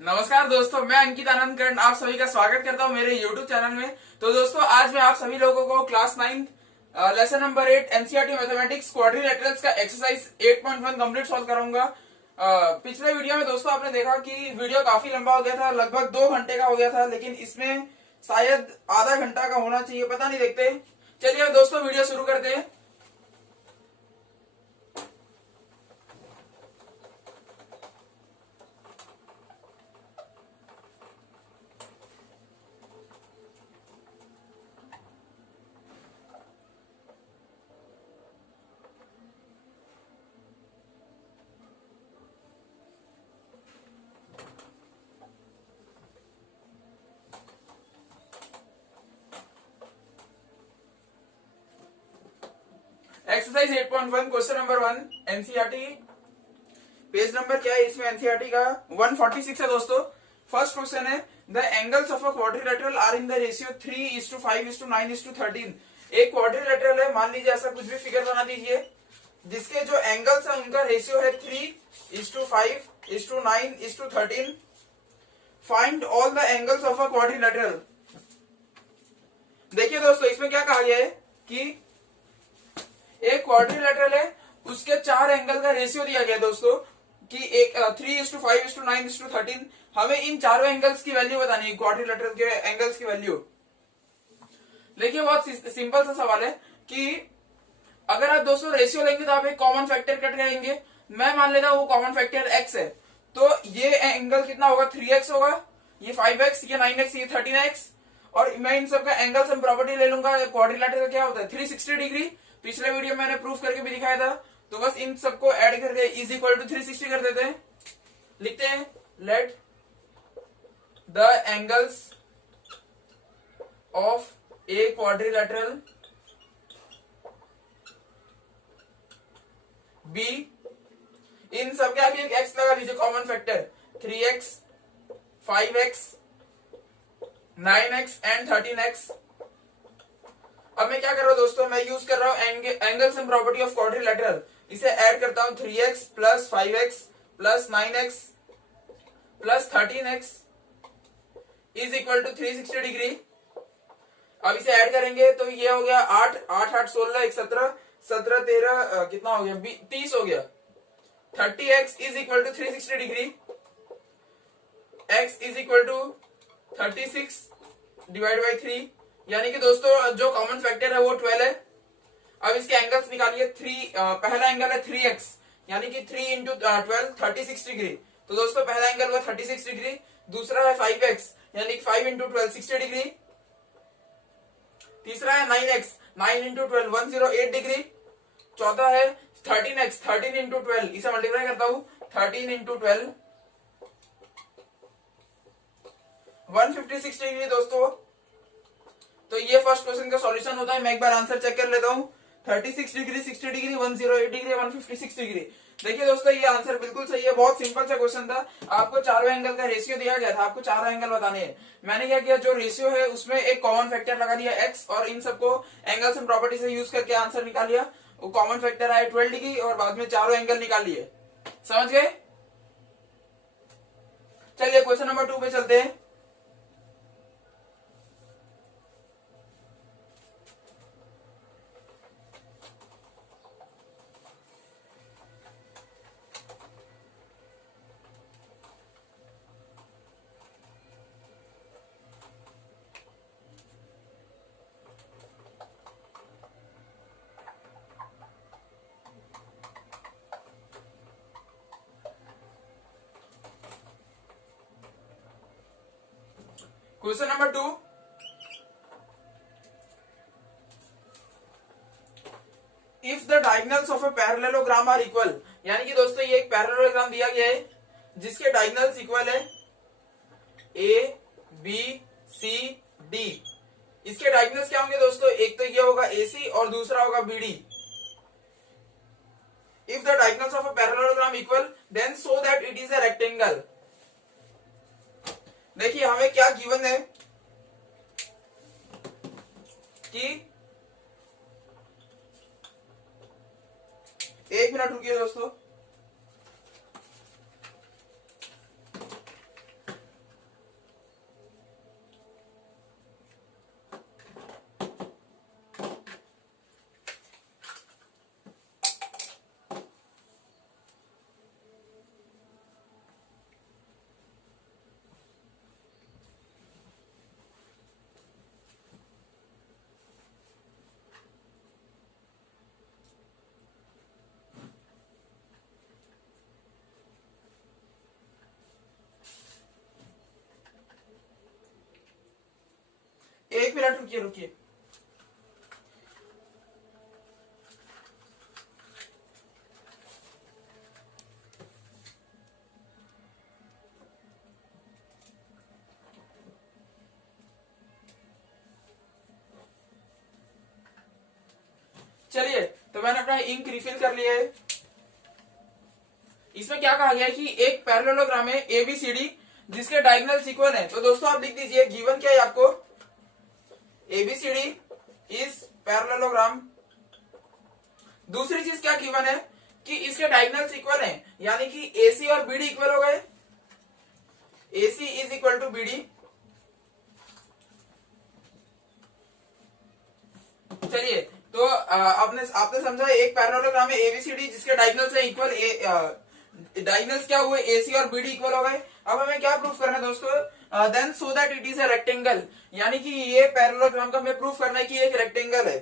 नमस्कार दोस्तों, मैं अंकित आनंद कर्ण आप सभी का स्वागत करता हूं मेरे YouTube चैनल में। तो दोस्तों, आज मैं आप सभी लोगों को class 9 lesson number 8 NCERT mathematics quadrilaterals का एक्सरसाइज 8.1 कंप्लीट सॉल्व कराऊंगा। पिछले वीडियो में दोस्तों आपने देखा कि वीडियो काफी लंबा हो गया था, लगभग 2 घंटे का हो गया था, लेकिन इसमें शायद आधा घंटा का होना चाहिए, पता नहीं, देखते। चलिए दोस्तों, वीडियो शुरू करते हैं। Exercise 8.1 question number 1 NCERT. Page number क्या है इसमें? एनसीईआरटी का 146 है दोस्तों। फर्स्ट क्वेश्चन है, the angles of a quadrilateral are in the ratio 3:5:9:13। एक क्वाड्रिलेटरल है, मान लीजिए ऐसा कुछ भी फिगर बना दीजिए, जिसके जो एंगल्स है उनका रेशियो है 3:5:9:13। Find all the angles of a quadrilateral. देखिए दोस्तों, इसमें क्या कहा गया है कि एक क्वाड्रिलेटरल है, उसके 4 एंगल का रेशियो दिया गया है दोस्तों कि एक 3:5:9:13। हमें इन चारों एंगल्स की वैल्यू बतानी है, क्वाड्रिलेटरल के एंगल्स की वैल्यू। देखिए, बहुत सिंपल सा सवाल है कि अगर आप दोस्तों रेशियो लेंगे तो आप एक कॉमन फैक्टर कट करेंगे। मैं मान लेता हूं वो कॉमन फैक्टर x है, तो ये एंगल कितना होगा? 3x होगा, ये 5x, ये 9x, ये 13x। और मैं इन सब का एंगल सम प्रॉपर्टी ले लूंगा। क्वाड्रिलेटरल क्या होता है? 360 डिग्री। पिछले वीडियो में मैंने प्रूफ करके भी दिखाया था। तो बस इन सबको ऐड करके इज इक्वल टू 360 कर देते हैं। लिखते हैं, let the angles of a quadrilateral b, इन सब के आगे एक x लगा लीजिए, common factor 3x, 5x, 9x and 13x। अब मैं क्या कर रहा हूं दोस्तों? मैं यूज कर रहा हूं angle sum property of quadrilateral. इसे ऐड करता हूं, 3x plus 5x plus 9x plus 13x is equal to 360 degree. अब इसे ऐड करेंगे तो ये हो गया 8 8 8 16 1 17 17 13 कितना हो गया? 30 हो गया। 30x is equal to 360 degree. x is equal to 36 divide by 3, यानी कि दोस्तों जो कॉमन फैक्टर है वो 12 है। अब इसके एंगल्स निकालिए। पहला एंगल है 3x, यानी कि 3 इंटू 12 36 डिग्री। तो दोस्तों पहला एंगल हुआ 36 डिग्री। दूसरा है 5x, यानी कि 5 इंटू 12 60 डिग्री। तीसरा है 9x, 9 इंटू 12 108 डिग्री। चौथा है 13x, 13 इंटू 12, इसे मल्टीप्लाई करता हूं, 13 इंटू 12 156 डिग्री दोस्तों। तो ये फर्स्ट क्वेश्चन का सॉल्यूशन होता है। मैं एक बार आंसर चेक कर लेता हूं। 36 डिग्री, 60 डिग्री, 108 डिग्री, 156 डिग्री। देखिए दोस्तों, ये आंसर बिल्कुल सही है। बहुत सिंपल सा क्वेश्चन था। आपको चारों एंगल का रेशियो दिया गया था, आपको चारों एंगल बताने हैं। मैंने क्या किया, जो रेशियो है उसमें एक कॉमन फैक्टर लगा दिया x, और इन सबको एंगल्स एंड प्रॉपर्टी से यूज करके आंसर निकाल लिया। वो कॉमन फैक्टर आया 12 डिग्री, और बाद में चारों एंगल निकाल लिए। समझ गए? चलिए क्वेश्चन नंबर 2 पे चलते हैं। Question number 2, if the diagonals of a parallelogram are equal, यानी कि दोस्तों ये एक पैरेललोग्राम दिया गया है जिसके डायगोनल्स इक्वल है ए बी सी डी। इसके डायगोनल्स क्या होंगे दोस्तों? एक तो ये होगा AC और दूसरा होगा BD। If the diagonals of a parallelogram equal then show that it is a rectangle. देखिए हमें क्या गिवन है कि, एक मिनट रुकिए दोस्तों। एक मिनट रुकिए रुकिए। चलिए, तो मैंने अपना इंक रिफिल कर लिया है। इसमें क्या कहा गया है कि एक पैरेललोग्राम है एबीसीडी जिसके डायगोनल इक्वल है। तो दोस्तों आप लिख दीजिए, गिवन क्या है आपको, एबीसीडी इज पैरेललोग्राम। दूसरी चीज क्या गिवन है कि इसके डायगोनल्स इक्वल है, यानी कि एसी और बीडी इक्वल हो गए, AC is equal to BD. चलिए, तो आपने समझा एक पैरेललोग्राम है एबीसीडी जिसके डायगोनल्स है इक्वल, डायगोनल्स क्या हुए, एसी और बीडी इक्वल हो गए। अब हमें क्या प्रूफ करना है दोस्तों, then so that it is a rectangle, यानी कि ये पैरेललोग्राम का हमें प्रूफ करना है कि एक रेक्टेंगल है।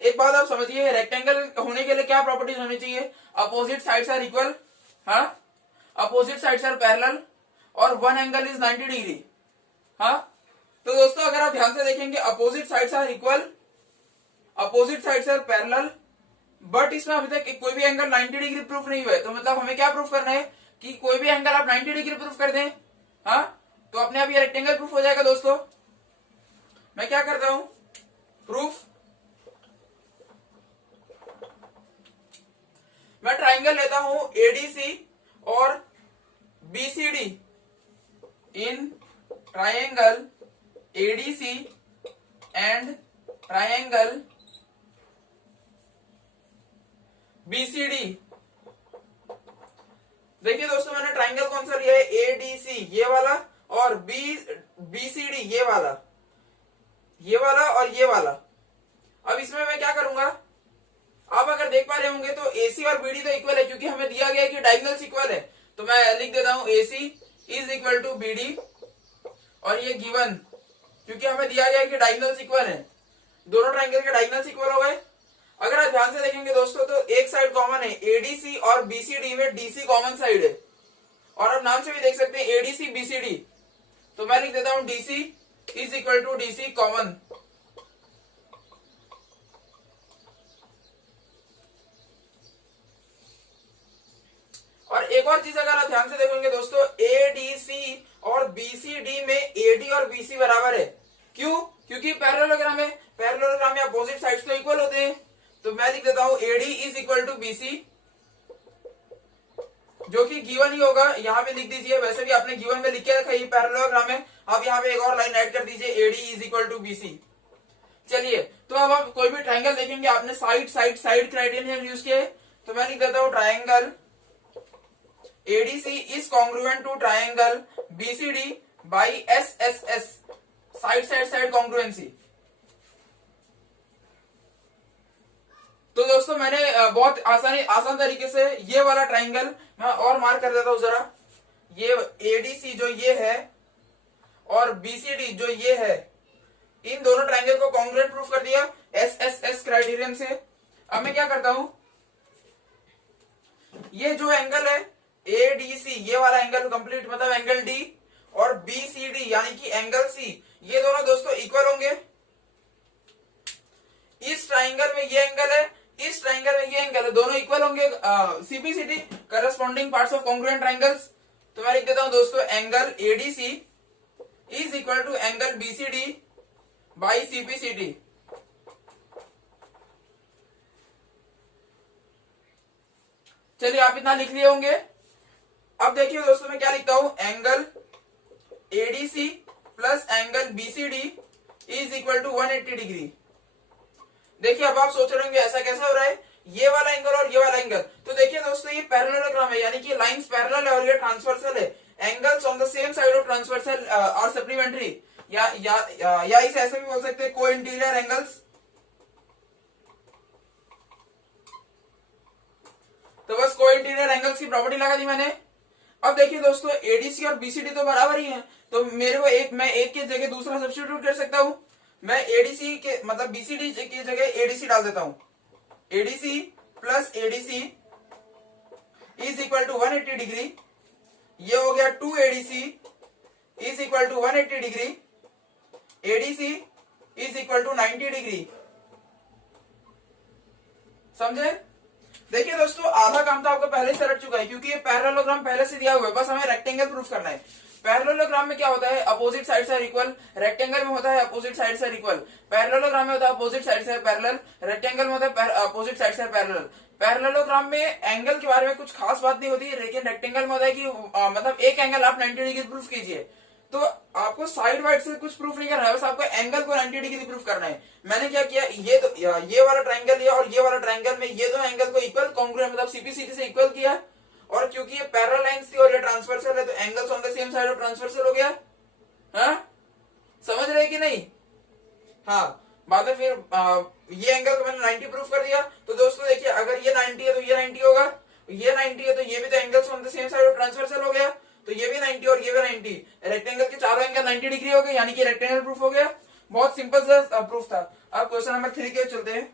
एक बात आप समझिए, रेक्टेंगल होने के लिए क्या प्रॉपर्टीज होनी चाहिए, अपोजिट साइड्स आर इक्वल, हाँ, अपोजिट साइड्स आर पैरेलल और वन एंगल इज 90 डिग्री। हाँ, तो दोस्तों अगर आप ध्यान से देखेंगे, opposite sides are equal, opposite sides are parallel, but इसमें अभी तक कोई भी एंगल 90 डिग्री प्रूफ नहीं हुआ है। तो मतलब हमें क्या प्रूफ करना है कि कोई भी एंगल आप 90 डिग्री प्रूफ कर दें, हाँ, तो अपने आप ये रेक्टेंगल प्रूफ हो जाएगा। दोस्तों मैं क्या करता हूं, प्रूफ, मैं ट्राइंगल लेता हूं एडीसी और BCD, in triangle ADC and triangle BCD. देखिए दोस्तों, मैंने ट्राइंगल कौन सा लिया है, एडीसी ये वाला, और बीसीडी ये वाला, ये वाला और ये वाला। अब इसमें मैं क्या करूंगा, आप अगर देख पा रहे होंगे तो एसी और बीडी तो इक्वल है, क्योंकि हमें दिया गया है कि डायगोनल्स इक्वल है। तो मैं लिख देता हूं AC is equal to BD, और ये गिवन, क्योंकि हमें दिया गया है कि डायगोनल्स इक्वल है, दोनों ट्राइंगल के डायगोनल्स इक्वल हो गए। अगर आप ध्यान से देखेंगे दोस्तों, तो एक साइड कॉमन है, एडीसी और बीसीडी में डीसी कॉमन साइड है, और आप नाम से भी देख सकते हैं एडीसी बीसीडी। तो मैं लिख देता हूं DC is equal to DC common. और एक और चीज अगर आप ध्यान से देखेंगे दोस्तों, एडीसी और बीसीडी में एडी और बीसी बराबर है। क्यों, क्योंकि पैरेललोग्राम है, पैरेललोग्राम में अपोजिट साइड्स तो इक्वल होते हैं। तो मैं लिख देता हूं AD is equal to BC, जो कि गिवन ही होगा, यहां पे लिख दीजिए। वैसे भी आपने गिवन में लिख के रखा है पैरेललोग्राम है, आप यहाँ पे एक और लाइन ऐड कर दीजिए, AD is equal to BC. चलिए, तो अब आप कोई भी ट्राइंगल देखेंगे, आपने side side side criterion use किए, तो मैं लिख देता हूं triangle ADC is congruent to triangle BCD by SSS, side side side congruency. तो दोस्तों मैंने बहुत आसान तरीके से ये वाला ट्राइंगल मैं और मार्क कर देता हूं जरा, ये एडीसी जो ये है और बीसीडी जो ये है, इन दोनों ट्राइंगल को कॉन्ग्रुएंट प्रूफ कर दिया एसएसएस क्राइटेरियन से। अब मैं क्या करता हूं, ये जो एंगल है एडीसी, ये वाला एंगल कंप्लीट मतलब एंगल डी, और बीसीडी यानी कि एंगल सी, ये दोनों दोस्तों इक्वल होंगे। इस ट्राइंगल में ये एंगल है, इस ट्राइंगल में ये एंगल है, दोनों इक्वल होंगे। CPCT corresponding parts of congruent triangles. तो मैं लिख देता हूं दोस्तों, angle ADC is equal to angle BCD by CPCT. चलिए, आप इतना लिख लिए होंगे। अब देखिए दोस्तों, मैं क्या लिखता हूं, angle ADC plus angle BCD is equal to 180 degree. देखिए, अब आप सोच रहे होंगे ऐसा कैसा हो रहा है, ये वाला एंगल और ये वाला एंगल। तो देखिए दोस्तों, ये पैरेललोग्राम है, यानी कि लाइंस पैरेलल है और ये ट्रांसवर्सल है। Angles on the same side of transversal are supplementary, या इसे ऐसे भी बोल सकते हैं, को इंटीरियर एंगल्स। तो बस को इंटीरियर एंगल्स की प्रॉपर्टी लगा दी मैंने। अब देखिए दोस्तों, एडीसी और बीसीडी तो बराबर ही है, तो मेरे को मैं एक की जगह दूसरा सब्स्टिट्यूट कर सकता हूं। मैं एडीसी के मतलब बीसीडी की जगह एडीसी डाल देता हूं, ADC plus ADC is equal to 180 degree. ये हो गया 2 ADC is equal to 180 degree. ADC is equal to 90 degree. समझे? देखिए दोस्तों, आधा काम तो आपको पहले से रट चुका है, क्योंकि ये पैरेललोग्राम पहले से दिया हुआ है, बस हमें रेक्टेंगल प्रूफ करना है। पैरेललोग्राम में क्या होता है, अपोजिट साइड से इक्वल। रेक्टेंगल में होता है अपोजिट साइड से इक्वल। पैरेललोग्राम में होता है अपोजिट साइड से पैरेलल। रेक्टेंगल में होता है अपोजिट साइड से पैरेलल। पैरेललोग्राम में एंगल के बारे में कुछ खास बात नहीं होती, लेकिन रेक्टेंगल में होता है कि मतलब एक एंगल आप 90 डिग्री प्रूफ कीजिए। तो आपको साइड वाइड से कुछ प्रूफ नहीं करना है, बस आपको एंगल को 90 डिग्री प्रूफ करना है। मैंने क्या किया, ये वाला ट्रायंगल है और ये वाला ट्रायंगल में ये दो एंगल को इक्वल कॉन्ग्रुएंट मतलब सीपी से इक्वल किया। और क्योंकि ये पैरेलल लाइंस थी और ये ट्रांसवर्सल है, तो angles on the same side of transversal हो गया। हाँ, समझ रहे कि नहीं? हाँ, बाद में फिर ये एंगल को मैंने 90 प्रूफ कर दिया। तो दोस्तों देखिए, अगर ये 90 है तो ये 90 होगा, ये 90 है तो ये भी तो angles on the same side of transversal हो गया, तो ये भी 90 और ये भी 90। रेक्टेंगल के चारों एंगल 90 डिग्री हो गए, यानी कि रेक्टेंगल प्रूफ हो गया। बहुत सिंपल सा प्रूफ था। अब क्वेश्चन नंबर 3 के चलते हैं।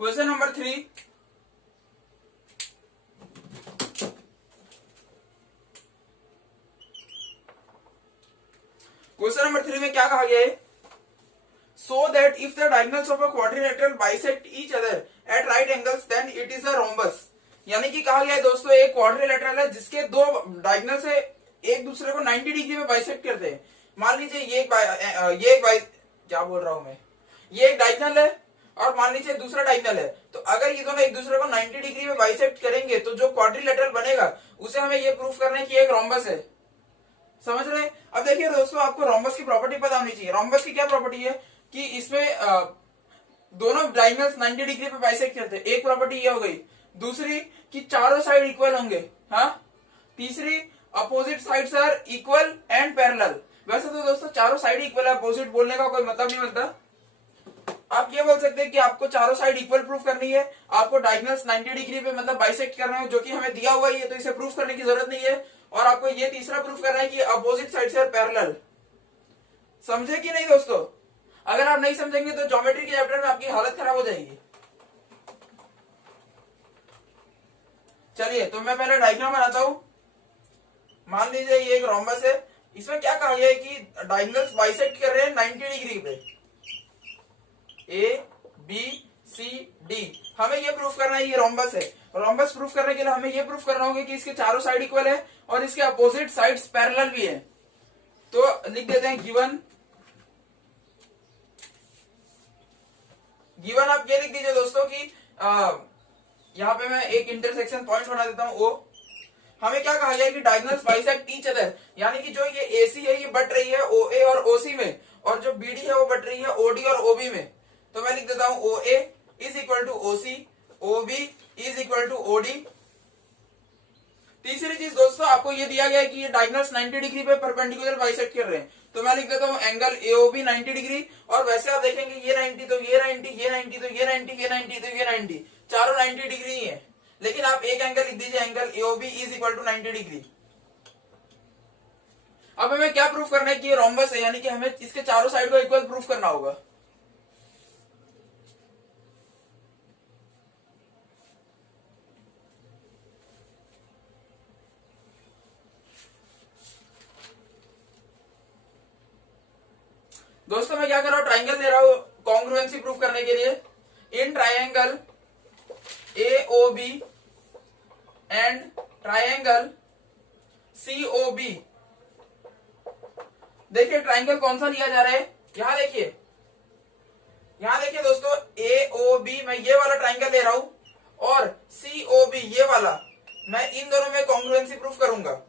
क्वेश्चन नंबर 3, क्वेश्चन नंबर 3 में क्या कहा गया है, so that if the diagonals of a quadrilateral bisect each other at right angles then it is a rhombus. यानी कि कहा गया है दोस्तों, एक क्वाड्रिलेटरल है जिसके दो डायगोनल से एक दूसरे को 90 डिग्री में बाइसेक्ट करते हैं। मान लीजिए ये एक क्या बोल रहा हूं मैं, ये एक डायगोनल है और मान लीजिए दूसरा डायगोनल है। तो अगर ये दोनों एक दूसरे को 90 डिग्री में बाइसेक्ट करेंगे तो जो क्वाड्रिलेटरल बनेगा उसे हमें ये प्रूफ करना है कि एक रोम्बस है। समझ रहे? अब देखिए दोस्तों, आपको रोम्बस की प्रॉपर्टी पता होनी चाहिए। रोम्बस की क्या प्रॉपर्टी है कि इसमें दोनों डायगोनल्स 90 डिग्री पे बाइसेक्ट करते हैं, एक प्रॉपर्टी ये हो गई। दूसरी कि चारों साइड इक्वल होंगे। हाँ, तीसरी opposite sides are equal and parallel. वैसे तो दोस्तों चारों साइड इक्वल है, अपोजिट बोलने का कोई मतलब नहीं बनता। आप ये बोल सकते हैं कि आपको चारों साइड इक्वल प्रूफ करनी है, आपको डायगोनल्स 90 डिग्री पे मतलब बाइसेक्ट करना है, जो कि हमें दिया हुआ ही है, तो इसे प्रूफ करने की जरूरत नहीं है। और आपको ये तीसरा प्रूफ करना है कि अपोजिट साइड से पैरेलल। समझे कि नहीं दोस्तों? अगर आप नहीं समझेंगे तो ज्योमेट्री के चैप्टर में आपकी हालत खराब हो जाएगी। चलिए, तो मैं पहले डायग्राम बनाता हूं। मान लीजिए ये एक रोम्बस है, इसमें क्या कहा गया है कि डायगोनल्स बाइसेक्ट कर रहे हैं 90 डिग्री पे, ए बी सी डी। हमें ये प्रूफ करना है ये रोम्बस है। रोम्बस प्रूफ करने के लिए हमें ये प्रूफ करना होगा कि इसके चारों साइड इक्वल है और इसके अपोजिट साइड्स पैरेलल भी है। तो लिख देते हैं गिवन आप ये लिख दीजिए दोस्तों कि यहाँ पे मैं एक इंटरसेक्शन पॉइंट बना देता हूं ओ। हमें क्या कहा गया कि डायगोनल्स बाइसेक्ट ईच अदर, यानी कि जो ये एसी है ये बट रही है ओए और ओसी में, और जो बीडी है वो बट रही है ओडी और ओबी में। तो मैं लिख देता हूं O A is equal to OC, O B is equal to OD. तीसरी चीज दोस्तों, आपको ये दिया गया है कि ये डायगोनल्स 90 डिग्री पे परपेंडिकुलर बाइसेक्ट कर रहे हैं, तो मैं लिख देता हूं एंगल एओबी 90 डिग्री। और वैसे आप देखेंगे ये 90 तो ये 90, ये 90 तो ये 90, ये 90 तो ये 90, चारों 90 डिग्री ही है। लेकिन आप एक एंगल लिख दीजिए, angle AOB is equal to 90 degree. अब हमें क्या प्रूफ करना है कि ये रोम्बस है, यानी कि हमें इसके चारों साइड को इक्वल प्रूफ करना होगा। दोस्तों मैं क्या कर रहा हूं, ट्राइंगल दे रहा हूं कॉन्ग्रुएंसी प्रूफ करने के लिए। In triangle AOB and triangle COB, देखिए ट्राइंगल कौन सा लिया जा रहा है, यहां देखिए, यहां देखिए दोस्तों, एओबी मैं ये वाला ट्राइंगल ले रहा हूं और सीओबी ये वाला, मैं इन दोनों में कॉन्ग्रुएंसी प्रूफ करूंगा।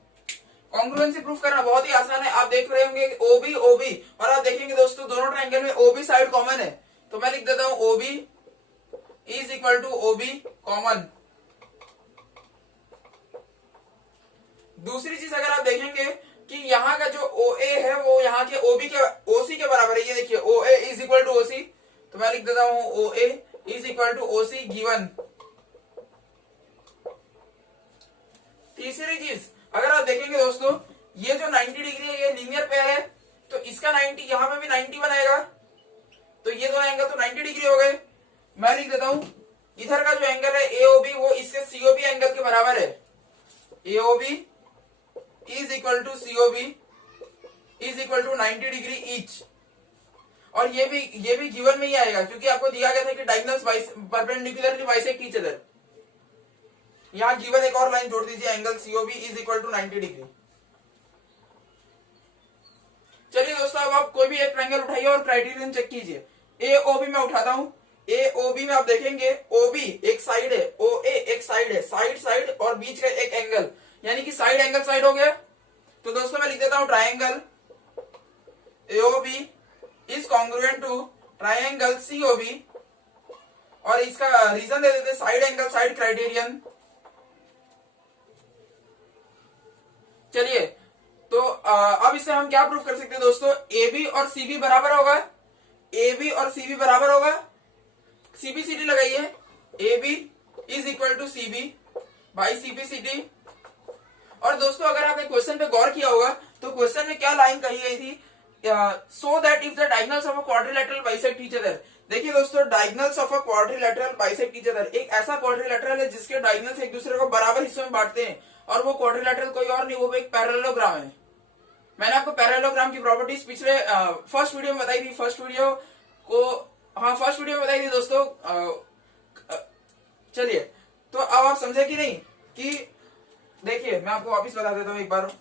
कॉन्ग्रुएंसी प्रूफ करना बहुत ही आसान है। आप देख रहे होंगे ओबी ओबी, और आप देखेंगे दोस्तों दोनों ट्राइंगल में ओबी साइड कॉमन है, तो मैं लिख देता हूं OB is equal to OB common. दूसरी चीज अगर आप देखेंगे कि यहाँ का जो ओ ए है वो यहाँ के ओबी के ओसी के बराबर है। ये देखिए O A is equal to OC, तो मैं लिख देता हूं O A is equal to OC given. तीसरी चीज अगर आप देखेंगे दोस्तों, ये जो 90 डिग्री है ये लीनियर पेयर है, तो इसका 90 यहां पे भी 90 बनाएगा, तो ये दो एंगल तो 90 डिग्री हो गए। मैं लिख देता हूं इधर का जो एंगल है एओबी वो इसके सीओबी एंगल के बराबर है। AOB is equal to COB is equal to 90 degree each. और ये भी गिवन में ही आएगा क्योंकि आपको दिया गया था कि diagonals perpendicularly bisect each other. यहां गिवन एक और लाइन जोड़ दीजिए, angle COB is equal to 90 degree. चलिए दोस्तों अब आप कोई भी एक ट्रायंगल उठाइए और क्राइटेरियन चेक कीजिए। एओबी में उठाता हूं, एओबी में आप देखेंगे ओबी एक साइड है, ओए एक साइड है, साइड साइड और बीच का एक एंगल, यानी कि साइड एंगल साइड हो गया। तो दोस्तों मैं लिख देता हूं triangle AOB is congruent to triangle COB, और इसका रीजन दे देते साइड एंगल साइड क्राइटेरियन। चलिए तो अब इससे हम क्या प्रूफ कर सकते हैं दोस्तों, AB और CB बराबर होगा, AB और CB बराबर होगा। CBCD लगाइए, AB is equal to CB by CBCD। और दोस्तों अगर आपने क्वेश्चन पे गौर किया होगा तो क्वेश्चन में क्या लाइन कही गई थी, सो that if the diagonals of a quadrilateral bisect each other. देखिए दोस्तों diagonals of a quadrilateral bisect each other, एक ऐसा क्वाड्रिलेटरल है जिसके डायगोनल्स एक दूसरे को बराबर हिस्सों में बांटते हैं, और वो क्वाड्रिलेटरल कोई और नहीं, वो एक पैरेललोग्राम है। मैंने आपको पैरेललोग्राम की प्रॉपर्टीज पिछले फर्स्ट वीडियो में बताई थी, फर्स्ट वीडियो में बताई थी दोस्तों। चलिए तो अब आप समझे कि नहीं, कि देखिए मैं आपको वापस बता देता हूं एक बार।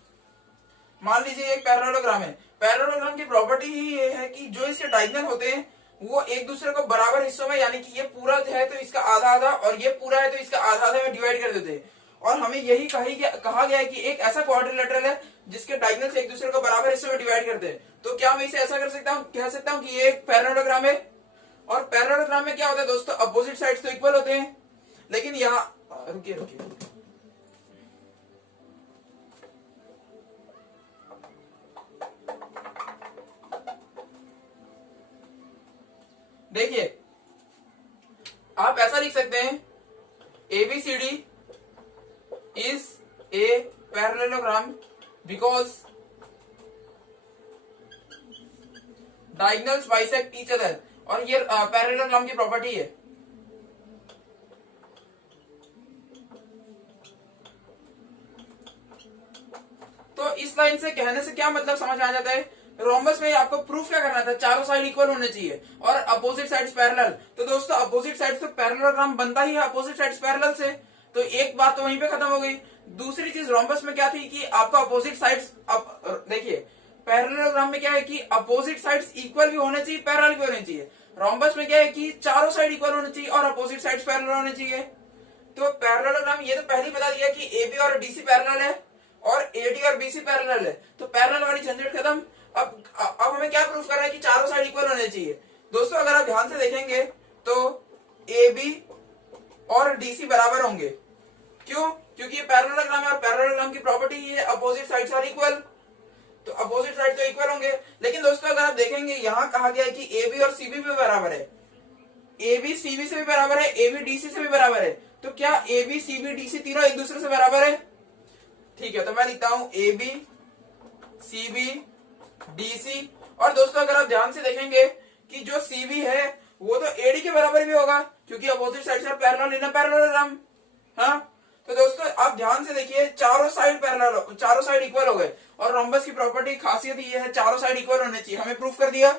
मान लीजिए एक पैरेललोग्राम है, पैरेललोग्राम की प्रॉपर्टी ही ये है कि जो इसके डायगोनल होते हैं वो एक दूसरे को बराबर हिस्सों में, यानी कि ये पूरा है तो इसका आधा आधा और ये पूरा है तो इसका आधा आधा में डिवाइड कर देते हैं। और हमें यही कहा गया है कि एक ऐसा क्वाड्रिलेटरल है जिसके डायगोनल्स एक दूसरे को बराबर हिस्सों में डिवाइड करते हैं। तो क्या मैं इसे ऐसा कर सकता हूं, कह सकता हूं कि ये एक पैरेललोग्राम है। और पैरेललोग्राम में क्या होता है दोस्तों, अपोजिट साइड्स तो इक्वल होते हैं, लेकिन यहाँ रुकिए देखिए आप ऐसा लिख सकते हैं, ABCD is a parallelogram because diagonals bisect each other, और ये पैरेललोग्राम की प्रॉपर्टी है। तो इस लाइन से कहने से क्या मतलब समझ आ जाता है, रोम्बस में आपको प्रूफ क्या करना था, चारों साइड इक्वल होने चाहिए और अपोजिट साइड्स पैरेलल। तो दोस्तों अपोजिट साइड्स तो पैरेललोग्राम बनता ही है अपोजिट साइड्स पैरेलल से, तो एक बात तो वहीं पे खत्म हो गई। दूसरी चीज रोम्बस में क्या थी कि आपका अपोजिट साइड्स, देखिए पैरेललोग्राम में क्या है कि अपोजिट साइड्स इक्वल भी होने चाहिए, पैरेलल भी होने चाहिए। रोम्बस में क्या है कि चारों साइड इक्वल होने चाहिए और अपोजिट साइड्स पैरेलल होने चाहिए। तो पैरेललोग्राम ये तो पहले ही बता दिया कि AB और DC पैरेलल है और AD और BC पैरेलल है, तो पैरेलल वाली झंझट खत्म। अब हमें क्या प्रूफ करना है कि चारों साइड इक्वल होने चाहिए। दोस्तों अगर आप ध्यान से देखेंगे तो AB और DC बराबर होंगे, क्यों, क्योंकि ये पैरेललोग्राम है और पैरेललोग्राम की प्रॉपर्टी ही है अपोजिट साइड्स आर इक्वल, तो अपोजिट साइड तो इक्वल होंगे। लेकिन दोस्तों अगर आप देखेंगे यहाँ कहा गया है कि AB और CB भी बराबर है, AB CB से भी बराबर है, AB DC से भी बराबर है, तो क्या AB CB DC तीनों एक दूसरे से बराबर है? ठीक है, तो मैं लिखता हूं AB CB DC। और दोस्तों अगर आप ध्यान से देखेंगे कि जो CB है वो तो AD के बराबर भी होगा क्योंकि अपोजिट साइड से पैरेलल इन अ पैरेललोग्राम। हाँ, तो दोस्तों आप ध्यान से देखिए चारों साइड पैरेलल, चारों साइड इक्वल हो गए, और रोम्बस की प्रॉपर्टी खासियत ये है चारों साइड इक्वल होने चाहिए। हमें प्रूफ कर दिया,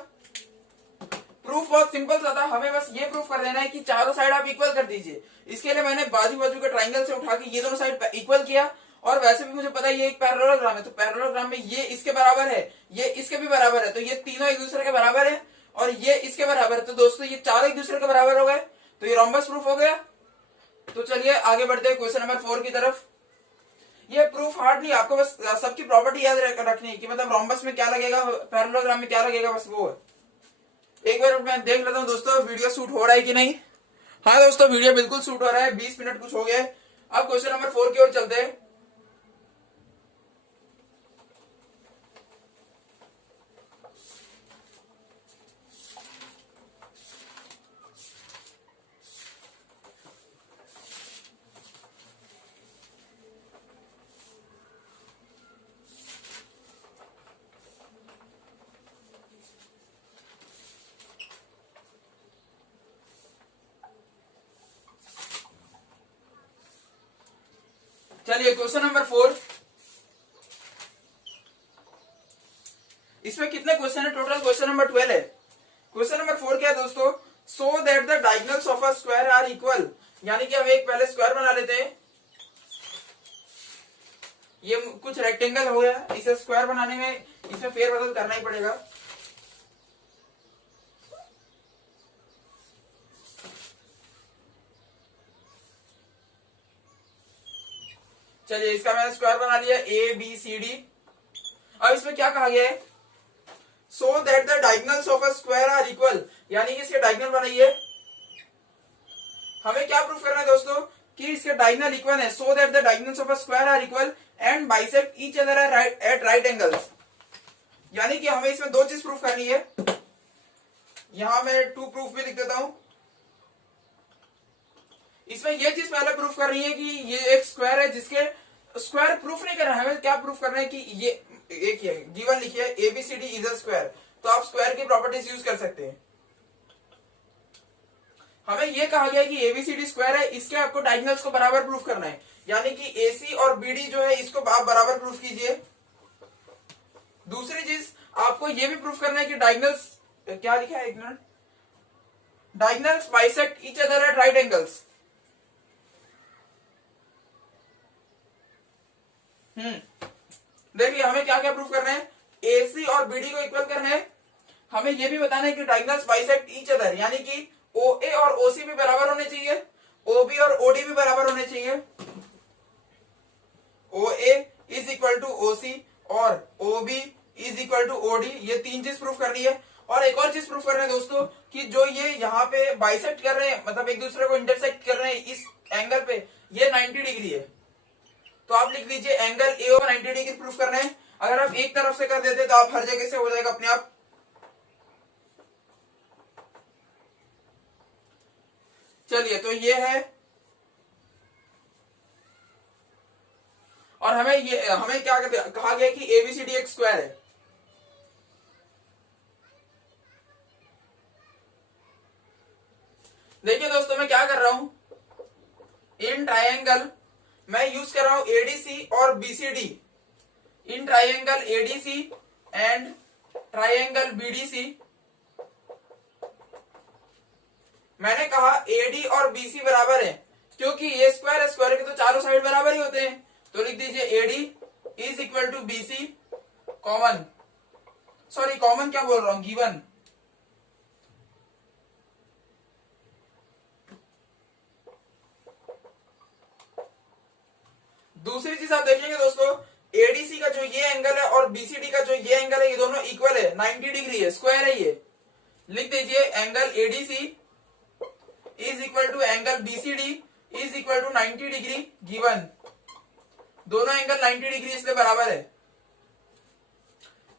प्रूफ बहुत सिंपल सा था, हमें बस ये प्रूफ कर देना है कि चारों साइड आप इक्वल कर दीजिए। इसके लिए मैंने बाजू बाजू के ट्राइंगल से उठा के ये दोनों साइड इक्वल किया, और वैसे भी मुझे पता है ये एक पैरेललोग्राम है, तो पैरेललोग्राम में ये इसके बराबर है, ये इसके भी बराबर है, तो ये तीनों एक दूसरे के बराबर है और ये इसके बराबर है। तो दोस्तों ये चारों एक दूसरे के बराबर हो गए, तो ये रोम्बस प्रूफ हो गया। तो चलिए आगे बढ़ते हैं क्वेश्चन नंबर 4 की तरफ। ये प्रूफ हार्ड नहीं, आपको बस सबकी प्रॉपर्टी याद रखनी है कि मतलब रोम्बस में क्या लगेगा, पैरेललोग्राम में क्या लगेगा, बस वो है। एक बार मैं देख लेता हूं दोस्तों वीडियो शूट हो रहा है कि नहीं। हाँ दोस्तों वीडियो बिल्कुल शूट हो रहा है, 20 मिनट कुछ हो गए। अब क्वेश्चन नंबर 4 की ओर चलते हैं। चलिए क्वेश्चन नंबर 4। इसमें कितने क्वेश्चन है टोटल? क्वेश्चन नंबर 12 है। क्वेश्चन नंबर 4 क्या है दोस्तों? So that the diagonals of a square are equal, यानी कि हम एक पहले स्क्वायर बना लेते हैं। ये कुछ रेक्टेंगल हो गया, इसे स्क्वायर बनाने में इसमें फेरबदल करना ही पड़ेगा। चलिए इसका मैंने स्क्वायर बना लिया ABCD। अब इसमें क्या कहा गया है? So that the diagonals of a square are equal, यानी कि इसके डायगोनल बनाइए। हमें क्या प्रूफ करना है दोस्तों? कि इसके डायगोनल इक्वल है। So that the diagonals of a square are equal and bisect each other at right angles, यानी कि हमें इसमें दो चीज प्रूफ करनी है। यहां मैं टू प्रूफ भी लिख देता हूं। इसमें यह चीज पहले प्रूफ करनी है कि ये एक स्क्वायर है, जिसके स्क्वायर प्रूफ नहीं करना है, हमें क्या प्रूफ करना है कि ये एक ही है। गिवन लिखिए ABCD इज अ स्क्वायर, तो आप स्क्वायर की प्रॉपर्टीज यूज कर सकते हैं। हमें यह कहा गया है कि ABCD स्क्वायर है, इसके आपको डायगोनल्स को बराबर प्रूफ करना है, यानी कि AC और BD जो है इसको आप बराबर प्रूफ कीजिए। दूसरी चीज आपको यह भी प्रूफ करना है कि डायगोनल्स क्या लिखा है, एक minute, diagonals bisect each other at right angles. देखिए हमें क्या क्या प्रूफ करना है? AC और BD को इक्वल करना है। हमें यह भी बताना है कि डायगोनल्स बाइसेक्ट ईच अदर, यानी कि OA और OC भी बराबर होने चाहिए, OB और OD भी बराबर होने चाहिए। OA is equal to OC और OB is equal to OD, ये तीन चीज प्रूफ करनी है। और एक और चीज प्रूफ करना है दोस्तों कि जो ये यहाँ पे बाइसेक्ट कर रहे हैं, मतलब एक दूसरे को इंटरसेक्ट कर रहे हैं इस एंगल पे, ये 90 डिग्री है। तो आप लिख लीजिए एंगल A और 90 डिग्री प्रूफ करना है। अगर आप एक तरफ से कर देते तो आप हर जगह से हो जाएगा अपने आप। चलिए तो ये है, और हमें क्या कहा गया कि ABCD एक स्क्वायर है। देखिए दोस्तों मैं क्या कर रहा हूं, इन ट्रायंगल मैं यूज कर रहा हूं ADC और BCD। In triangle ADC and triangle BDC मैंने कहा AD और BC बराबर है, क्योंकि ये स्क्वायर है, स्क्वायर के तो चारों साइड बराबर ही होते हैं। तो लिख दीजिए AD is equal to BC common, sorry common क्या बोल रहा हूं, गिवन। दूसरी चीज आप देखेंगे दोस्तों, ADC का जो ये एंगल है और BCD का जो ये एंगल है, ये दोनों इक्वल है, 90 डिग्री है, स्क्वायर है ये। लिख दीजिए angle ADC is equal to angle BCD is equal to 90 degree given. दोनों एंगल 90 डिग्री इसलिए बराबर है।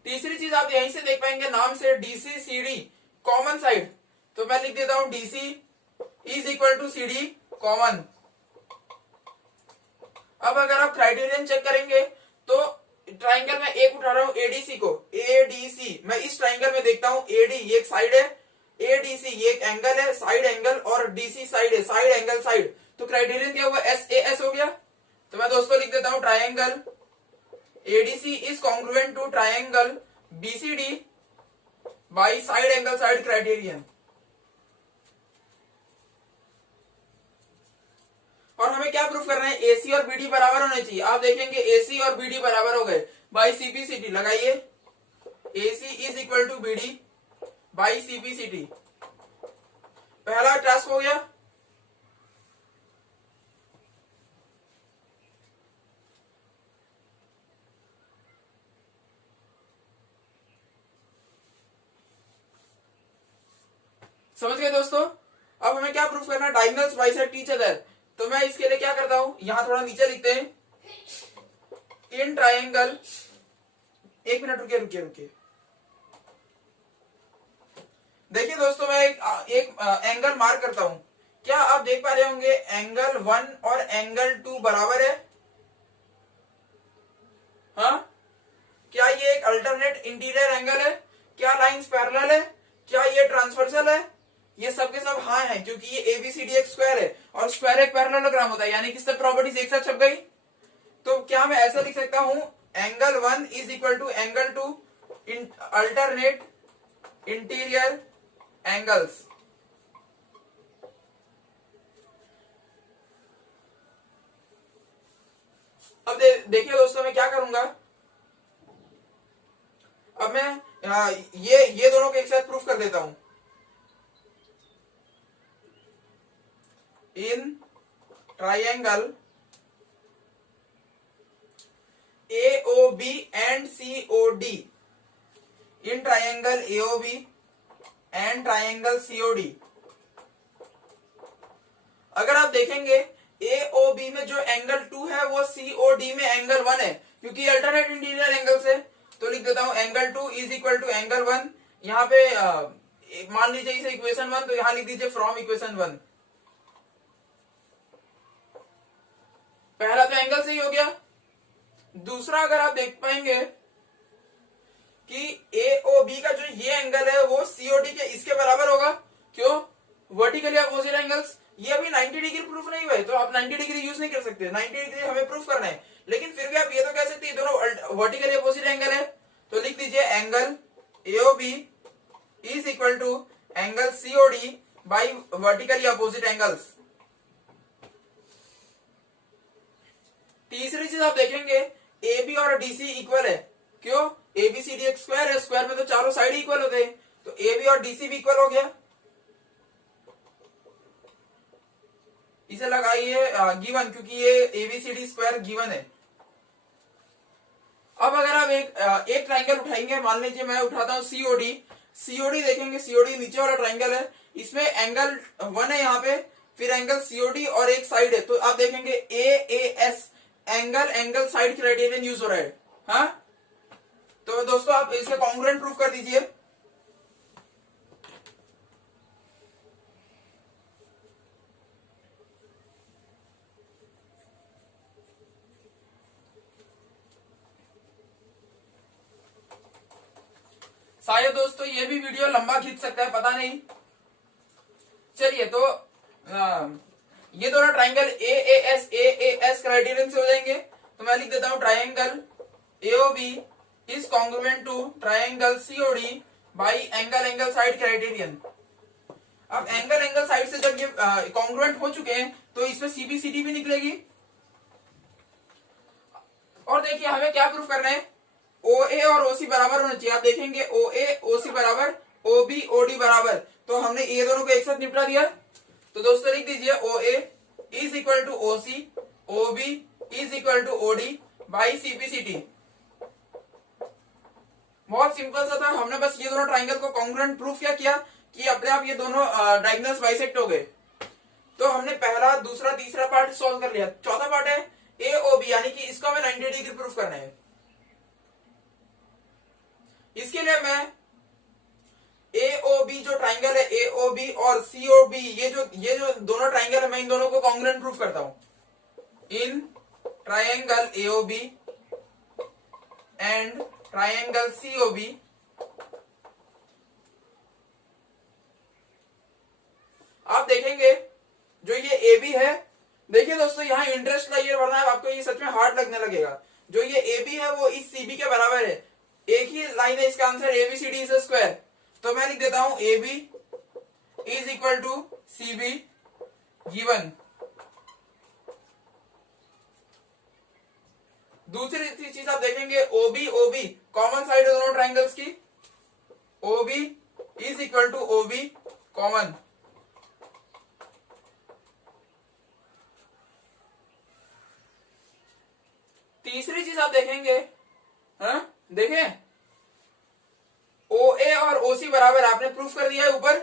तीसरी चीज आप यहीं से देख पाएंगे नाम से, DC CD कॉमन साइड, तो मैं लिख देता हूं DC is equal to CD common. अब अगर आप क्राइटेरियन चेक करेंगे तो ट्राइंगल में एक उठा रहा हूं ADC को, ADC मैं इस ट्राइंगल में देखता हूं AD ये एक साइड है, ADC ये एक एंगल है, साइड एंगल, और DC साइड है, साइड एंगल साइड। तो क्राइटेरियन क्या हुआ, SAS हो गया। तो मैं दोस्तों लिख देता हूं triangle ADC is congruent to triangle BCD by side angle side criterion. और हमें क्या प्रूफ करना है, AC और BD बराबर होने चाहिए। आप देखेंगे AC और BD बराबर हो गए, बाई CPCT लगाइए, AC is equal to BD by CPCT। पहला टास्क हो गया। समझ गए दोस्तों? अब हमें क्या प्रूफ करना है, डायगोनल्स बाइसेक्ट ईच अदर। तो मैं इसके लिए क्या करता हूं, यहां थोड़ा नीचे लिखते हैं, इन ट्राइंगल, एक मिनट रुकिए रुकिए रुकिए। देखिए दोस्तों मैं एक एंगल मार्क करता हूं। क्या आप देख पा रहे होंगे एंगल 1 और एंगल 2 बराबर है? हाँ, क्या ये एक अल्टरनेट इंटीरियर एंगल है? क्या लाइंस पैरेलल है? क्या ये ट्रांसवर्सल है? ये सब के सब हाँ है, क्योंकि ये ABCD एक स्क्वायर है और स्क्वायर एक पैरेललोग्राम होता है, यानी कि सब प्रॉपर्टीज एक साथ छप गई। तो क्या मैं ऐसा लिख सकता हूं, angle 1 is equal to angle 2 in alternate interior angles. अब देखिए दोस्तों, मैं क्या करूंगा, अब मैं ये दोनों को एक साथ प्रूफ कर देता हूं। In triangle AOB and COD, in triangle AOB and triangle COD, अगर आप देखेंगे AOB में जो एंगल 2 है वो COD में एंगल 1 है, क्योंकि अल्टरनेट इंटीरियर एंगल से। तो लिख देता हूं angle 2 is equal to angle 1। यहाँ पे मान लीजिए इसे इक्वेशन 1, तो यहां लिख दीजिए फ्रॉम इक्वेशन 1। पहला तो एंगल सही हो गया। दूसरा, अगर आप देख पाएंगे कि AOB का जो ये एंगल है वो COD के इसके बराबर होगा। क्यों? Vertically opposite angles. ये अभी 90 डिग्री प्रूफ नहीं हुआ है, तो आप 90 डिग्री यूज नहीं कर सकते, 90 डिग्री हमें प्रूफ करना है। लेकिन फिर भी आप ये तो कह सकते हैं दोनों वर्टिकली अपोजिट एंगल है। तो लिख दीजिए angle AOB is equal to angle COD by vertically opposite angles. तीसरी चीज आप देखेंगे, AB और DC इक्वल है। क्यों? ABCD एक स्क्वायर है, स्क्वायर में तो चारों साइड इक्वल होते हैं, तो AB और DC भी इक्वल हो गया। इसे लगाइए गिवन, क्योंकि ये ABCD स्क्वायर गिवन है। अब अगर आप एक ट्राइंगल उठाएंगे, मान लीजिए मैं उठाता हूं COD देखेंगे, COD नीचे वाला ट्राइंगल है, इसमें एंगल 1 है यहाँ पे, फिर एंगल COD और एक साइड है। तो आप देखेंगे AAS angle side criterion use हो रहा है। हाँ, तो दोस्तों आप इसे कॉन्ग्रुएंट प्रूफ कर दीजिए। शायद दोस्तों ये भी वीडियो लंबा खींच सकता है, पता नहीं। चलिए, तो ये दोनों ट्राइंगल AAS क्राइटेरियन से हो जाएंगे। तो मैं लिख देता हूं triangle AOB is congruent to triangle COD by angle side criterion. अब एंगल साइड से जब ये कॉन्ग्रुएंट हो चुके हैं, तो इसमें CBCD भी निकलेगी। और देखिए हमें क्या प्रूफ करना है, OA और OC बराबर होना चाहिए। आप देखेंगे OA OC बराबर, OB OD बराबर, तो हमने ये दोनों को एक साथ निपटा दिया। तो दोस्तों लिख दीजिए OA is equal to OC, OB is equal to OD by CBCD। बहुत सिंपल सा था, हमने बस ये दोनों ट्राइंगल को कॉन्ग्रुएंट प्रूफ क्या किया कि अपने आप ये दोनों डायगोनल्स बाइसेक्ट हो गए। तो हमने पहला, दूसरा, तीसरा पार्ट सॉल्व कर लिया। चौथा पार्ट है AOB, यानी कि इसको हमें 90 डिग्री प्रूफ करना है। इसके लिए मैं AOB जो ट्राइंगल है, AOB और COB, ये जो दोनों ट्राइंगल है, मैं इन दोनों को कॉन्ग्रुएंट प्रूफ करता हूं। In triangle AOB and triangle COB आप देखेंगे जो ये AB है, देखिए दोस्तों यहां इंटरेस्ट लाइए, वरना आपको ये सच में हार्ड लगने लगेगा। जो ये AB है वो इस CB के बराबर है, एक ही लाइन है, इसका आंसर ABCD इज स्क्वायर। तो मैं लिख देता हूं AB is equal to CB given. दूसरी चीज आप देखेंगे OB कॉमन साइड है दोनों ट्राइंगल्स की, OB is equal to OB common. तीसरी चीज आप देखेंगे, देखें OA और OC बराबर, आपने प्रूफ कर दिया है ऊपर,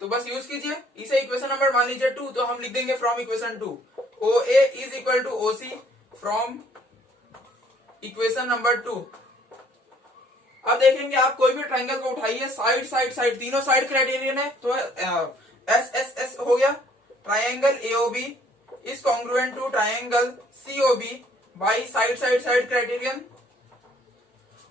तो बस यूज कीजिए इसे। इक्वेशन नंबर मान लीजिए 2, तो हम लिख देंगे from equation 2 OA is equal to OC from equation number 2। अब देखेंगे आप कोई भी ट्राइंगल को उठाइए, साइड तीनों साइड क्राइटेरियन है, तो SSS हो गया। Triangle AOB is congruent to triangle COB by side criterion.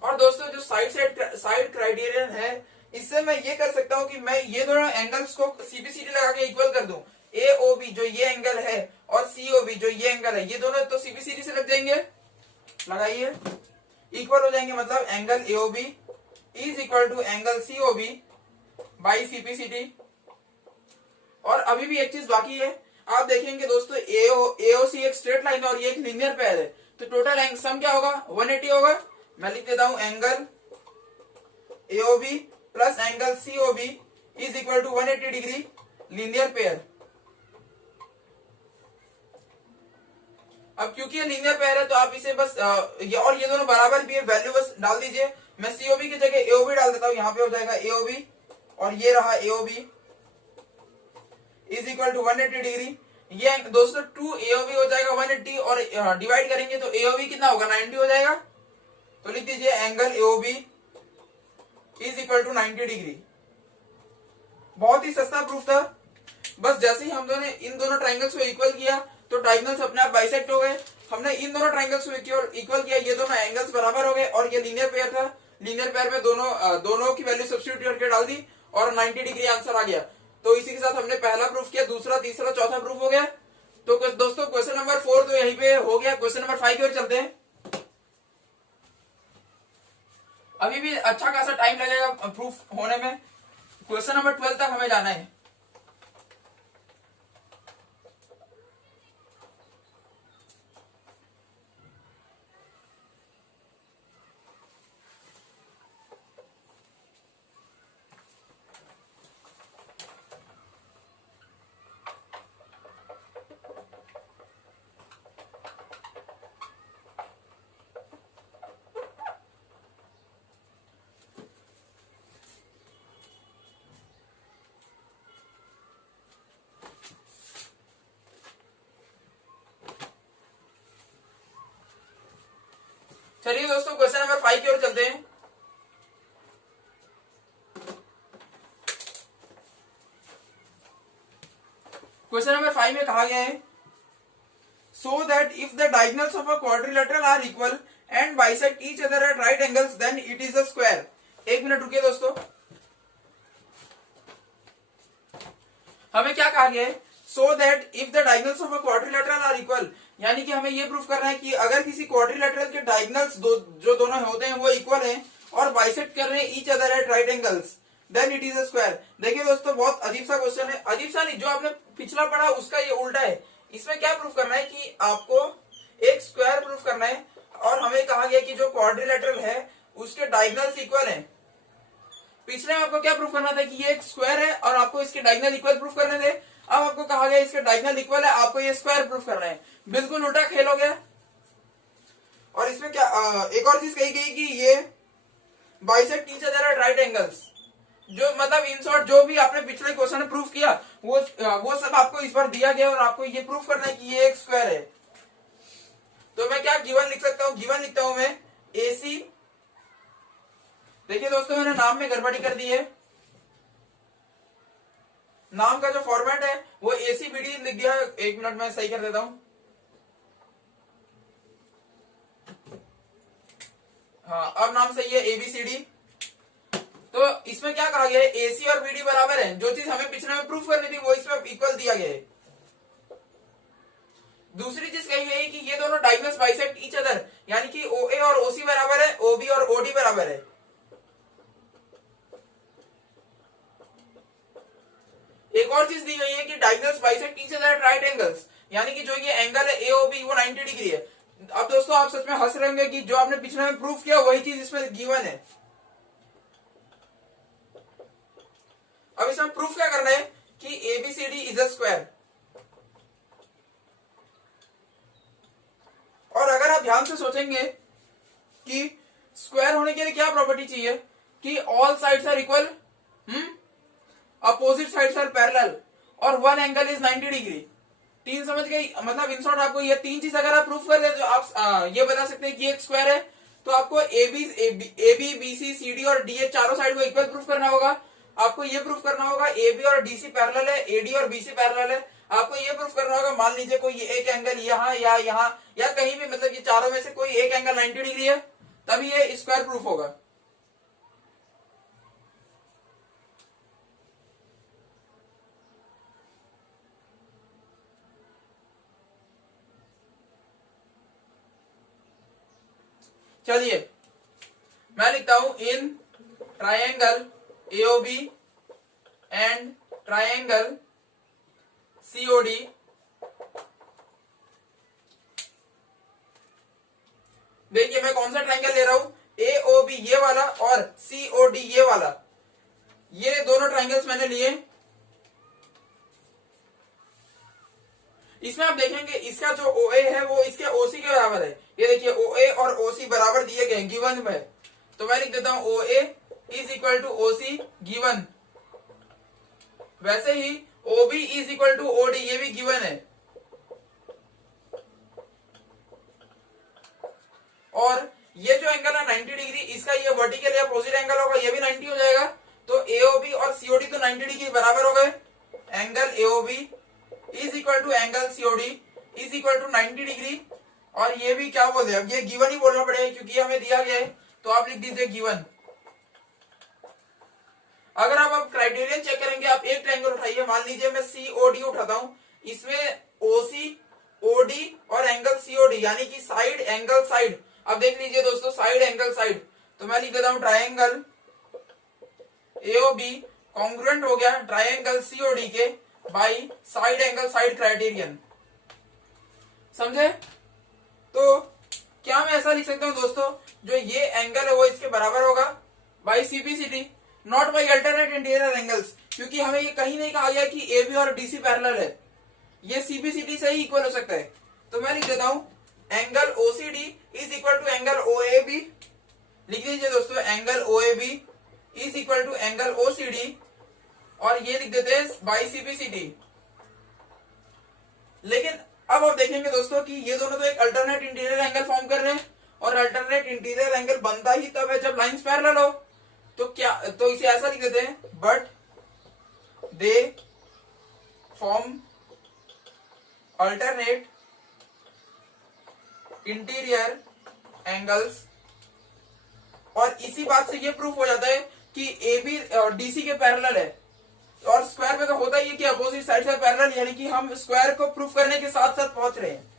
और दोस्तों जो साइड क्राइटेरियन है, इससे मैं ये कर सकता हूं कि मैं ये दोनों एंगल्स को CBCD लगा के इक्वल कर दूं। AOB जो ये एंगल है और सीओबी जो ये एंगल है, ये दोनों तो सीबीसीडी से लग जाएंगे, लगाइए, इक्वल हो जाएंगे, मतलब angle AOB is equal to angle COB by CPCT. और अभी भी एक चीज बाकी है, आप देखेंगे दोस्तों एओसी एक स्ट्रेट लाइन है और ये एक लीनियर पेयर है, तो टोटल एंगल सम क्या होगा, 180 होगा। मैं लिख देता हूं angle AOB plus angle COB is equal to 180 degree linear pair. अब क्योंकि ये लीनियर पेयर है तो आप इसे बस ये और ये दोनों बराबर भी है, वैल्यू बस डाल दीजिए। मैं सीओबी की जगह एओबी डाल देता हूं, यहां पे हो जाएगा एओबी और ये रहा AOB is equal to 180 degree. ये दोस्तों 2 एओबी हो जाएगा 180 और डिवाइड करेंगे तो एओबी कितना होगा, 90 हो जाएगा। तो लिख दीजिए angle AOB is equal to 90 degree. बहुत ही सस्ता प्रूफ था, बस जैसे ही हम दोनों इन दोनों ट्राइंगल्स को इक्वल किया तो डायगोनल्स अपने आप बाइसेक्ट हो गए। हमने इन दोनों ट्राइंगल्स को इक्वल किया, ये दोनों एंगल्स बराबर हो गए और ये लीनियर पेयर था। लीनियर पेयर में दोनों की वैल्यू सब्स्टिट्यूट करके डाल दी और 90 डिग्री आंसर आ गया। तो इसी के साथ हमने पहला प्रूफ किया, दूसरा, तीसरा, चौथा प्रूफ हो गया। तो दोस्तों क्वेश्चन नंबर 4 तो यहीं पे हो गया। क्वेश्चन नंबर 5 की ओर चलते हैं। अभी भी अच्छा खासा टाइम लगेगा प्रूफ होने में, क्वेश्चन नंबर 12 तक हमें जाना है। चलिए दोस्तों क्वेश्चन नंबर 5 की ओर चलते हैं। क्वेश्चन नंबर 5 में कहा गया है so that if the diagonals of a quadrilateral are equal and bisect each other at right angles then it is a square. एक मिनट रुकिए दोस्तों, हमें क्या कहा गया है, so that if the diagonals of a quadrilateral are equal, यानी कि हमें ये प्रूफ करना है कि अगर किसी क्वाड्रिलेटरल के डायगोनल्स जो दोनों होते हैं वो इक्वल हैं और बाइसेक्ट कर रहे हैं each other at right angles then it is a square. देखिए दोस्तों बहुत अजीब सा क्वेश्चन है, अजीब सा नहीं, जो आपने पिछला पढ़ा उसका ये उल्टा है। इसमें क्या प्रूफ करना है कि आपको एक स्क्वायर प्रूफ करना है और हमें कहा गया कि जो क्वाड्रिलेटरल है उसके डायगोनल्स इक्वल हैं। पिछले में आपको क्या प्रूफ करना था कि ये एक स्क्वायर है और आपको इसके डायगोनल इक्वल प्रूफ करने थे। अब आपको कहा गया इसके डायगोनल इक्वल है, आपको ये स्क्वायर प्रूफ करना है। बिल्कुल उल्टा खेल हो गया। और इसमें क्या एक और चीज कही गई कि ये bisect each other at right angles, जो मतलब इन शॉर्ट जो भी आपने पिछले क्वेश्चन में प्रूफ किया वो सब आपको इस बार दिया गया और आपको ये प्रूफ करना है कि ये एक स्क्वायर है। तो मैं क्या गिवन लिख सकता हूं, गिवन लिखता हूं मैं एसी। देखिए दोस्तों मैंने नाम में गड़बड़ी कर दी है, नाम का जो फॉर्मेट है वो एसीबीडी लिख दिया है। एक मिनट में सही कर देता हूं। हाँ अब नाम सही है एबीसीडी। तो इसमें क्या कहा गया है, एसी और बीडी बराबर है। जो चीज हमें पिछले में प्रूफ करनी थी वो इसमें इक्वल दिया गया है। दूसरी चीज कही गई है कि ये दोनों डायगोनल्स बाइसेक्ट ईच अदर, यानी कि ओए और ओसी बराबर है, ओबी और ओडी बराबर है। एक और चीज दी गई है कि diagonals bisect each other at right angles, यानी कि जो ये एंगल है एओबी वो 90 डिग्री है। अब दोस्तों आप सच में हंस रहे होंगे कि जो आपने पिछले में प्रूफ किया वही चीज इसमें गिवन है। अब इसमें प्रूफ क्या करना है कि एबीसीडी इज अ स्क्वायर। और अगर आप ध्यान से सोचेंगे कि स्क्वायर होने के लिए क्या प्रॉपर्टी चाहिए कि all sides are equal, opposite sides are parallel और वन एंगल इज 90 डिग्री। तीन समझ गए, मतलब इन शॉर्ट आपको ये तीन चीज अगर आप प्रूफ कर दे तो आप ये बता सकते हैं कि एक स्क्वायर है। तो आपको एबी बीसी सीडी और डी चारों साइड को इक्वल प्रूफ करना होगा। आपको ये प्रूफ करना होगा एबी और डीसी पैरेलल है, एडी और बीसी पैरेलल है। आपको ये प्रूफ करना होगा मान लीजिए कोई एक एंगल यहाँ या यहाँ या कहीं भी, मतलब ये चारों में से कोई एक एंगल 90 डिग्री है, तभी ये स्क्वायर प्रूफ होगा। चलिए मैं लिखता हूं in triangle AOB and triangle COD देखिए मैं कौन सा ट्रायंगल ले रहा हूं, एओबी ये वाला और सीओडी ये वाला, ये दोनों ट्रायंगल्स मैंने लिए। इसमें आप देखेंगे इसका जो OA है वो इसके OC के बराबर है। ये देखिए OA और OC बराबर दिए गए गिवन में, तो मैं लिख देता हूं OA is equal to OC given. वैसे ही OB is equal to OD ये भी गिवन है। और ये जो एंगल है 90 डिग्री, इसका ये वर्टिकल या अपोजिट एंगल होगा, ये भी 90 हो जाएगा। तो AOB और COD तो 90 डिग्री बराबर हो गए। Angle AOB is equal to angle COD is equal to 90 degree. और ये भी क्या बोल रहे हैं, अब ये गिवन ही बोलना पड़ेगा क्योंकि हमें दिया गया है, तो आप लिख दीजिए गिवन। अगर आप अब क्राइटेरियन चेक करेंगे, आप एक ट्रायंगल उठाइए, मान लीजिए मैं COD उठाता हूं, इसमें OC OD और एंगल COD यानी कि साइड एंगल साइड। अब देख लीजिए दोस्तों साइड एंगल साइड, तो मैं लिख देता हूं ट्रायंगल AOB कॉन्ग्रुएंट हो गया ट्रायंगल COD के by side angle side criterion. समझे? तो क्या मैं ऐसा लिख सकता हूं दोस्तों, जो ये एंगल है वो इसके बराबर होगा by CPCT, not by alternate interior angles, क्योंकि हमें ये कहीं नहीं कहा गया कि AB और DC पैरेलल है, ये CPCT से ही इक्वल हो सकता है। तो मैं लिख देता हूं angle OCD is equal to angle OAB। लिख दीजिए दोस्तों angle OAB is equal to angle OCD, और ये लिख देते हैं बाई CPCT। लेकिन अब आप देखेंगे दोस्तों कि ये दोनों तो एक अल्टरनेट इंटीरियर एंगल फॉर्म कर रहे हैं, और अल्टरनेट इंटीरियर एंगल बनता ही तब है जब लाइंस पैरेलल हो। तो क्या, तो इसे ऐसा लिख देते हैं, but they form alternate interior angles. और इसी बात से ये प्रूफ हो जाता है कि AB और DC के पैरेलल है। और स्क्वायर में तो होता ही है कि अपोजिट साइड से पैरेलल, यानी कि हम स्क्वायर को प्रूफ करने के साथ साथ पहुंच रहे हैं।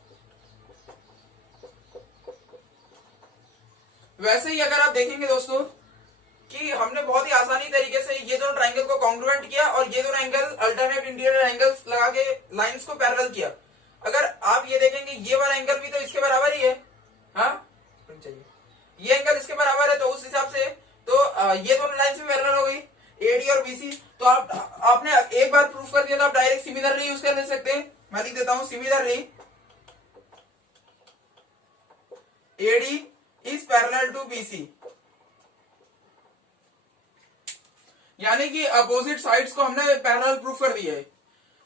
वैसे ही अगर आप देखेंगे दोस्तों कि हमने बहुत ही आसानी तरीके से ये दोनों ट्रायंगल को कॉन्ग्रुएंट किया और ये दोनों एंगल अल्टरनेट इंटीरियर एंगल्स लगा के लाइंस को पैरेलल किया। अगर आप ये देखेंगे ये वाला एंगल भी तो इसके बराबर ही है, हाँ चाहिए ये एंगल इसके बराबर है, तो उस हिसाब से तो ये दोनों लाइंस भी पैरेलल हो गई AD और BC। तो आपने एक बार प्रूफ कर दिया तो आप डायरेक्ट सिमिलरली यूज कर ले सकते हैं। मैं लिख देता हूं similarly AD is parallel to BC, यानी कि अपोजिट साइड्स को हमने पैरेलल प्रूफ कर दिया है।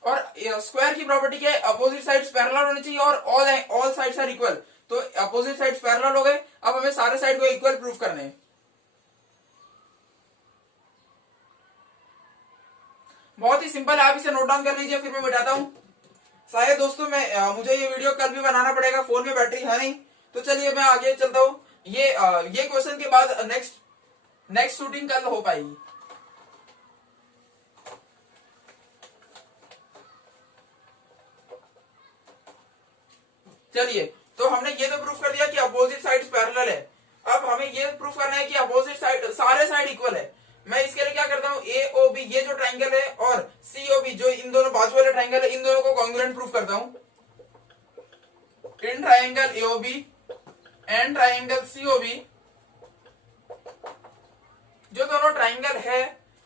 और स्क्वायर की प्रॉपर्टी क्या है, अपोजिट साइड्स पैरेलल होनी चाहिए और ऑल साइड्स आर इक्वल। तो अपोजिट साइड्स पैरेलल हो गए, अब हमें सारे साइड को इक्वल प्रूफ करने हैं। बहुत ही सिंपल है, आप इसे नोट डाउन कर लीजिए, फिर मैं मिटाता हूं। शायद दोस्तों मुझे ये वीडियो कल भी बनाना पड़ेगा, फोन में बैटरी है नहीं। तो चलिए मैं आगे चलता हूं। ये क्वेश्चन के बाद नेक्स्ट शूटिंग कल हो पाएगी। चलिए, तो हमने ये तो प्रूफ कर दिया कि अपोजिट साइड्स पैरेलल है। अब हमें ये प्रूफ करना है कि अपोजिट साइड सारे साइड इक्वल है। मैं इसके लिए क्या करता हूं, AOB ये जो ट्रायंगल है और COB जो इन दोनों बाजू वाले ट्रायंगल है, इन दोनों को कॉन्ग्रुएंट प्रूफ करता हूं। In triangle AOB and triangle COB, जो दोनों ट्रायंगल है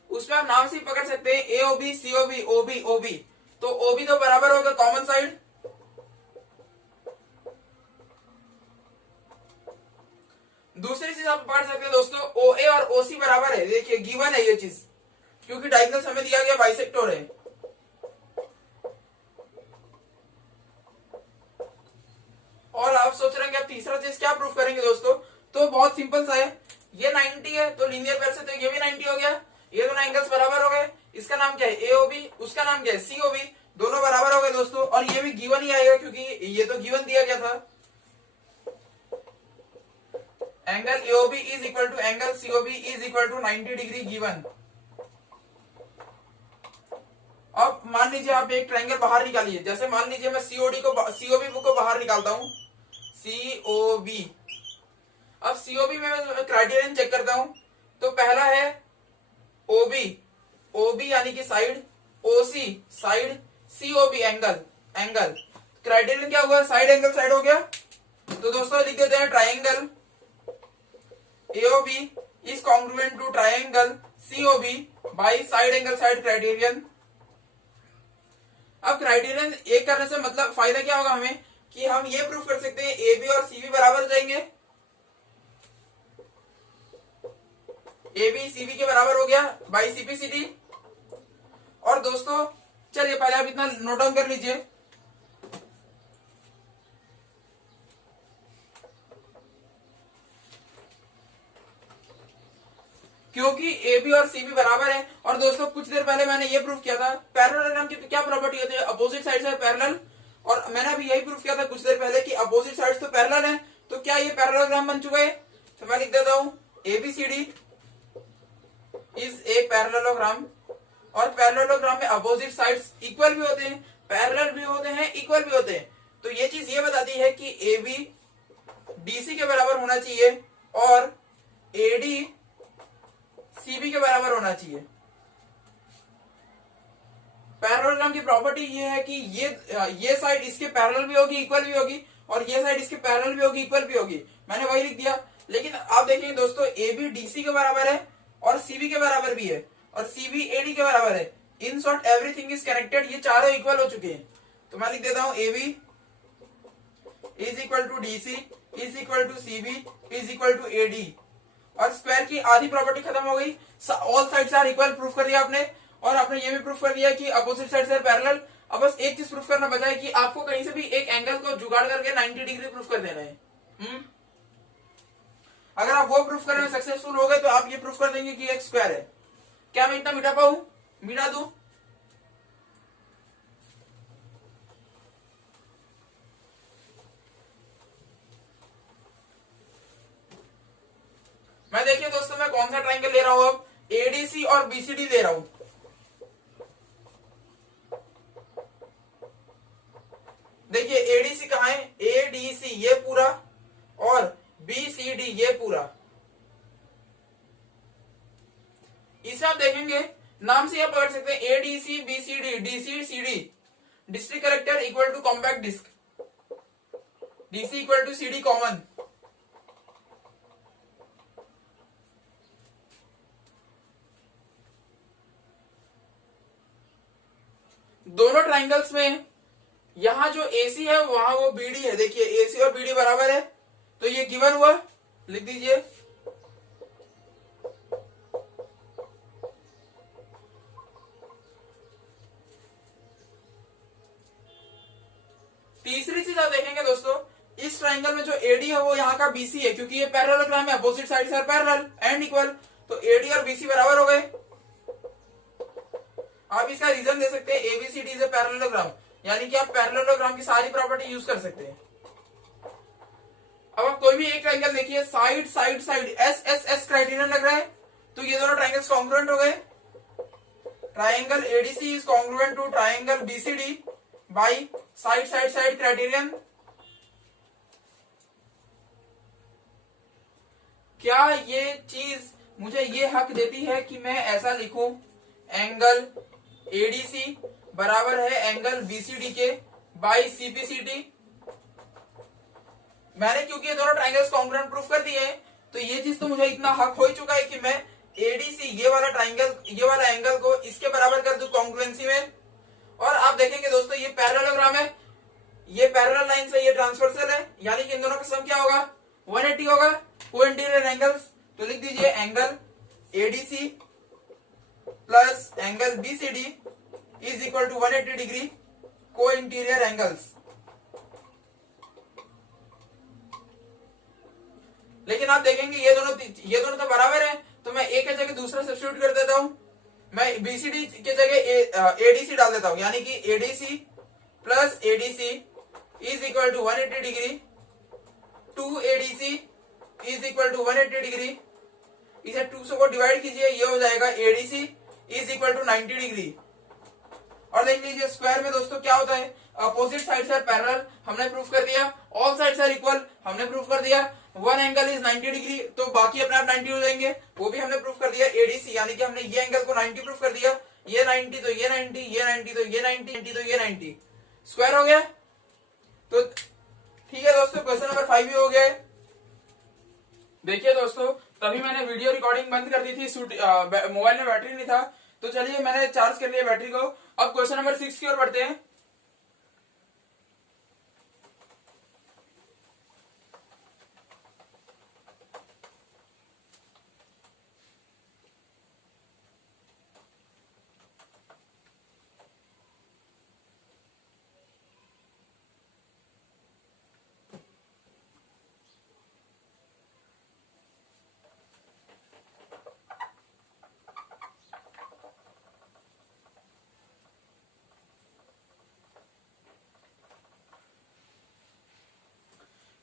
उसमें आप नाम से ही पकड़ सकते हैं AOB COB OB OB। तो OB तो बराबर होगा कॉमन साइड, दूसरी चीज आप पढ़ सकते हैं दोस्तों OA और OC बराबर है। देखिए गिवन है ये चीज, क्योंकि डायगोनल्स हमें दिया गया बाइसेक्टर है। और आप सोच रहे हैं कि आप तीसरा चीज क्या प्रूफ करेंगे दोस्तों, तो बहुत सिंपल सा है। ये 90 है तो लीनियर पेयर से तो ये भी 90 हो गया, ये दोनों एंगल्स बराबर हो गए। इसका नाम क्या है AOB, उसका नाम क्या है COB, दोनों बराबर हो गए दोस्तों। और ये भी गिवन ही आएगा क्योंकि ये तो गिवन दिया गया था। Angle AOB is equal to angle COB is equal to 90 degree given. अब मान लीजिए आप एक ट्रायंगल बाहर निकालिए, जैसे मान लीजिए मैं COB को बाहर निकालता हूं, COB। अब सीओबी में मैं क्राइटेरियन चेक करता हूं, तो पहला है ओबी, ओबी यानी कि side, OC side, COB angle, angle. Criterion क्या हुआ, साइड एंगल साइड हो गया, तो दोस्तों लिख देते हैं triangle AOB is congruent to triangle COB by side angle side criterion. अब क्राइटेरियन एक करने से मतलब फायदा क्या होगा हमें, कि हम ये प्रूफ कर सकते हैं ए बी और सी बी बराबर हो जाएंगे, ए बी सी बी के बराबर हो गया by C P C D. और दोस्तों चलिए पहले आप इतना नोट डाउन कर लीजिए, क्योंकि ए बी और सी बी बराबर है। और दोस्तों कुछ देर पहले मैंने ये प्रूफ किया था पैरेललोग्राम की क्या प्रॉपर्टी होती है, अपोजिट साइड है पैरेलल, और मैंने अभी यही प्रूफ किया था कुछ देर पहले कि अपोजिट साइड तो पैरेलल है, तो क्या ये पैरेललोग्राम बन चुका है। तो मैं लिख देता हूं एबीसीडी इज ए पैरेललोग्राम, और पैरेललोग्राम में अपोजिट साइड्स इक्वल भी होते हैं, पैरेलल भी होते हैं, इक्वल भी होते हैं। तो ये चीज ये बताती है कि ए बी डीसी के बराबर होना चाहिए और एडी सीबी के बराबर होना चाहिए। पैरेललोग्राम की प्रॉपर्टी ये है कि ये साइड इसके पैरेलल भी होगी, इक्वल भी होगी, और ये साइड इसके पैरेलल भी होगी, इक्वल भी होगी। मैंने वही लिख दिया। लेकिन आप देखेंगे दोस्तों ए बी डीसी के बराबर है और सीबी के बराबर भी है, और सीबी एडी के बराबर है। In short everything is connected, ये चारों इक्वल हो चुके हैं। तो मैं लिख देता हूं A B is equal to DC is equal to CB is equal to AD, और स्क्वायर की आधी प्रॉपर्टी खत्म हो गई, all sides are equal proof कर दिया आपने, और आपने ये भी प्रूफ कर दिया कि अपोजिट साइड्स आर पैरेलल। अब बस एक चीज प्रूफ करना बचा है कि आपको कहीं से भी एक एंगल को जुगाड़ करके 90 डिग्री प्रूफ कर देना है। अगर आप वो प्रूफ करने में सक्सेसफुल हो गए तो आप ये प्रूफ कर देंगे कि एक स्क्वायर है। क्या मैं इतना मिटा पाऊं, मिटा दूं? मैं देखिए दोस्तों मैं कौन सा ट्राइंगल ले रहा हूं, अब एडीसी और बीसीडी ले रहा हूं। देखिए एडीसी कहां है, एडीसी ये पूरा और बीसीडी ये पूरा। इसे आप देखेंगे नाम से आप पकड़ सकते हैं ADC BCD DC CD, district collector equal to compact disc, DC equal to CD common. दोनों ट्राइंगल्स में यहां जो AC है वहां वो BD है। देखिए AC और BD बराबर है, तो ये गिवन हुआ, लिख दीजिए। तीसरी चीज आप देखेंगे दोस्तों, इस ट्राइंगल में जो AD है वो यहाँ का BC है, क्योंकि ये पैरेललोग्राम है, opposite sides are parallel and equal, तो AD और BC बराबर हो गए। आप इसका रीजन दे सकते हैं एबीसीडी इज ए पैरेललोग्राम, यानी कि आप पैरेललोग्राम की सारी प्रॉपर्टी यूज कर सकते हैं। अब आप कोई भी एक ट्राइंगल देखिए, side side side S S S criterion लग रहा है, तो ये दोनों ट्राइंगल्स कॉन्ग्रुएंट हो गए। Triangle ADC is congruent to triangle BCD by side side side criterion. क्या ये चीज मुझे ये हक देती है कि मैं ऐसा लिखूं, एंगल एडीसी बराबर है एंगल बीसीडी के बाई सीपीसीटी। मैंने क्योंकि ये दोनों ट्राइंगल्स कॉन्ग्रुएंट प्रूफ कर दिए हैं, तो ये चीज तो मुझे इतना हक हो ही चुका है कि मैं एडीसी ये वाला ट्राइंगल ये वाला एंगल को इसके बराबर कर दूं कॉन्ग्रुएंसी में। और आप देखेंगे दोस्तों ये पैरेललोग्राम है, ये पैरेलल लाइन से ये ट्रांसवर्सल है, यानी कि इन दोनों का सम क्या होगा, 180 होगा, को इंटीरियर एंगल्स। तो लिख दीजिए angle ADC plus angle BCD is equal to 180 degree co interior angles. लेकिन आप देखेंगे ये दोनों तो बराबर है, तो मैं ए के जगह दूसरा सब्स्टिट्यूट कर देता हूं, मैं बीसीडी के जगह एडीसी डाल देता हूं, यानी कि ADC plus ADC is equal to 180 degree, two ADC is equal to 180 degree. इसे 2 से को डिवाइड कीजिए, ये हो जाएगा ADC is equal to 90 degree. और देख लीजिए स्क्वायर में दोस्तों क्या होता है, अपोजिट साइड्स आर पैरेलल, हमने प्रूफ कर दिया, ऑल साइड्स आर इक्वल, हमने प्रूफ कर दिया। वन एंगल इज 90 डिग्री, तो बाकी अपने आप 90 हो जाएंगे, वो भी हमने प्रूफ कर दिया। एडीसी यानी कि हमने ये एंगल को 90 प्रूफ कर दिया, ये 90 तो ये 90, ये 90 तो ये 90, 90 तो ये 90, स्क्वायर हो गया। तो ठीक है दोस्तों, क्वेश्चन नंबर 5 भी हो गया। देखिए दोस्तों, तभी मैंने वीडियो रिकॉर्डिंग बंद कर दी थी, मोबाइल में बैटरी नहीं था, तो चलिए मैंने चार्ज कर लिया बैटरी को। अब क्वेश्चन नंबर 6 की ओर बढ़ते हैं।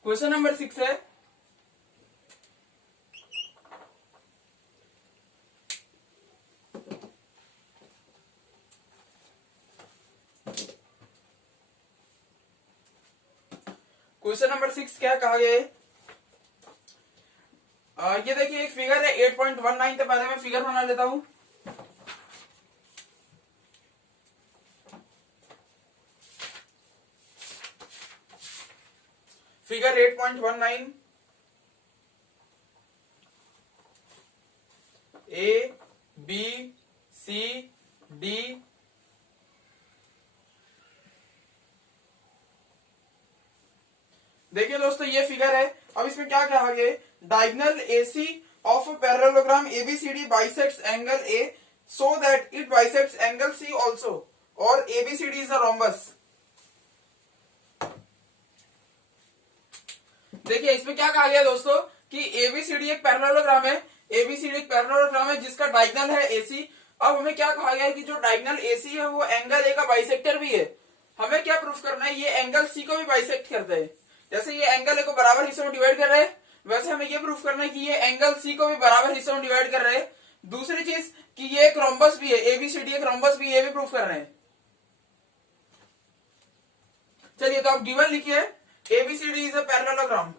क्वेश्चन नंबर 6 है, क्वेश्चन नंबर 6 क्या कहा गया है? ये देखिए एक फिगर है 8.19, तो पहले मैं फिगर बना लेता हूं। Figure 8.19, A B C D देखिए दोस्तों ये फिगर है। अब इसमें क्या कहा गया है? Diagonal AC of parallelogram ABCD bisects angle A so that it bisects angle C also, और एबीसीडी इज अ रोम्बस। देखिए इसमें क्या कहा गया दोस्तों कि एबीसीडी एक पैरेललोग्राम है, एबीसीडी एक पैरेललोग्राम है जिसका डायगोनल है एसी। अब हमें क्या कहा गया है कि जो डायगोनल एसी है वो एंगल ए का बाइसेक्टर भी है। हमें क्या प्रूफ करना है? ये एंगल सी को भी बाइसेक्ट करता है। जैसे ये एंगल ए को बराबर हिस्सों में डिवाइड कर रहे हैं, वैसे हमें ये प्रूफ करना है कि ये एंगल सी को भी बराबर हिस्सों में डिवाइड कर रहे हैं। दूसरी चीज कि ये एक रोम्बस भी है, एबीसीडी एक रोम्बस भी है, ये भी प्रूफ कर रहे हैं। चलिए तो आप गिवन लिखिए, एबीसीडी इज अ पैरेललोग्राम।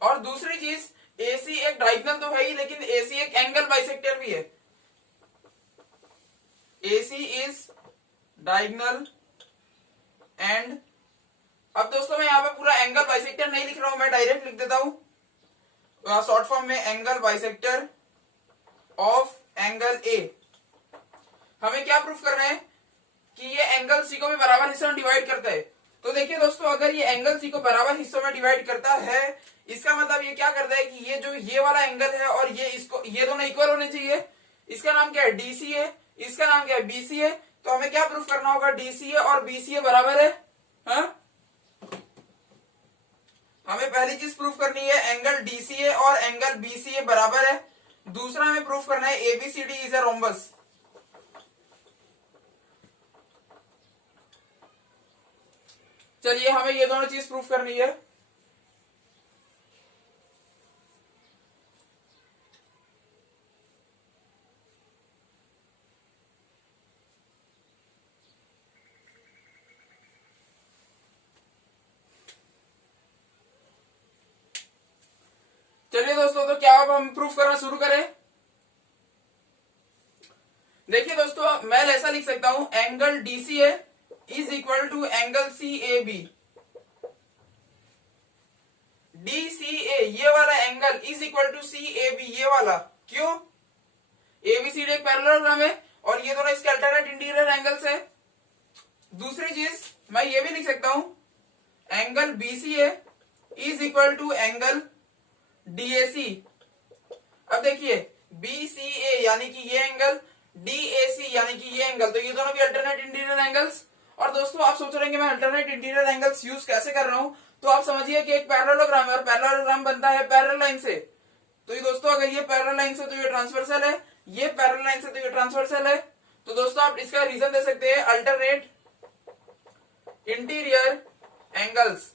और दूसरी चीज, एसी एक डायगोनल तो है ही, लेकिन एसी एक एंगल बाइसेक्टर भी है। एसी इज डायगोनल एंड, अब दोस्तों मैं यहां पे पूरा एंगल बाइसेक्टर नहीं लिख रहा हूं, मैं डायरेक्ट लिख देता हूं शॉर्ट फॉर्म में, angle bisector of angle A. हमें क्या प्रूफ कर रहे हैं कि ये एंगल सी को भी बराबर हिस्सों में डिवाइड करता है। तो देखिए दोस्तों, अगर ये एंगल सी को बराबर हिस्सों में डिवाइड करता है, इसका मतलब ये क्या करता है कि ये जो ये वाला एंगल है और ये इसको, ये दोनों इक्वल होने चाहिए। इसका नाम क्या है? डीसी है। इसका नाम क्या है? बीसी है। तो हमें क्या प्रूफ करना होगा? डीसीए और बीसीए बराबर है। हा? हमें पहली चीज प्रूफ करनी है एंगल डीसीए और एंगल बीसीए बराबर है। दूसरा हमें प्रूफ करना है एबीसीडी इज अ रोम्बस। चलिए हमें ये दोनों चीज प्रूफ करनी है। चलिए दोस्तों, तो क्या अब हम प्रूफ करना शुरू करें? देखिए दोस्तों, मैं ऐसा लिख सकता हूं, angle DCA is equal to angle C A B. DCA ये वाला angle is equal to C A B, ये वाला। क्यों? एबीसीडी एक पैरेललोग्राम है और ये दोनों इसके अल्टरनेट इंटीरियर एंगल्स है। दूसरी चीज मैं ये भी लिख सकता हूं, angle BCA is equal to angle DAC. अब देखिए बीसीए यानी कि ये एंगल, डीएसी यानी कि ये एंगल, तो ये दोनों भी अल्टरनेट इंटीरियर एंगल्स। और दोस्तों आप सोच रहे हैं कि मैं अल्टरनेट इंटीरियर एंगल्स यूज कैसे कर रहा हूं, तो आप समझिए कि एक पैरेललोग्राम है और पैरेललोग्राम बनता है पैरेलल लाइन से। तो ये दोस्तों अगर ये पैरेलल लाइन से तो ये ट्रांसवर्सल है, ये पैरेलल लाइन से तो ये ट्रांसवर्सल है। तो दोस्तों आप इसका रीजन दे सकते हैं अल्टरनेट इंटीरियर एंगल्स।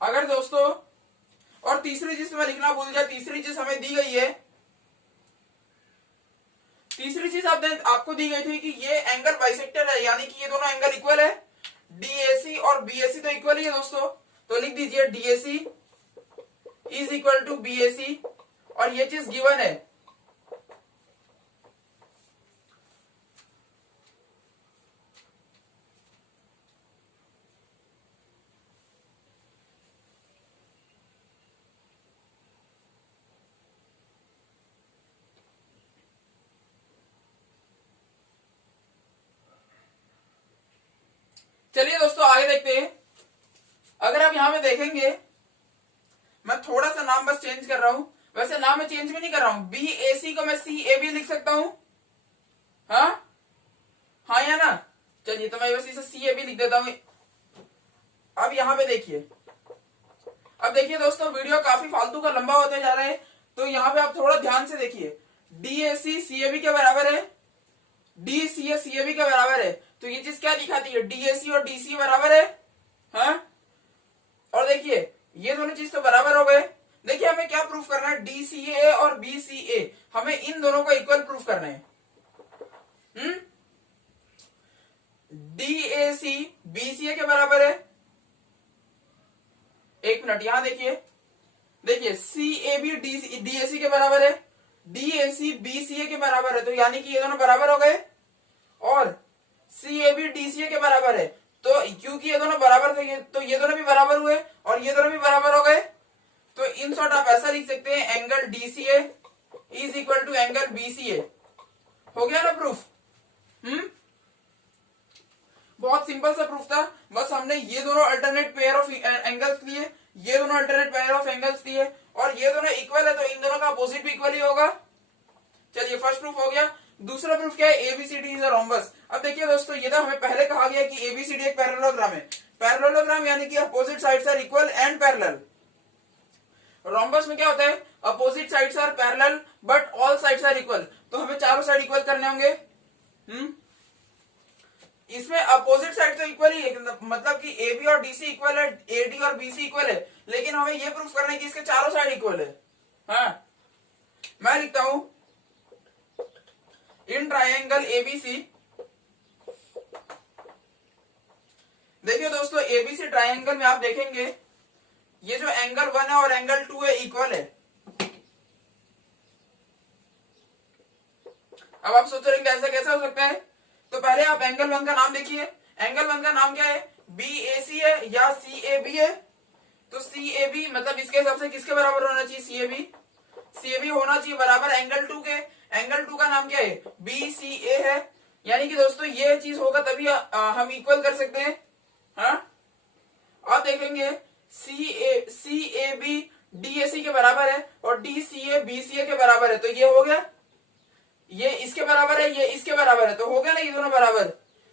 अगर दोस्तों, और और तीसरी चीज मैं लिखना भूल गया, तीसरी चीज हमें दी गई है, तीसरी चीज आपको दी गई थी कि ये एंगल बाइसेक्टर है, यानी कि ये दोनों एंगल इक्वल है, डीएसी और बीएसी तो इक्वल ही है दोस्तों, तो लिख दीजिए DAC is equal to BAC, और ये चीज गिवन है। चलिए दोस्तों आगे देखते हैं। अगर आप यहां पे देखेंगे, मैं थोड़ा सा नाम बस चेंज कर रहा हूं, वैसे नाम मैं चेंज भी नहीं कर रहा हूं, बी ए सी को मैं सी ए बी लिख सकता हूं, हाँ या ना। चलिए तो मैं बस इसे सी ए बी लिख देता हूं। अब यहां पे देखिए, अब देखिए दोस्तों वीडियो काफी फालतू का लंबा होते जा रहा है, तो यहां पे आप थोड़ा ध्यान से देखिए, D A C C A B के बराबर है, D C A C A B के बराबर है, तो ये चीज क्या दिखाती है, डीएसी और डीसी बराबर है, और देखिए ये दोनों चीज तो बराबर हो गए। देखिए हमें क्या प्रूफ करना है, डीसीए और बीसीए, हमें इन दोनों को इक्वल प्रूफ करना है। डीएसी बीसीए के बराबर है, एक मिनट यहां देखिए, देखिए सीएबी डीएसी के बराबर है, डीएसी बीसीए के बराबर है, तो यानी कि ये दोनों बराबर हो गए, और सीएबी डीसीए के बराबर है, तो क्योंकि ये दोनों बराबर थे तो ये दोनों भी बराबर हुए और ये दोनों भी बराबर हो गए, तो इन शॉर्ट आप ऐसा लिख सकते हैं, angle DCA is equal to angle BCA. हो गया ना प्रूफ? बहुत सिंपल सा प्रूफ था, बस हमने ये दोनों अल्टरनेट पेयर ऑफ एंगल्स लिए, ये दोनों अल्टरनेट पेयर ऑफ एंगल्स लिए, और ये दोनों इक्वल है तो इन दोनों का अपोजिट भी इक्वल ही होगा। चलिए फर्स्ट प्रूफ हो गया। दूसरा प्रूफ क्या है, एबीसीडी इज अ रोम्बस। अब देखिए दोस्तों, ये तो हमें पहले कहा गया कि एबीसीडी एक पैरेललोग्राम है, पैरेललोग्राम यानी कि opposite sides are equal and parallel. Rhombus में क्या होता है, opposite sides are parallel but all sides are equal, तो हमें चारों साइड इक्वल करने होंगे। इसमें अपोजिट साइड तो इक्वल ही है, मतलब कि ए बी और डीसी इक्वल है, ए डी और बीसी इक्वल है, लेकिन हमें यह प्रूफ करना है कि इसके चारों साइड इक्वल है। मैं लिखता हूं, इन ट्राइंगल एबीसी, देखिए दोस्तों एबीसी ट्राइंगल में आप देखेंगे ये जो एंगल 1 है और एंगल 2 है इक्वल है। अब आप सोच रहे हैं ऐसा कैसे हो सकता है, तो पहले आप एंगल 1 का नाम देखिए, एंगल 1 का नाम क्या है, बीएसी है या सीएबी है, तो सीएबी मतलब इसके हिसाब से किसके बराबर होना चाहिए, सीएबी, सीएबी होना चाहिए बराबर एंगल 2 के। एंगल 2 का नाम क्या है, बीसीए है, यानी कि दोस्तों ये चीज होगा तभी हम इक्वल कर सकते हैं। आप देखेंगे सीएबी डीएसी के बराबर है और डीसीए बीसीए के बराबर है, तो ये हो गया, ये इसके बराबर है, ये इसके बराबर है, तो हो गया ना ये दोनों बराबर।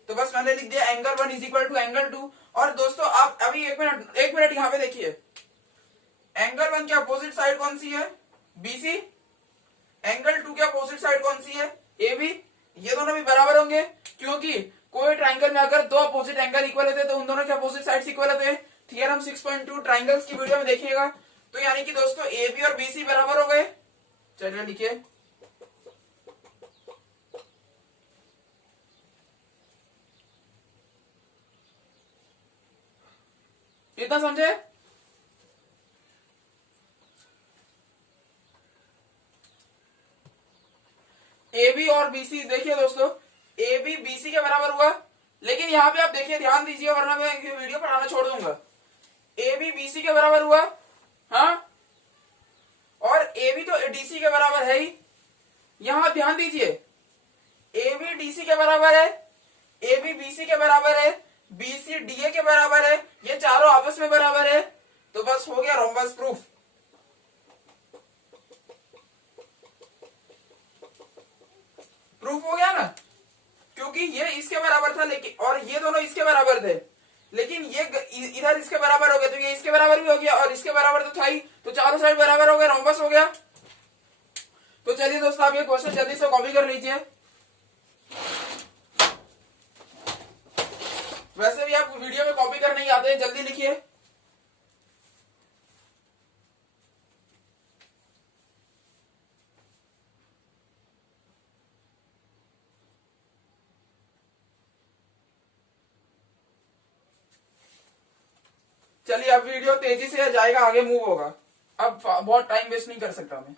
तो बस मैंने लिख दिया angle 1 is equal to angle 2। और दोस्तों आप अभी एक मिनट यहां पे देखिए, एंगल 1 की अपोजिट साइड कौन सी है, बीसी, एंगल 2 की अपोजिट साइड कौन सी है, एबी, ये दोनों भी बराबर होंगे, क्योंकि कोई ट्राइंगल में अगर दो अपोजिट एंगल इक्वल होते तो उन दोनों के अपोजिट साइड्स इक्वल होते। थ्योरम 6.2 ट्राइंगल्स की वीडियो में देखिएगा। तो यानी कि दोस्तों ए बी और बी सी बराबर हो गए। चलिए लिखिए, इतना समझे। ए बी और बीसी, देखिए दोस्तों ए बी बीसी के बराबर हुआ, लेकिन यहां पे आप देखिए, ध्यान दीजिए वरना मैं वीडियो पढ़ाना छोड़ दूंगा। ए बी बीसी के बराबर हुआ, और ए बी तो डीसी के बराबर है ही। यहां ध्यान दीजिए, ए बी डीसी के बराबर है, ए बी बीसी के बराबर है, बीसी डीए के बराबर है, ये चारों आपस में बराबर है, तो बस हो गया रोम्बस प्रूफ। प्रूफ हो गया ना, क्योंकि ये इसके बराबर था, लेकिन और ये दोनों इसके बराबर थे, लेकिन ये इधर इसके बराबर हो गया, तो ये इसके बराबर भी हो गया, और इसके बराबर तो था ही, तो चारों साइड बराबर हो गए, रोम्बस हो गया। तो चलिए दोस्तों आप ये क्वेश्चन जल्दी से कॉपी कर लीजिए। वैसे भी आप वीडियो में कॉपी कर नहीं आते हैं, जल्दी लिखिए। चलिए अब वीडियो तेजी से जाएगा, आगे मूव होगा। अब बहुत टाइम वेस्ट नहीं कर सकता मैं।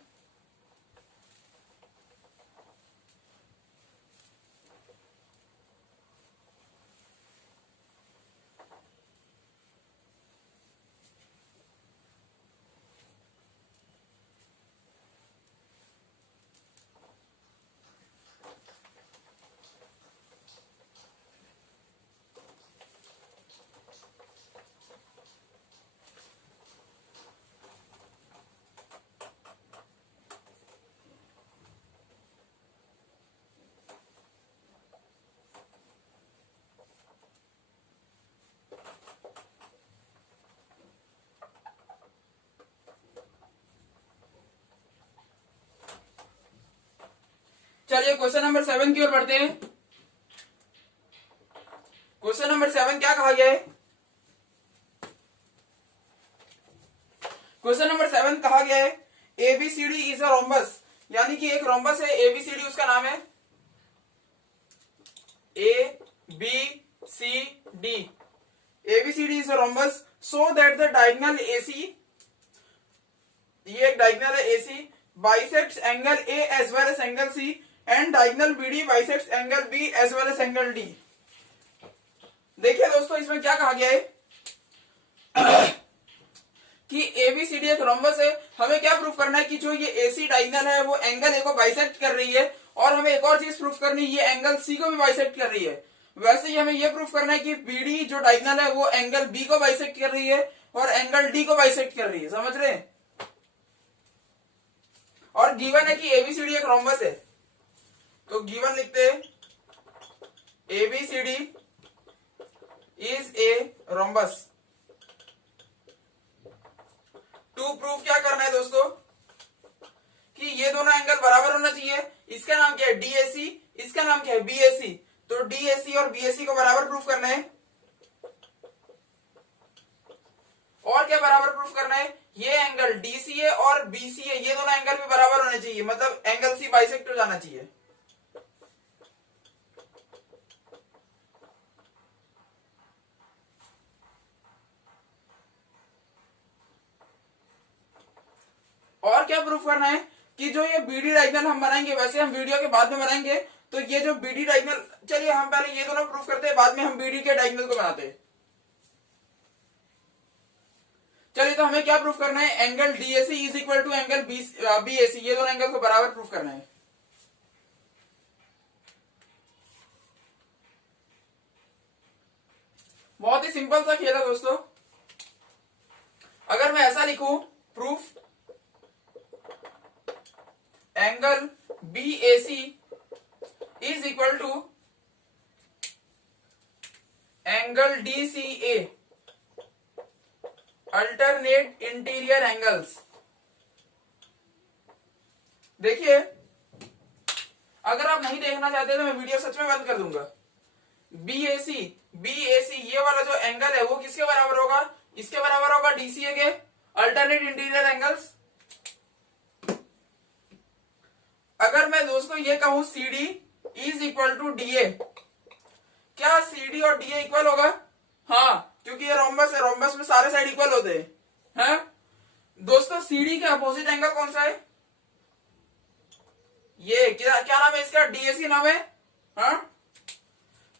चलिए क्वेश्चन नंबर 7 की ओर बढ़ते हैं। क्वेश्चन नंबर 7 क्या कहा गया है? क्वेश्चन नंबर 7 कहा गया है एबीसीडी इज अ रोम्बस, यानी कि एक रोम्बस है एबीसीडी, उसका नाम है A B C D. ABCD is a rhombus so that the diagonal AC, ये एक डायगोनल है AC, bisects angle A as well as angle C and diagonal BD bisects angle B as well as angle D. देखिए दोस्तों इसमें क्या कहा गया है कि एबीसीडी एक रोम्बस है। हमें क्या प्रूफ करना है कि जो ये एसी डायगोनल है वो एंगल ए को बाइसेक्ट कर रही है, और हमें एक और चीज प्रूफ करनी है, ये एंगल सी को भी बाइसेक्ट कर रही है। वैसे ही हमें ये प्रूफ करना है कि बीडी जो डायगोनल है वो एंगल बी को बाइसेक्ट कर रही है और एंगल डी को बाइसेक्ट कर रही है। समझ रहे हैं? और गिवन है कि एबीसीडी एक रोम्बस है, तो गिवन लिखते हैं ABCD is a rhombus. To proof क्या करना है दोस्तों कि ये दोनों एंगल बराबर होना चाहिए। इसका नाम क्या है? डीएसी, इसका नाम क्या है? बीएसी। तो डीएसी और बीएसी को बराबर प्रूफ करना है। और क्या बराबर प्रूफ करना है? ये एंगल डीसीए और बीसीए, ये दोनों एंगल भी बराबर होने चाहिए, मतलब एंगल सी बाइसेक्ट हो जाना चाहिए। और क्या प्रूफ करना है कि जो ये बीडी डायगोनल हम बनाएंगे, वैसे हम वीडियो के बाद में बनाएंगे, तो ये जो बीडी डायगोनल, चलिए हम पहले ये दोनों प्रूफ करते हैं, बाद में हम बीडी के डायगोनल को बनाते हैं। चलिए तो हमें क्या प्रूफ करना है? Angle DAC is equal to angle BAC, ये दोनों एंगल को बराबर प्रूफ करना है। बहुत ही सिंपल सा खेल है दोस्तों। अगर मैं ऐसा लिखूं, proof angle BAC is equal to angle DCA, alternate interior angles. देखिए अगर आप नहीं देखना चाहते तो मैं वीडियो सच में बंद कर दूंगा। BAC ये वाला जो एंगल है वो किसके बराबर होगा? इसके बराबर होगा DCA के, अल्टरनेट इंटीरियर एंगल्स। अगर मैं दोस्तों ये कहूं CD is equal to DA, क्या CD और DA इक्वल होगा? हाँ, क्योंकि ये रोम्बस है, रोम्बस में सारे साइड इक्वल होते हैं। दोस्तों CD का अपोजिट एंगल कौन सा है? ये क्या नाम है इसका? DAC नाम है। हाँ,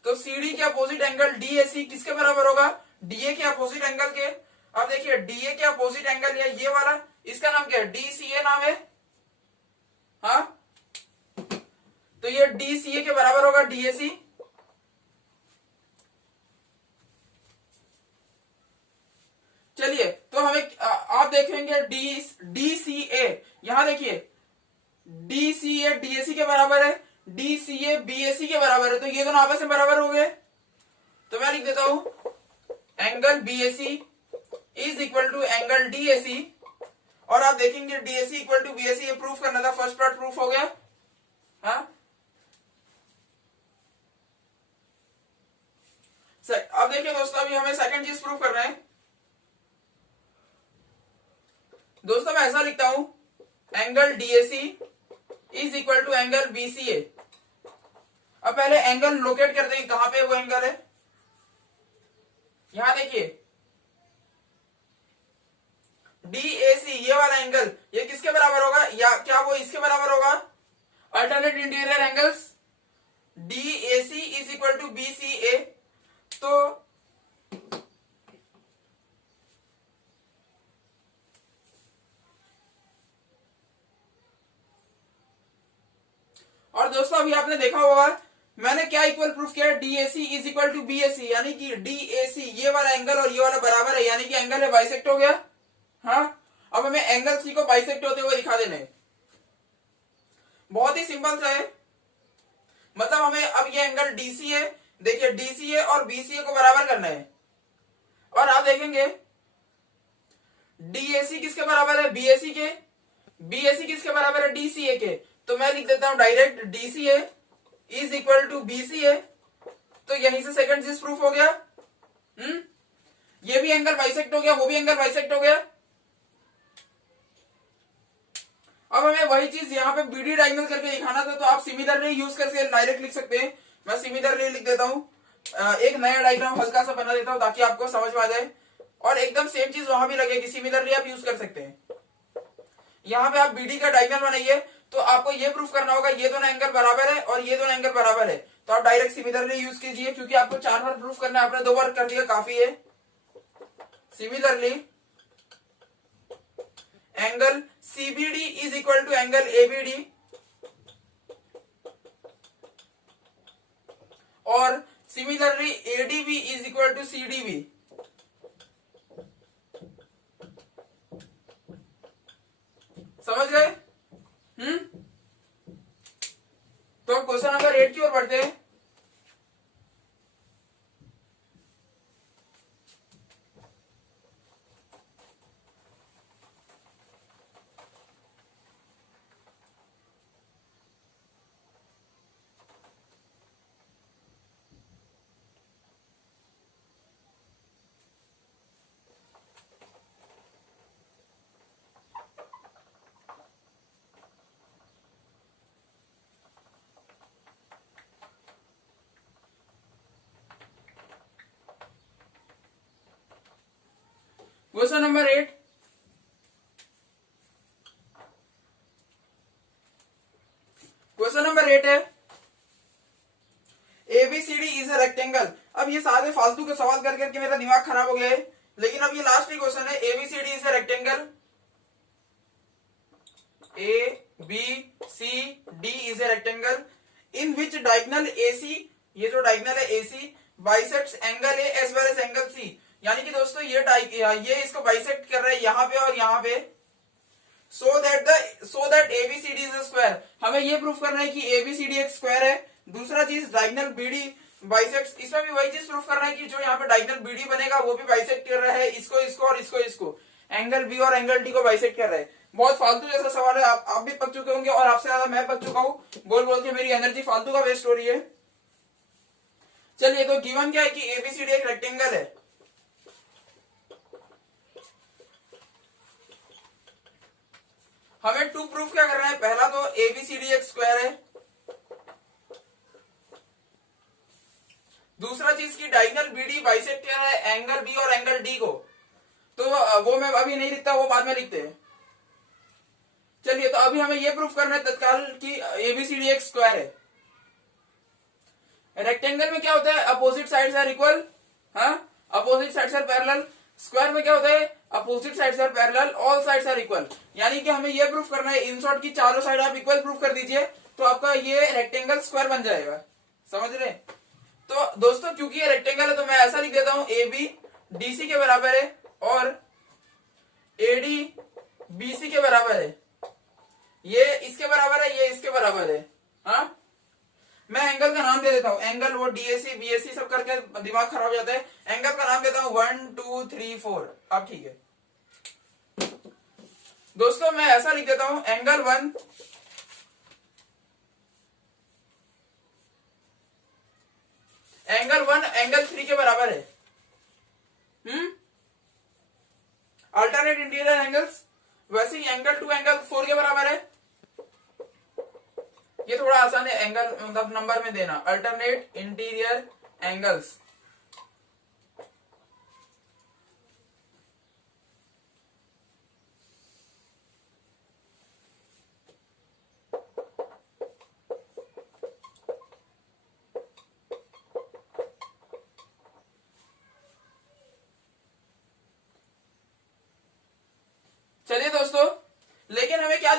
तो CD के अपोजिट एंगल DAC किसके बराबर होगा? DA के अपोजिट एंगल के। अब देखिए DA के अपोजिट एंगल या ये वाला, इसका नाम क्या है? DCA नाम है। हाँ, तो ये DCA के बराबर होगा DAC। चलिए तो हमें आप देखेंगे DCA, यहां देखिए DCA DAC के बराबर है, DCA BAC के बराबर है, तो ये दोनों आपस में बराबर हो गए। तो मैं लिख देता हूं angle BAC is equal to angle DAC, और आप देखेंगे DAC इक्वल टू BAC, ये प्रूफ करना था, फर्स्ट पार्ट प्रूफ हो गया। हाँ अब देखिए दोस्तों, अभी हमें सेकंड चीज प्रूफ करना है। दोस्तों मैं ऐसा लिखता हूं angle DAC is equal to angle BCA। अब पहले एंगल लोकेट कर देंगे, कहां पे वो एंगल है? यहां देखिए DAC ये वाला एंगल ये किसके बराबर होगा, या क्या वो इसके बराबर होगा, alternate interior angles DAC is equal to BCA। तो और दोस्तों अभी आपने देखा होगा मैंने क्या इक्वल प्रूफ किया, DAC is equal to BAC, यानी कि DAC ये वाला एंगल और ये वाला बराबर है, यानी कि एंगल है बाइसेक्ट हो गया। हाँ, अब हमें एंगल सी को बाइसेक्ट होते हुए दिखा देने, बहुत ही सिंपल सा है। मतलब हमें अब ये एंगल DC है, देखिए DCA और BCA को बराबर करना है, और आप देखेंगे DAC किसके बराबर है, BAC के, BAC किसके बराबर है, DCA के। तो मैं लिख देता हूं direct DCA is equal to BCA। तो यहीं से सेकंड चीज प्रूफ हो गया। ये भी एंगल बाइसेक्ट हो गया, वो भी एंगल बाइसेक्ट हो गया। अब हमें वही चीज यहाँ पे BD डायगोनल करके दिखाना था, तो आप सिमिलरली यूज करके डायरेक्ट लिख सकते हैं। मैं सिमिलरली लिख देता हूं, एक नया डायग्राम हल्का सा बना देता हूं ताकि आपको समझ में आ जाए, और एकदम सेम चीज वहां भी लगेगी, सिमिलरली आप यूज कर सकते हैं। यहाँ पे आप BD का डायगोनल बनाइए, तो आपको ये प्रूफ करना होगा ये दोनों एंगल बराबर है और ये दोनों एंगल बराबर है, तो आप डायरेक्ट सिमिलरली यूज कीजिए, क्योंकि आपको 4 बार प्रूफ करना है, आपने 2 बार कर दिया काफी है। Similarly angle CBD is equal to angle ABD, और similarly ADB is equal to CDB। समझ गए? तो क्वेश्चन नंबर 8 की ओर बढ़ते हैं। क्वेश्चन नंबर 8, क्वेश्चन नंबर 8 है ABCD इज अ रेक्टेंगल। अब ये सारे फालतू के सवाल कर करके मेरा दिमाग खराब हो गया है, लेकिन अब ये लास्ट ही क्वेश्चन है। ABCD is a rectangle, ABCD is a rectangle in which diagonal AC, ये जो डायगोनल है AC bisects angle A as well as angle C। यानी कि दोस्तों ये इसको बाइसेक्ट कर रहे हैं यहाँ पे और यहाँ पे, so that ABCD is a square. हमें ये प्रूफ करना है कि ABCD एक स्क्वायर है। दूसरा चीज डायगोनल BD बाइसेक्ट्स, इसमें भी वही चीज प्रूफ करना है कि जो यहाँ पे डायगोनल BD बनेगा वो भी बाइसेक्ट कर रहा है इसको इसको और इसको एंगल B और एंगल D को बाइसेक्ट कर रहा है। बहुत फालतू जैसा सवाल है, आप भी पक चुके होंगे और आपसे ज्यादा मैं पक चुका हूँ, बोल बोल के मेरी एनर्जी फालतू का वेस्ट हो रही है। चलिए, तो गिवन क्या है कि ABCD एक रेक्टेंगल है। हमें टू प्रूफ क्या करना है, पहला तो ABCD एक स्क्वायर है, दूसरा चीज की डायगोनल BD बाइसेक्ट कर रहा है एंगल B और एंगल D को। तो वो मैं अभी नहीं लिखता, वो बाद में लिखते हैं। चलिए, तो अभी हमें ये प्रूफ करना है तत्काल कि ABCD एक स्क्वायर है। रेक्टेंगल में क्या होता है, अपोजिट साइड्स आर इक्वल, हाँ, opposite sides are parallel. Square में क्या होता है, opposite sides are parallel, all sides are equal. यानी कि हमें ये प्रूफ करना है, इन शॉर्ट की चारों साइड आप इक्वल प्रूफ कर दीजिए, तो आपका ये रेक्टेंगल स्क्वायर बन जाएगा। समझ रहे? तो दोस्तों क्योंकि ये रेक्टेंगल है तो मैं ऐसा लिख देता हूं, AB DC के बराबर है और AD BC के बराबर है। ये इसके बराबर है, ये इसके बराबर है। हाँ, मैं एंगल का नाम दे देता हूं, एंगल वो DAC BAC सब करके दिमाग खराब हो जाता है। एंगल का नाम देता हूं 1 2 3 4। अब ठीक है दोस्तों, मैं ऐसा लिख देता हूं, एंगल 1 एंगल 3 के बराबर है। अल्टरनेट इंटीरियर एंगल्स, वैसे ही एंगल 2 एंगल 4 के बराबर है। ये थोड़ा आसान है एंगल मतलब नंबर में देना, अल्टरनेट इंटीरियर एंगल्स।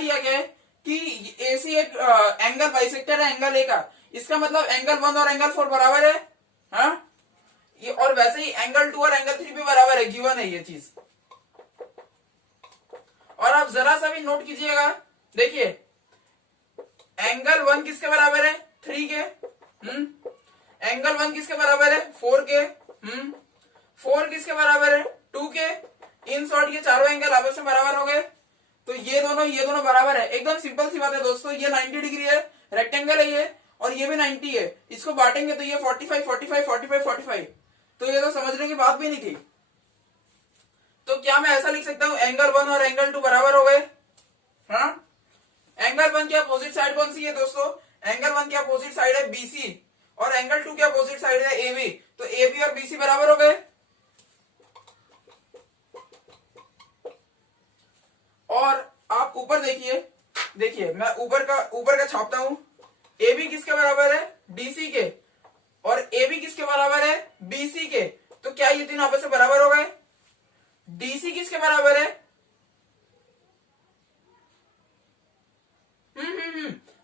दिया गया है कि एसी एक एंगल बाइसेक्टर है एंगल ए का, इसका मतलब एंगल 1 और एंगल 4 बराबर है। हाँ, ये और वैसे ही एंगल 2 और एंगल 3 भी बराबर है, गिवन है ये चीज। और आप जरा सा भी नोट कीजिएगा, देखिए एंगल 1 किसके बराबर है, 3 के। एंगल 1 किसके बराबर है, 4 के। 4 किसके बराबर है, 2 के। इन शॉर्ट ये चारों एंगल आपस में बराबर हो गए, तो ये दोनों बराबर है। एकदम सिंपल सी बात है दोस्तों, ये 90 डिग्री है, रेक्टेंगल है ये, और ये भी 90 है। इसको बांटेंगे तो ये 45 45 45 45, तो ये तो समझने की बात भी नहीं थी। तो क्या मैं ऐसा लिख सकता हूं, एंगल 1 और एंगल 2 बराबर हो गए। हाँ, एंगल 1 की अपोजिट साइड कौन सी है दोस्तों, एंगल 1 की अपोजिट साइड है बीसी, और एंगल 2 की अपोजिट साइड है एबी, तो एबी और बीसी बराबर हो गए। और आप ऊपर देखिए मैं ऊपर का छापता हूं, एबी किसके बराबर है, डीसी के, और एबी किसके बराबर है, बीसी के। तो क्या ये तीनों आपस में बराबर हो गए। डीसी किसके बराबर है,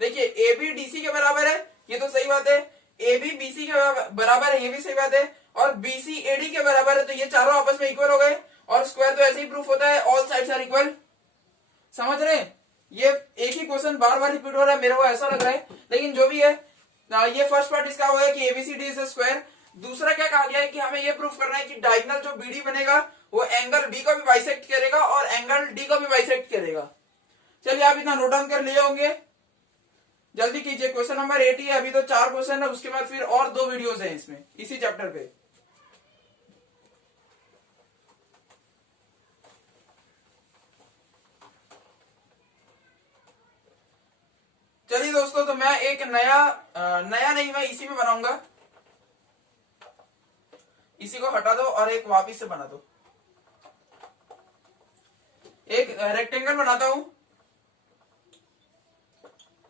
देखिए एबी डीसी के बराबर है, ये तो सही बात है। एबी बीसी के बराबर है, ये भी सही बात है। और बीसी एडी के बराबर है, तो ये चारों आपस में इक्वल हो गए। और स्क्वायर तो ऐसे ही प्रूफ होता है, ऑल साइड्स आर इक्वल। समझ रहे हैं, ये एक ही क्वेश्चन बार बार रिपीट हो रहा है, मेरे को ऐसा लग रहा है, लेकिन जो भी है ये फर्स्ट पार्ट इसका हो गया कि एबीसीडी इज स्क्वायर। दूसरा क्या कहा गया है कि हमें ये प्रूफ करना है कि डायगोनल जो बीडी बनेगा वो एंगल बी को भी बाइसेक्ट करेगा और एंगल डी को भी बाइसेक्ट करेगा। चलिए आप इतना नोट डाउन कर लिए होंगे, जल्दी कीजिए। क्वेश्चन नंबर 8 है, अभी तो 4 क्वेश्चन है, उसके बाद फिर और 2 वीडियोस हैं इसमें, इसी चैप्टर पे। चलिए दोस्तों, तो मैं एक नया नहीं, मैं इसी में बनाऊंगा। इसी को हटा दो और एक वापिस से बना दो। एक रेक्टेंगल बनाता हूं,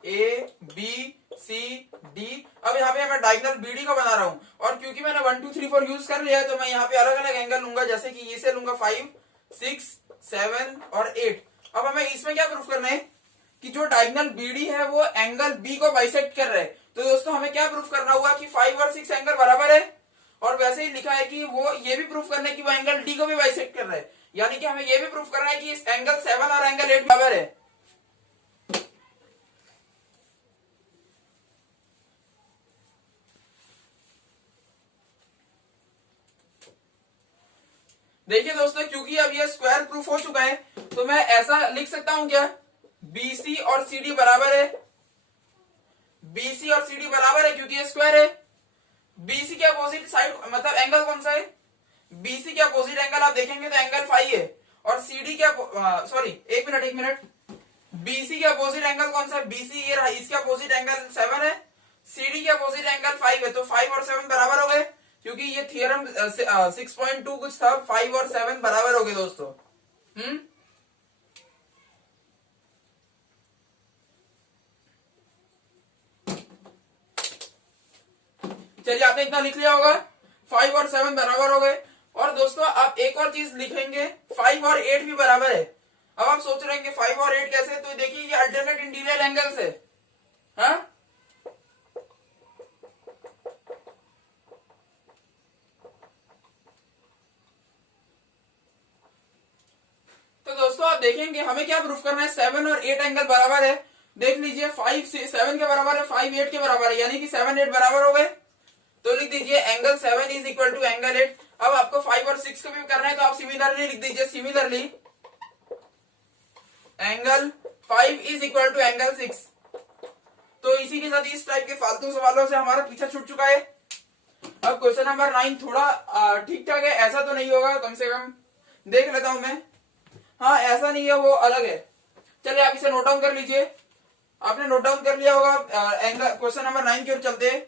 ए बी सी डी। अब यहाँ पे मैं डायगोनल बीडी को बना रहा हूं, और क्योंकि मैंने 1 2 3 4 यूज कर लिया है, तो मैं यहाँ पे अलग अलग एंगल लूंगा, जैसे कि ये से लूंगा 5 6 7 और 8। अब हमें इसमें क्या प्रूफ करना है कि जो डायगोनल बीडी है वो एंगल बी को बाइसेक्ट कर रहा है। तो दोस्तों हमें क्या प्रूफ करना होगा कि 5 और 6 एंगल बराबर है, और वैसे ही लिखा है कि वो ये भी प्रूफ करना है कि वो एंगल डी को भी बाइसेक्ट कर रहा है। यानी कि हमें ये भी प्रूफ करना है कि इस एंगल 7 और एंगल 8 बराबर है। देखिए दोस्तों, क्योंकि अब ये स्क्वायर प्रूफ हो चुका है, तो मैं ऐसा लिख सकता हूं क्या, बीसी और सीडी बराबर है। बीसी और सीडी बराबर है क्योंकि ये स्क्वायर है। बीसी के अपोजिट साइड मतलब एंगल कौन सा है, बीसी के अपोजिट एंगल आप देखेंगे तो एंगल 5 है, और सीडी के सॉरी एक मिनट, बीसी के अपोजिट एंगल कौन सा है, बीसी ये रहा, इसके अपोजिट एंगल 7 है, सीडी के अपोजिट एंगल 5 है। तो 5 और 7 बराबर हो गए, क्योंकि ये थियरम 6.2 कुछ था, 5 और 7 बराबर हो गए दोस्तों। चलिए आपने इतना लिख लिया होगा, 5 और 7 बराबर हो गए। और दोस्तों आप एक और चीज लिखेंगे, 5 और 8 भी बराबर है। अब आप सोच रहे हैं 5 और 8 कैसे, तो देखिए ये अल्टरनेट इंटीरियर एंगल्स है। हाँ, तो दोस्तों आप देखेंगे हमें क्या प्रूफ करना है, 7 और 8 एंगल बराबर है। देख लीजिए 5 7 के बराबर है, 5 8 के बराबर है, यानी कि 7 8 बराबर हो गए। तो लिख दीजिए angle 7 is equal to angle 8। अब आपको 5 और 6 को भी करना है, तो आप सिमिलरली लिख दीजिए, similarly angle 5 is equal to angle 6। तो इसी के साथ इस टाइप के फालतू सवालों से हमारा पीछा छूट चुका है। अब क्वेश्चन नंबर 9 थोड़ा ठीक ठाक है, ऐसा तो नहीं होगा, कम से कम देख लेता हूं मैं। हाँ, ऐसा नहीं है, वो अलग है। चलिए आप इसे नोट डाउन कर लीजिए, आपने नोट डाउन कर लिया होगा। एंगल क्वेश्चन नंबर 9 की ओर चलते हैं।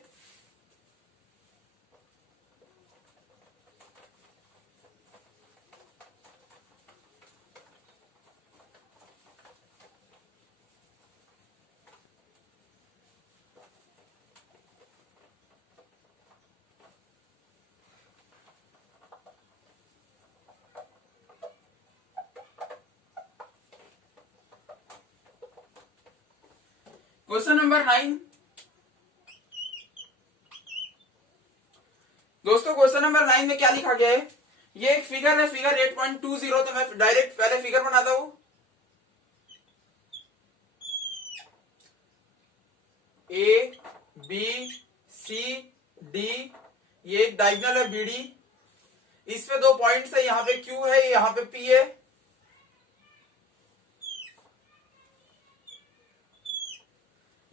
क्वेश्चन नंबर 9 दोस्तों, क्वेश्चन नंबर 9 में क्या लिखा गया है? ये एक फिगर है, फिगर 8.20। तो मैं डायरेक्ट पहले फिगर बनाता हूं। ए बी सी डी, ये एक डायगोनल है बी डी। इस पे 2 पॉइंट्स है, यहाँ पे क्यू है, यहाँ पे पी है।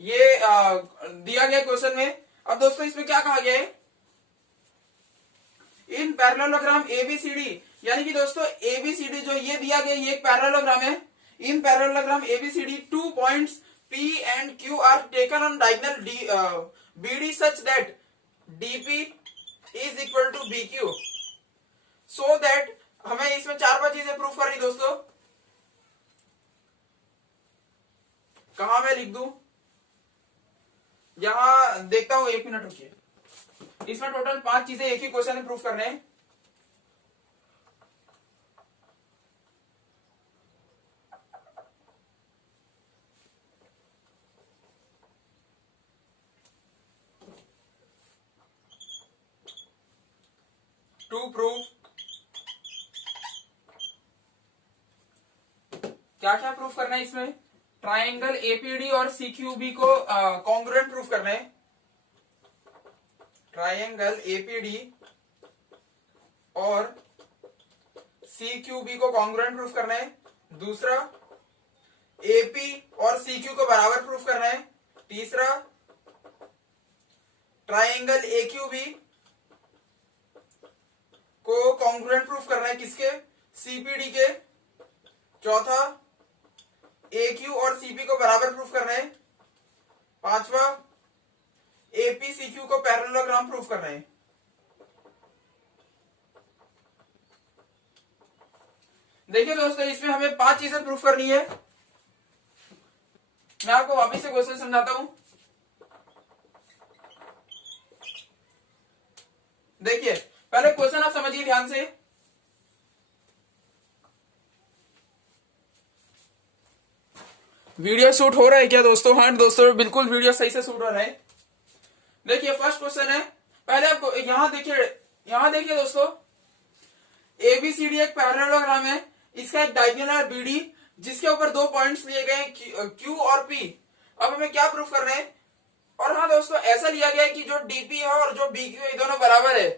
ये दिया गया क्वेश्चन में। अब दोस्तों इसमें क्या कहा गया है? इन पैरेललोग्राम एबीसीडी, यानी कि दोस्तों एबीसीडी जो ये दिया गया, ये एक पैरेललोग्राम है। In parallelogram ABCD 2 points P and Q are taken on diagonal BD such that DP is equal to BQ, so that हमें इसमें 4-5 चीजें प्रूफ करनी दोस्तों। कहा मैं लिख दूं? यहां देखता हूं, 1 मिनट रुकिए। इसमें टोटल 5 चीजें एक ही क्वेश्चन में प्रूफ करने हैं। टू प्रूव, क्या क्या प्रूफ करना है इसमें? ट्राइंगल एपीडी और सीक्यूबी को कॉन्ग्रुएंट प्रूफ करना है। ट्राइंगल एपीडी और सीक्यूबी को कॉन्ग्रुएंट प्रूफ करना है। दूसरा, एपी और सीक्यू को बराबर प्रूफ करना है। तीसरा, ट्राइंगल एक्यूबी को कॉन्ग्रुएंट प्रूफ करना है, किसके? सीपीडी के। चौथा, AQ और CP को बराबर प्रूफ करना है। पांचवा, AP CQ को पैरेललोग्राम प्रूफ करना है। देखिए दोस्तों, इसमें हमें 5 चीजें प्रूफ करनी है। मैं आपको वापिस से क्वेश्चन समझाता हूं। देखिए, पहले क्वेश्चन आप समझिए ध्यान से। वीडियो शूट हो रहा है क्या दोस्तों? हाँ दोस्तों, बिल्कुल वीडियो सही से शूट हो रहा है। देखिए, फर्स्ट क्वेश्चन है। पहले आपको यहां देखिए दोस्तों, एबीसीडी एक पैरेललोग्राम है। इसका एक डायगोनल है बीडी, जिसके ऊपर 2 पॉइंट्स लिए गए क्यू और पी। अब हमें क्या प्रूफ करना है? और हाँ दोस्तों, ऐसा लिया गया है कि जो डीपी है और जो बीक्यू है, दोनों बराबर है।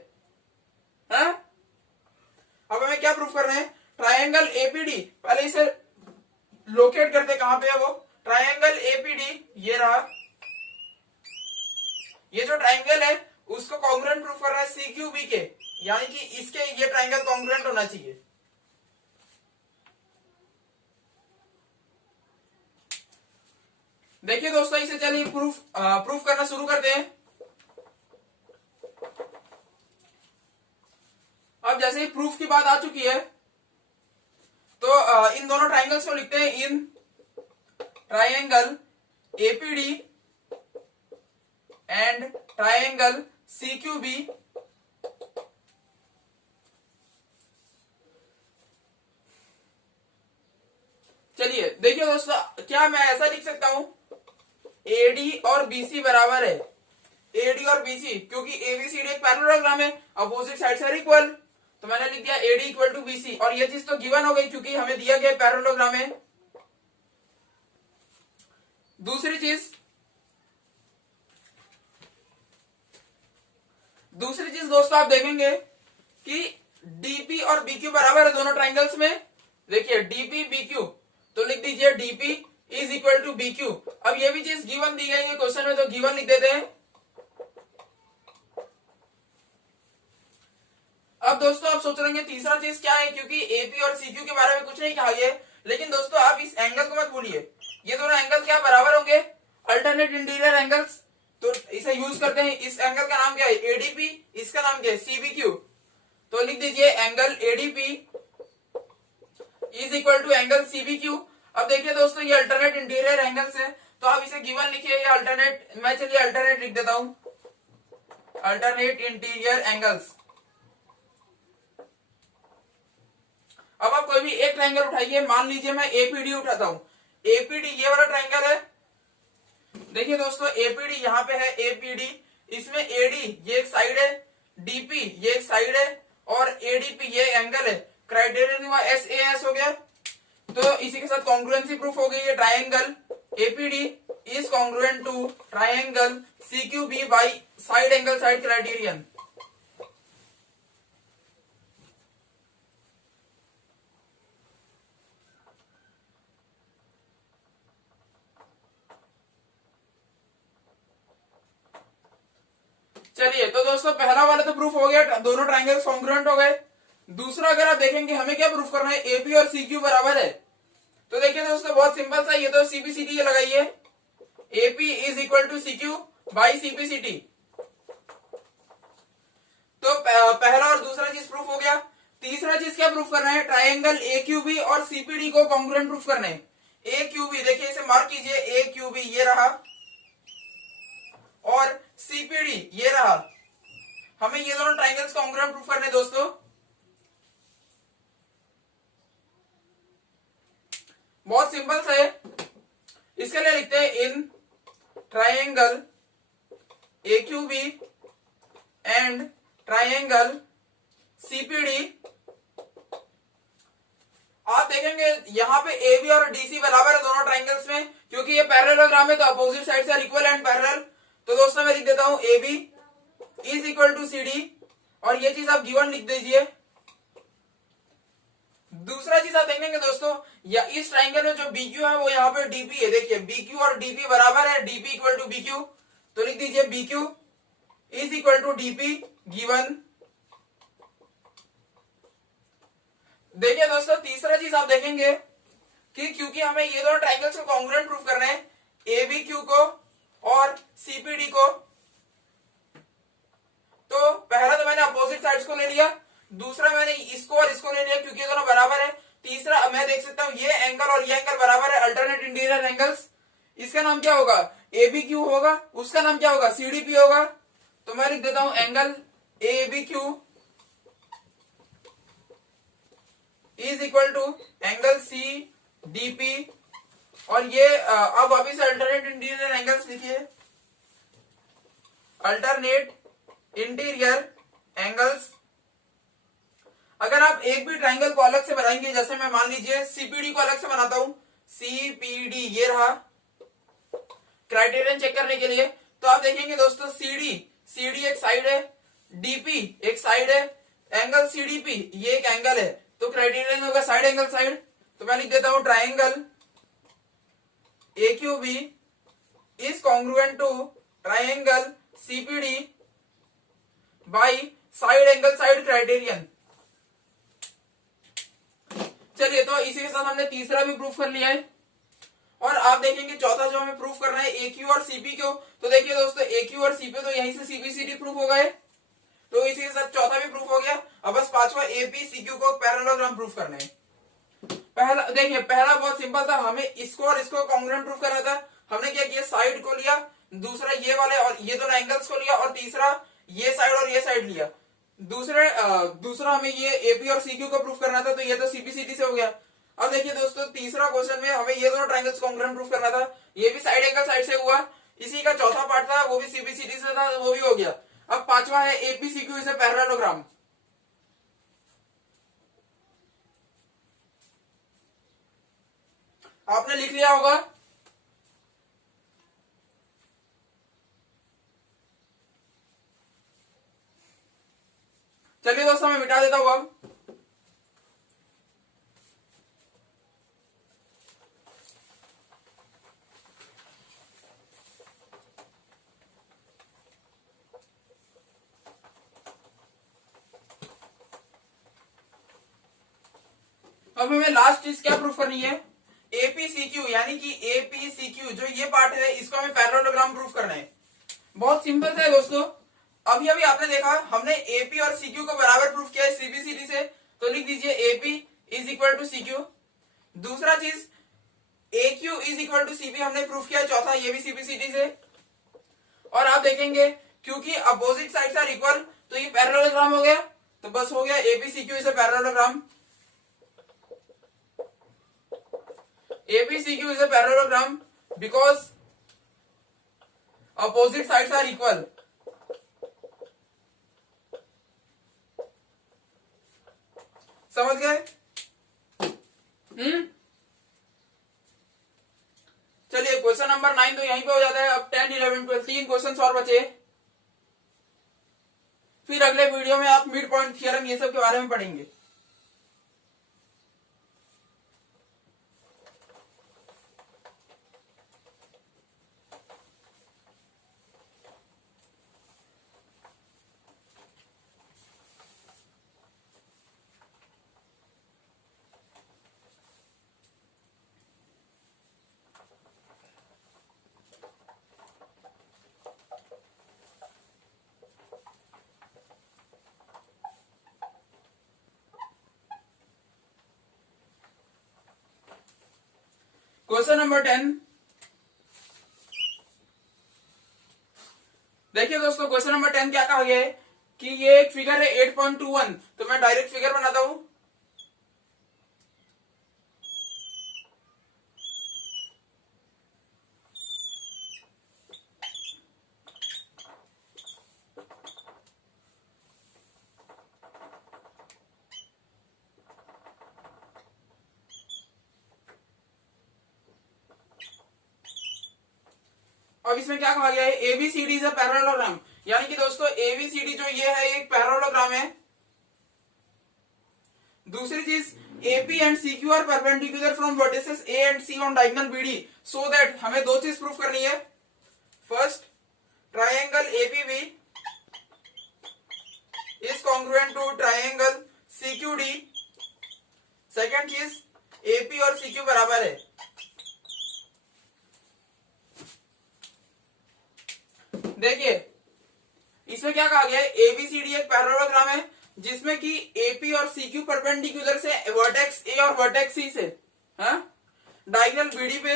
अब हमें क्या प्रूफ करना है? ट्राइंगल एपीडी, पहले इसे लोकेट करते, कहां पे है वो? ट्राइंगल एपीडी ये रहा। ये जो ट्राइंगल है उसको कॉन्ग्रुएंट प्रूफ करना है सीक्यूबी के, यानी कि इसके ये ट्राइंगल कॉन्ग्रुएंट होना चाहिए। देखिए दोस्तों, इसे चलिए प्रूफ करना शुरू करते हैं। अब जैसे ही प्रूफ की बात आ चुकी है, तो इन दोनों ट्राइंगल्स को लिखते हैं। In triangle APD and triangle CQB चलिए देखिए दोस्तों, क्या मैं ऐसा लिख सकता हूं? एडी और बीसी बराबर है। एडी और बीसी, क्योंकि एबीसीडी एक पैरेललोग्राम है, अपोजिट साइड्स आर इक्वल, तो मैंने लिख दिया एडी इक्वल टू बीसी। और ये चीज तो गिवन हो गई, क्योंकि हमें दिया गया पैरेललोग्राम है। दूसरी चीज दोस्तों, आप देखेंगे कि डीपी और बीक्यू बराबर है दोनों ट्राइंगल्स में। देखिए, डीपी बीक्यू, तो लिख दीजिए DP is equal to BQ. अब ये भी चीज गिवन दी गई है क्वेश्चन में, तो गिवन लिख देते हैं। अब दोस्तों आप सोच रहे हैं तीसरा चीज क्या है, क्योंकि एपी और सीक्यू के बारे में कुछ नहीं कहा गया है। लेकिन दोस्तों आप इस एंगल को मत भूलिए, ये दोनों एंगल क्या बराबर होंगे? Alternate interior angles. तो इसे यूज करते हैं। इस एंगल का नाम क्या है? एडीपी। इसका नाम क्या है? सीबीक्यू। तो लिख दीजिए angle ADP is equal to angle CBQ. अब देखिए दोस्तों, ये अल्टरनेट इंटीरियर एंगल्स है, तो आप इसे गिवन लिखिए। ये अल्टरनेट, मैं चलिए अल्टरनेट लिख देता हूं, अल्टरनेट इंटीरियर एंगल्स। अब आप कोई भी एक ट्राइंगल उठाइए, मान लीजिए मैं एपीडी उठाता हूं। एपीडी ये वाला ट्राइंगल है, देखिए दोस्तों एपीडी यहाँ पे है, एपीडी इसमें एडी ये एक साइड है, डीपी ये एक साइड है और एडीपी ये एंगल है। क्राइटेरियन हुआ एस ए एस हो गया। तो इसी के साथ कॉन्ग्रुएंसी प्रूफ हो गई है। Triangle APD is congruent to triangle CQB by side angle side criterion. चलिए तो दोस्तों पहला वाला तो प्रूफ हो गया, दोनों ट्राइंगल्स कॉन्ग्रुएंट हो गए। दूसरा अगर आप देखेंगे हमें क्या प्रूफ करना है, एपी और सीक्यू बराबर है। तो देखिए दोस्तों बहुत सिंपल सा, ये तो सीपीसीटी लगाइए, AP is equal to CQ by CPCT. तो पहला और दूसरा चीज प्रूफ हो गया। तीसरा चीज क्या प्रूफ करना है, ट्राइंगल ए क्यूबी और सीपीडी को कॉन्ग्रुएंट प्रूफ करना है। ए क्यूबी देखिए इसे मार्क कीजिए, ए क्यूबी ये रहा और सीपीडी ये रहा। हमें ये दोनों ट्राइंगल्स कॉन्ग्रुएंट प्रूफ करने दोस्तों। बहुत सिंपल सा है, इसके लिए लिखते हैं in triangle A QB and triangle CPD. आप देखेंगे यहां पे ए बी और डीसी बराबर है दोनों ट्राइंगल्स में, क्योंकि ये पैरेललोग्राम है तो opposite side are equal and parallel. तो दोस्तों मैं लिख देता हूं A B is equal to C D और ये चीज आप गिवन लिख दीजिए। दूसरा चीज आप देखेंगे दोस्तों, या इस ट्राइंगल में जो बीक्यू है वो यहाँ पे डीपी है। देखिए बीक्यू और डीपी बराबर है, डीपी इक्वल टू बीक्यू। तो लिख दीजिए BQ is equal to DP given. देखिए दोस्तों तीसरा चीज आप देखेंगे कि क्योंकि हमें ये दोनों ट्राइंगल्स को कॉन्ग्रुएंट प्रूफ करना है, ए बी क्यू को और सीपीडी को, तो पहला तो मैंने अपोजिट साइड्स को ले लिया, दूसरा मैंने इसको और इसको ले लिया क्योंकि ये दोनों बराबर है। तीसरा मैं देख सकता हूं ये एंगल और ये एंगल बराबर है, अल्टरनेट इंटीरियर एंगल्स। इसका नाम क्या होगा, ए बी क्यू होगा, उसका नाम क्या होगा, सीडीपी होगा। तो मैं लिख देता हूं angle A B Q is equal to angle C DP. और ये अब वापिस अल्टरनेट इंटीरियर एंगल्स लिखिए, अल्टरनेट इंटीरियर एंगल्स। अगर आप एक भी ट्राइंगल को अलग से बनाएंगे, जैसे मैं मान लीजिए सीपीडी को अलग से बनाता हूं, सीपीडी ये रहा क्राइटेरियन चेक करने के लिए। तो आप देखेंगे दोस्तों सीडी एक साइड है, डीपी एक साइड है, एंगल सीडीपी ये एक एंगल है, तो क्राइटेरियन होगा साइड एंगल साइड। तो मैं लिख देता हूं triangle A Q B is congruent to triangle CPD by side angle side criterion. चलिए तो इसी के साथ हमने तीसरा भी प्रूफ कर लिया है। और आप देखेंगे चौथा जो हमें प्रूफ करना है ए क्यू और सीपी क्यू। तो देखिए दोस्तों ए क्यू और सीपी तो यहीं से सीपीसीडी प्रूफ हो गए, तो इसी के साथ चौथा भी प्रूफ हो गया। अब बस पांचवा एपी सीक्यू को पैरेललोग्राम प्रूफ करना है। पहला देखिए, पहला बहुत सिंपल था, हमें इसको और इसको कॉन्ग्रुएंट प्रूफ करना था। हमने क्या किया, साइड को लिया, दूसरा ये वाले और ये दोनों एंगल्स को लिया, और तीसरा ये साइड और ये साइड लिया। दूसरा हमें ये एपी और सीक्यू को प्रूफ करना था, तो ये तो सीपीसीटी से हो गया। अब देखिए दोस्तों तीसरा क्वेश्चन में हमें ये दोनों ट्राइंगल्स कॉन्ग्रुएंट प्रूफ करना था, ये भी साइड एंगल साइड से हुआ। इसी का चौथा पार्ट था, वो भी सीपीसीटी से था, वो भी हो गया। अब पांचवा है AP CQ is a parallelogram. आपने लिख लिया होगा। चलिए दोस्तों मैं मिटा देता हूं अब। अब हमें लास्ट चीज क्या प्रूफ करनी है, एपीसीक्यू, यानी कि एपीसीक्यू जो ये पार्ट है इसको हमें पैरेललोग्राम प्रूफ करना है। बहुत सिंपल है दोस्तों। अभी अभी आपने देखा हमने एपी और सीक्यू को बराबर प्रूफ किया है सीपीसीटी से, तो लिख दीजिए AP is equal to CQ. दूसरा चीज AQ is equal to CP हमने प्रूफ किया, चौथा ये भी सीपीसीटी से। और आप देखेंगे क्योंकि अपोजिट साइड्स आर इक्वल तो ये पैरेललोग्राम हो गया, तो बस हो गया APCQ is a parallelogram. ABCQ is a parallelogram because opposite sides are equal. समझ गए? चलिए क्वेश्चन नंबर 9 तो यहीं पे हो जाता है। अब 10, 11, 12 तीन क्वेश्चन और बचे। फिर अगले वीडियो में आप मिड पॉइंट थ्योरम ये सब के बारे में पढ़ेंगे। क्वेश्चन नंबर 10 देखिए दोस्तों, क्वेश्चन नंबर 10 क्या कहा गया है कि ये एक फिगर है 8.21। तो मैं डायरेक्ट फिगर बनाता हूं। अब इसमें क्या कहा गया है, एबीसीडी इज अ पैरेललोग्राम, यानी कि दोस्तों एबीसीडी जो ये है एक पैरेललोग्राम है। दूसरी चीज AP and CQ are perpendicular from vertices A and C on diagonal BD, so that हमें दो चीज प्रूफ करनी है। First, triangle APB is congruent to triangle CQD. Second चीज, एपी और सीक्यू बराबर है। देखिए इसमें क्या कहा गया है, एबीसीडी एक पैरेललोग्राम है जिसमें कि एपी और सीक्यू परपेंडिकुलर से वर्टेक्स ए और वर्टेक्स सी से डायगोनल बीडी पे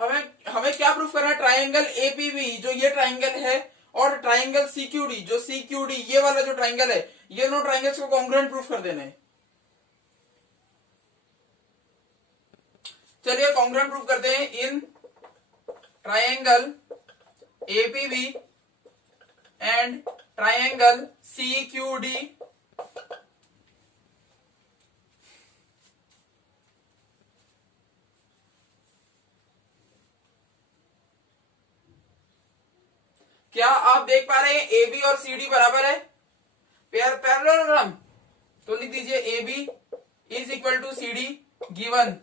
हमें क्या प्रूफ करना है, ट्राइंगल एपीबी जो ये ट्राइंगल है और ट्राइंगल सीक्यूडी जो सीक्यूडी ये वाला जो ट्राइंगल है, ये दोनों ट्राइंगल्स को कॉन्ग्रुएंट प्रूफ कर देना है। चलिए कॉन्ग्रुएंट प्रूफ करते हैं। In triangle APB and triangle CQD क्या आप देख पा रहे हैं ए बी और सी डी बराबर है, पैरेललोग्राम। तो लिख दीजिए A B is equal to C D given.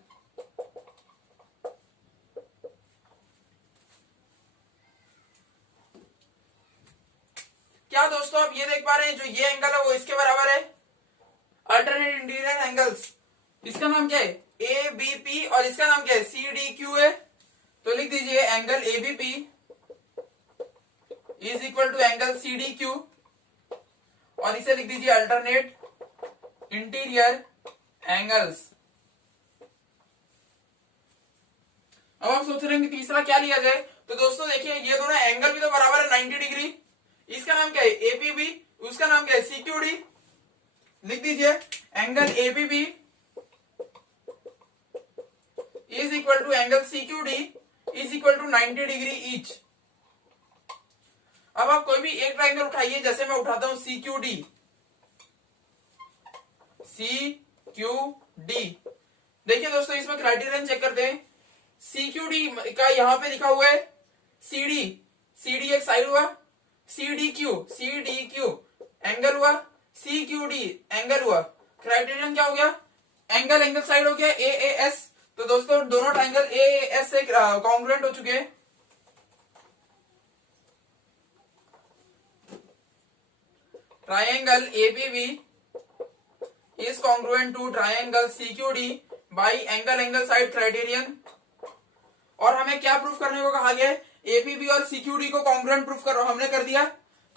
क्या दोस्तों आप ये देख पा रहे हैं जो ये एंगल है वो इसके बराबर है, अल्टरनेट इंटीरियर एंगल्स। इसका नाम क्या है, ए बी पी, और इसका नाम क्या है, सी डी क्यू है। तो लिख दीजिए angle A B P is equal to angle C D Q, और इसे लिख दीजिए अल्टरनेट इंटीरियर एंगल्स। अब आप सोच रहे हैं कि तीसरा क्या लिया जाए, तो दोस्तों देखिए ये दोनों एंगल भी तो बराबर है 90 डिग्री। इसका नाम क्या है एपीबी, उसका नाम क्या है सीक्यूडी। लिख दीजिए angle APB is equal to angle CQD is equal to 90 degree each. अब आप कोई भी एक ट्राइंगल उठाइए, जैसे मैं उठाता हूं सीक्यूडी, सीक्यूडी। देखिए दोस्तों इसमें क्राइटेरियन चेक करते हैं। सीक्यूडी का यहां पे लिखा हुआ है सीडी, सीडी एक साइड हुआ, सीडीक्यू एंगल हुआ, सीक्यूडी एंगल हुआ। क्राइटेरियन क्या हो गया, एंगल साइड हो गया एएएस। तो दोस्तों दोनों ट्राइंगल एएएस से कॉन्ग्रुएंट हो चुके हैं। Triangle ABB is congruent to triangle CQD by angle side criterion. और हमें क्या प्रूफ करने को कहा गया है, एपीबी और सीक्यूडी को कॉन्ग्रुएंट प्रूफ करो, हमने कर दिया।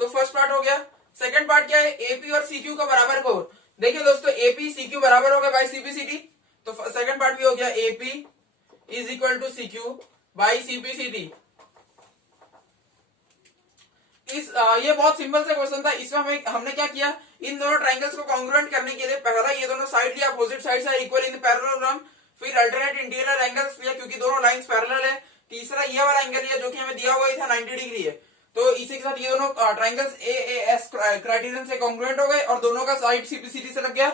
तो फर्स्ट पार्ट हो गया। सेकंड पार्ट क्या है, एपी और सीक्यू का बराबर को। देखिए दोस्तों एपी सीक्यू बराबर हो गया बाई सीपीसीडी, तो सेकंड पार्ट भी हो गया AP is equal to CQ by CPCD. ये बहुत सिंपल सा क्वेश्चन था। इसमें हमने क्या किया, इन दोनों ट्राइंगल्स को कॉन्ग्रुएंट करने के लिए पहला ये दोनों साइड लिया, अपोजिट साइड से इक्वल इन पैरेललोग्राम। फिर अल्टरनेट इंटीरियर एंगल्स लिया क्योंकि दोनों लाइंस पैरेलल है। तीसरा ये वाला एंगल है जो कि हमें दिया हुआ ही था 90 डिग्री है। तो इसी के साथ ये दोनों ट्राइंगल्स ए एस क्राइटेरियन से कॉन्ग्रुएंट हो गए और दोनों का साइड सीपीसीटी से लग गया।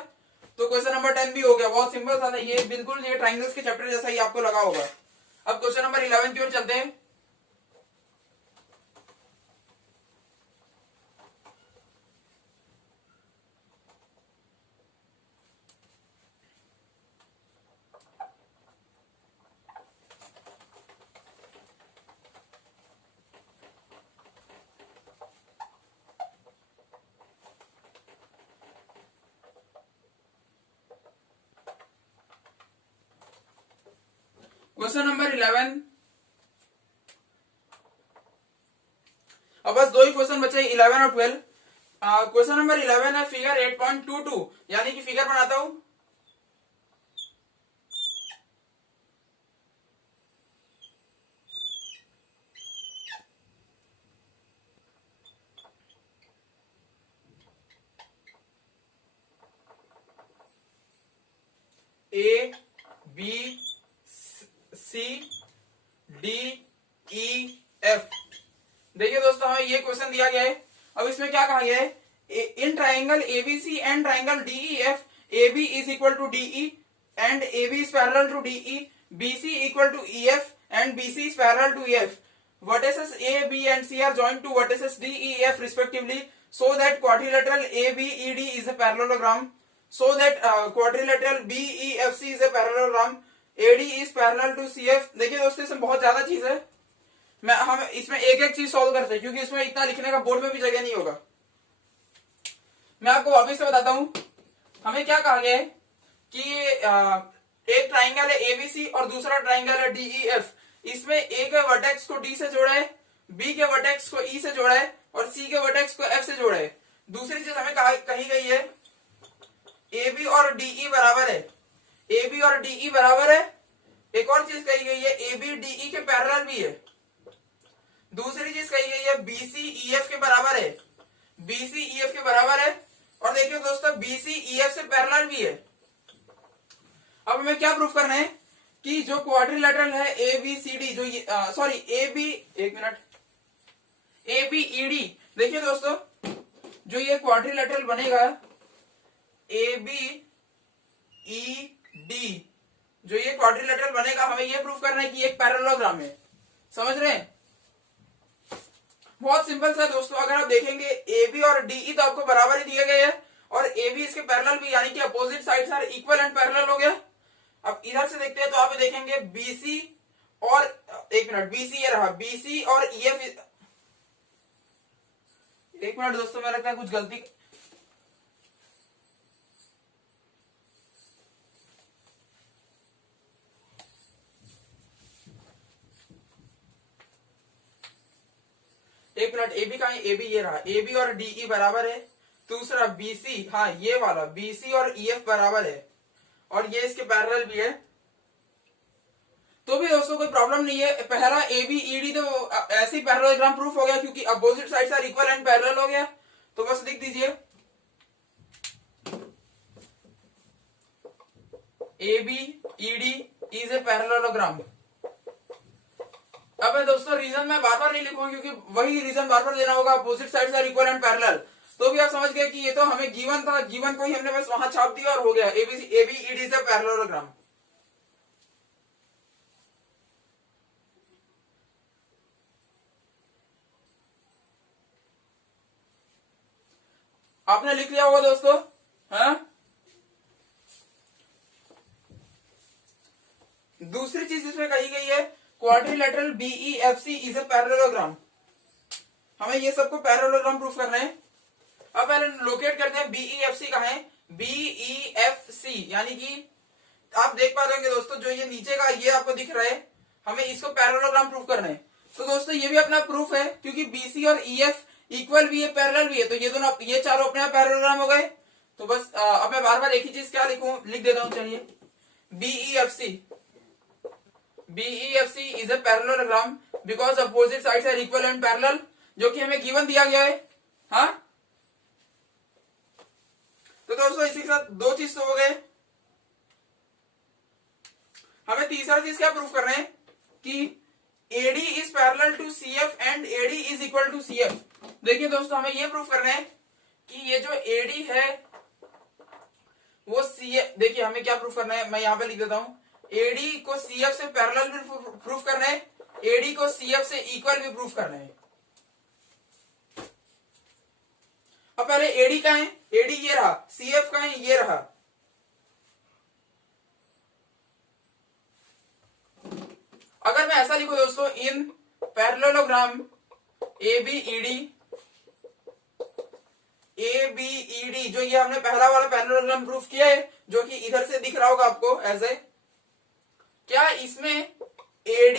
तो क्वेश्चन नंबर 10 भी हो गया। बहुत सिंपल सा था ये, बिल्कुल ये ट्राइंगल्स के चैप्टर जैसा ही आपको लगा होगा। अब क्वेश्चन नंबर 11 की ओर चलते हैं। क्वेश्चन नंबर 11, अब बस दो ही क्वेश्चन बचे, 11 और 12। क्वेश्चन नंबर 11 है फिगर 8.22, यानी कि फिगर बनाता हूं। A B C D E F. देखिए दोस्तों हमें ये क्वेश्चन दिया गया है। अब इसमें क्या कहा गया है, in triangle ABC and triangle DEF, AB is equal to DE and AB is parallel to DE, BC equal to EF and BC is parallel to EF, vertices A, B and C are joined to vertices D, E, F respectively, so that quadrilateral ABED is a parallelogram, so that quadrilateral BEFC is a parallelogram, AD is parallel to CF। देखिए दोस्तों इसमें बहुत ज्यादा चीज है, हम इसमें एक एक चीज सॉल्व करते हैं क्योंकि इसमें इतना लिखने का बोर्ड में भी जगह नहीं होगा। मैं आपको वापिस से बताता हूं हमें क्या कहा गया है कि एक ट्राइंगल है एबीसी और दूसरा ट्राइंगल है डीईएफ। इसमें ए के वर्टेक्स को डी से जोड़ा है, बी के वर्टेक्स को ई से जोड़ा है और सी के वर्टेक्स को एफ से जोड़ा है। दूसरी चीज हमें कही गई है ए बी और डीई बराबर है, ए बी और डीई बराबर है। एक और चीज कही गई है ए बी डीई के पैरेलल भी है। दूसरी चीज कही गई है बीसी ईएफ के बराबर है, बीसी ईएफ के बराबर है। और देखिए दोस्तों बीसी ईएफ से पैरेलल भी है। अब हमें क्या प्रूफ करना है कि जो क्वाड्रिलेटरल है ए बी सी डी, जो सॉरी ए बी, एक minute, A B E D. देखिए दोस्तों जो ये क्वाड्रिलेटरल बनेगा ए बी ई डी, जो ये क्वाड्रिलेटरल बनेगा हमें ये प्रूफ करना है कि एक पैरेललोग्राम है। समझ रहे हैं? बहुत सिंपल सा दोस्तों, अगर आप देखेंगे ए बी और डीई तो आपको बराबर ही दिए गए हैं और ए बी इसके पैरेलल भी, यानी कि opposite sides are equal and parallel हो गया। अब इधर से देखते हैं तो आप देखेंगे बीसी और, एक मिनट, बीसी ये रहा, बीसी और ईएफ। एक मिनट दोस्तों, मेरा लगता है कुछ गलती, एक मिनट, एबी का है, एबी ये रहा, एबी और डीई बराबर है। दूसरा बीसी, हाँ ये वाला बीसी और ईएफ बराबर है और ये इसके पैरेलल भी है। तो भी दोस्तों कोई प्रॉब्लम नहीं है। पहला ए बी ई डी तो ऐसे ही पैरेललोग्राम प्रूफ हो गया क्योंकि opposite sides are equal and parallel हो गया। तो बस लिख दीजिए A B E D is a parallelogram. अब मैं दोस्तों रीजन में बार बार नहीं लिखूंगा क्योंकि वही रीजन बार बार देना होगा, opposite sides are equal and parallel. तो भी आप समझ गए कि ये तो हमें गिवन था, गिवन को ही हमने बस वहां छाप दिया और हो गया, A B E D is a parallelogram. आपने लिख लिया होगा दोस्तों, हाँ? दूसरी चीज इसमें कही गई है क्वाड्रिलेटरल बीईएफसी इज ए पैरेललोग्राम। हमें ये सबको पैरेललोग्राम प्रूफ करना है। अब पहले लोकेट करते हैं बीईएफसी कहाँ है, बीईएफसी यानी कि आप देख पा रहे होंगे दोस्तों जो ये नीचे का ये आपको दिख रहा है, हमें इसको पैरेललोग्राम प्रूफ करना है। तो दोस्तों ये भी अपना प्रूफ है क्योंकि बीसी और ईएफ इक्वल भी है, पैरेलल भी है, तो ये दोनों, ये चारों अपने आप पैरेललोग्राम हो गए। तो बस अब मैं बार बार एक ही चीज क्या लिखूं, लिख देता हूं, चलिए BEFC is a parallelogram because opposite sides are equal and parallel, जो कि हमें गिवन दिया गया है। हाँ, तो दोस्तों इसी के साथ दो चीज तो हो गए। हमें तीसरा चीज क्या प्रूफ करना है कि AD is parallel to CF and AD is equal to CF। देखिए दोस्तों, हमें ये प्रूफ करना है कि ये जो AD है वो CF, देखिए हमें क्या प्रूफ करना है, मैं यहां पे लिख देता हूं। AD को CF से पैरेलल भी प्रूफ करना है, AD को CF से इक्वल भी प्रूफ करना है। अब पहले AD का है, AD ये रहा, CF का है ये रहा। अगर मैं ऐसा लिखूं दोस्तों, इन पैरेललोग्राम ABED, जो ये हमने पहला वाला पैरेललोग्राम प्रूफ किया है, जो कि इधर से दिख रहा होगा आपको ऐसे, क्या इसमें AD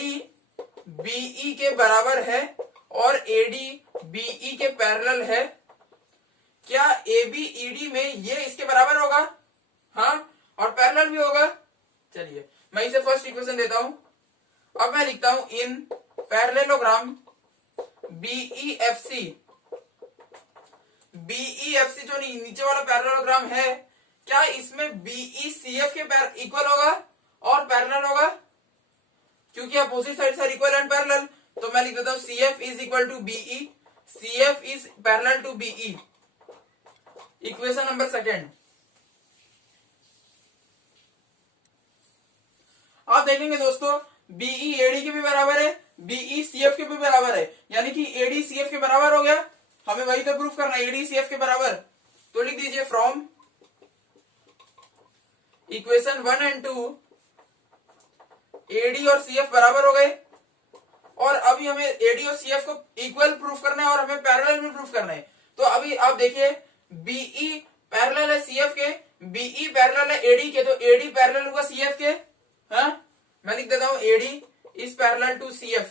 BE के बराबर है और AD BE के पैरेलल है? क्या ABED में ये इसके बराबर होगा? हाँ, और पैरेलल भी होगा। चलिए मैं इसे फर्स्ट इक्वेशन देता हूं। अब मैं लिखता हूं इन पैरेललोग्राम BEFC जो नीचे वाला पैरेललोग्राम है, क्या इसमें BE CF के इक्वल होगा और पैरेलल होगा? क्योंकि opposite side are equal and parallel, तो मैं लिख देता हूं CF is equal to BE, CF is parallel to BE। Equation number second. आप देखेंगे दोस्तों, BE AD के भी बराबर है, BE CF के भी बराबर है, यानी कि AD CF के बराबर हो गया। हमें वही तो प्रूफ करना है, AD CF के बराबर। तो लिख दीजिए फ्रॉम इक्वेशन 1 एंड 2 AD और CF बराबर हो गए, और अभी हमें AD और CF को इक्वल प्रूफ करना है और हमें पैरेलल भी प्रूफ करना है। तो अभी आप देखिए, BE पैरेलल है CF के, BE पैरेलल है AD के, तो AD पैरेलल होगा CF के। हाँ, मैं लिख देता हूं AD is parallel to CF।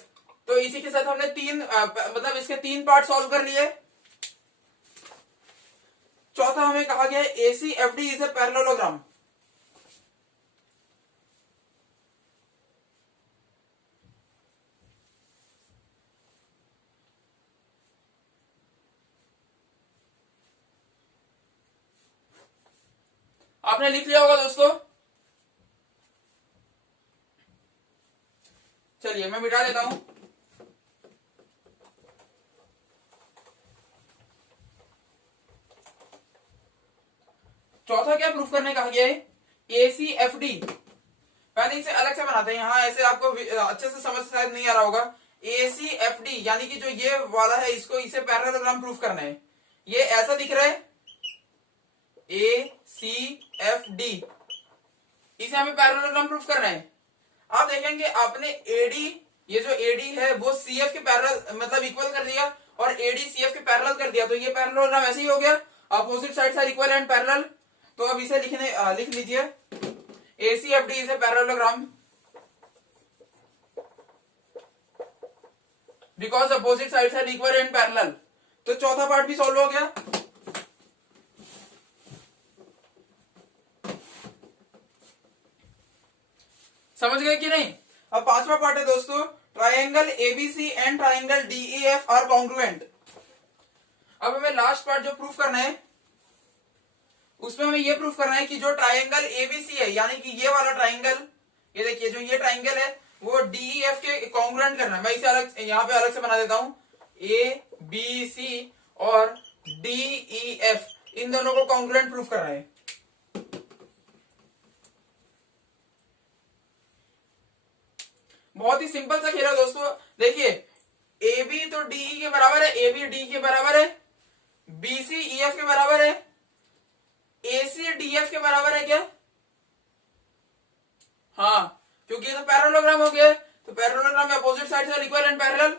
तो इसी के साथ हमने मतलब इसके 3 पार्ट सॉल्व कर लिए। चौथा हमें कहा गया है ACFD इज ए पैरेललोग्राम। आपने लिख लिया होगा दोस्तों। चलिए मैं मिटा देता हूं। चौथा क्या प्रूफ करने कहा गया है? ACFD। पहले इसे अलग से बनाते हैं, यहां ऐसे आपको अच्छे से समझ शायद नहीं आ रहा होगा। ACFD यानी कि जो ये वाला है, इसको इसे पैरेललोग्राम प्रूफ करना है। ये ऐसा दिख रहा है ACFD, इसे हमें पैरेललोग्राम प्रूफ करना है। आप देखेंगे आपने AD, ये जो AD है वो CF के पैरेलल मतलब इक्वल कर दिया, और AD CF के पैरेलल कर दिया, तो ये पैरेललोग्राम ऐसे ही हो गया, opposite sides are equal and parallel. तो अब इसे लिख लीजिए ACFD is a parallelogram because opposite sides are equal and parallel. तो चौथा पार्ट भी सॉल्व हो गया। समझ गए कि नहीं? अब पांचवा पार्ट है दोस्तों, triangle ABC and triangle DEF are congruent. अब हमें लास्ट पार्ट जो प्रूफ करना है, उसमें हमें ये प्रूफ करना है कि जो ट्रायंगल ABC है, यानी कि ये वाला ट्रायंगल, ये देखिए जो ये ट्रायंगल है वो DEF के कॉन्ग्रुएंट करना है। मैं इसे अलग यहां पे अलग से बना देता हूं, ABC और DEF इन दोनों को कॉन्ग्रुएंट प्रूफ करना है। बहुत ही सिंपल सा खेल है दोस्तों। देखिए AB तो DE के बराबर है, AB D के बराबर है, BC EF के बराबर है, AC DF के बराबर है क्या? हाँ, क्योंकि ये तो पैरेललोग्राम हो गया, तो पैरेललोग्राम में opposite sides are equal and parallel.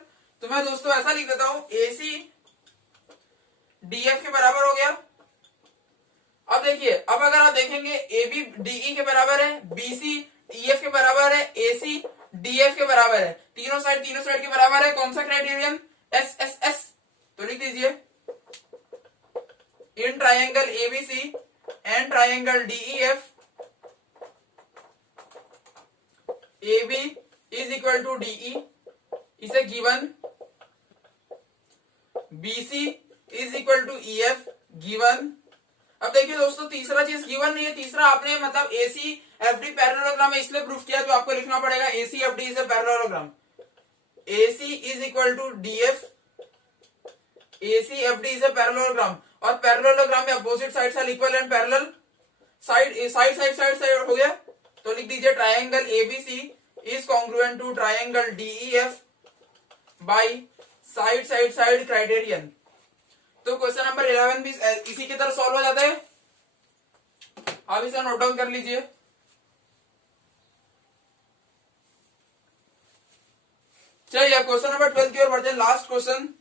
तो मैं दोस्तों ऐसा लिख देता हूं, AC DF के बराबर हो गया। अब देखिए, अब अगर आप देखेंगे AB DE के बराबर है, BC EF के बराबर है, AC DF के बराबर है, तीनों साइड के बराबर है। कौन सा क्राइटेरियन? SSS। तो लिख दीजिए in triangle ABC and triangle DEF AB is equal to DE इसे given, BC is equal to EF given. अब देखिए दोस्तों, तीसरा चीज गिवन नहीं है, तीसरा आपने मतलब ACFD पैरेललोग्राम है इसलिए प्रूफ किया, तो आपको लिखना पड़ेगा ACFD is a parallelogram. AC is equal to DF, ACFD is a parallelogram, और पैरेललोग्राम में opposite sides are equal and parallel, side side side side side हो गया, तो लिख दीजिए triangle ABC is congruent to triangle DEF by side side side criterion. तो question number 11 भी इसी की तरह सॉल्व हो जाता है, आप इसे नोट डाउन कर लीजिए। चलिए क्वेश्चन नंबर 12 की ओर बढ़ते हैं, लास्ट क्वेश्चन।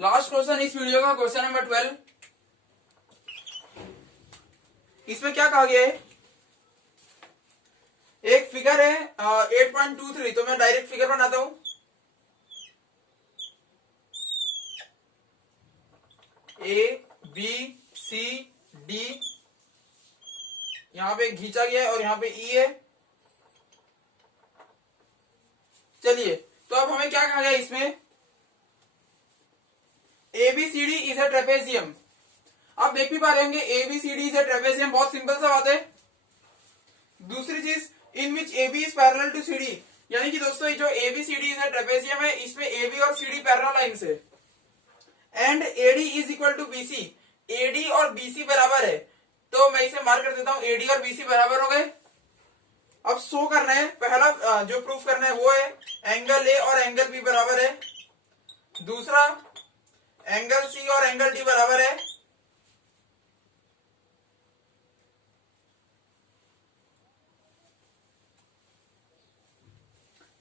लास्ट क्वेश्चन इस वीडियो का, क्वेश्चन नंबर 12। इसमें क्या कहा गया है, एक फिगर है 8.23, तो मैं डायरेक्ट फिगर बनाता हूं। ABCD यहां पे खींचा गया है और यहां पे E है। चलिए, तो अब हमें क्या कहा गया इसमें, ABCD इज अ ट्रेपेजियम। आप देख भी पा रहे होंगे ABCD इज अ ट्रेपेजियम, बहुत सिंपल सा बात है। दूसरी चीज, in which AB is parallel to CD, यानी कि दोस्तों ये जो ABCD इज अ ट्रेपेजियम है, इसमें AB और CD पैरेलल लाइंस है। And AD is equal to BC, AD और BC बराबर है, तो मैं इसे मार्क कर देता हूं, AD और BC बराबर हो गए। अब शो करना है, पहला जो प्रूफ करना है वो है एंगल A और एंगल B बराबर है, दूसरा एंगल C और एंगल D बराबर है,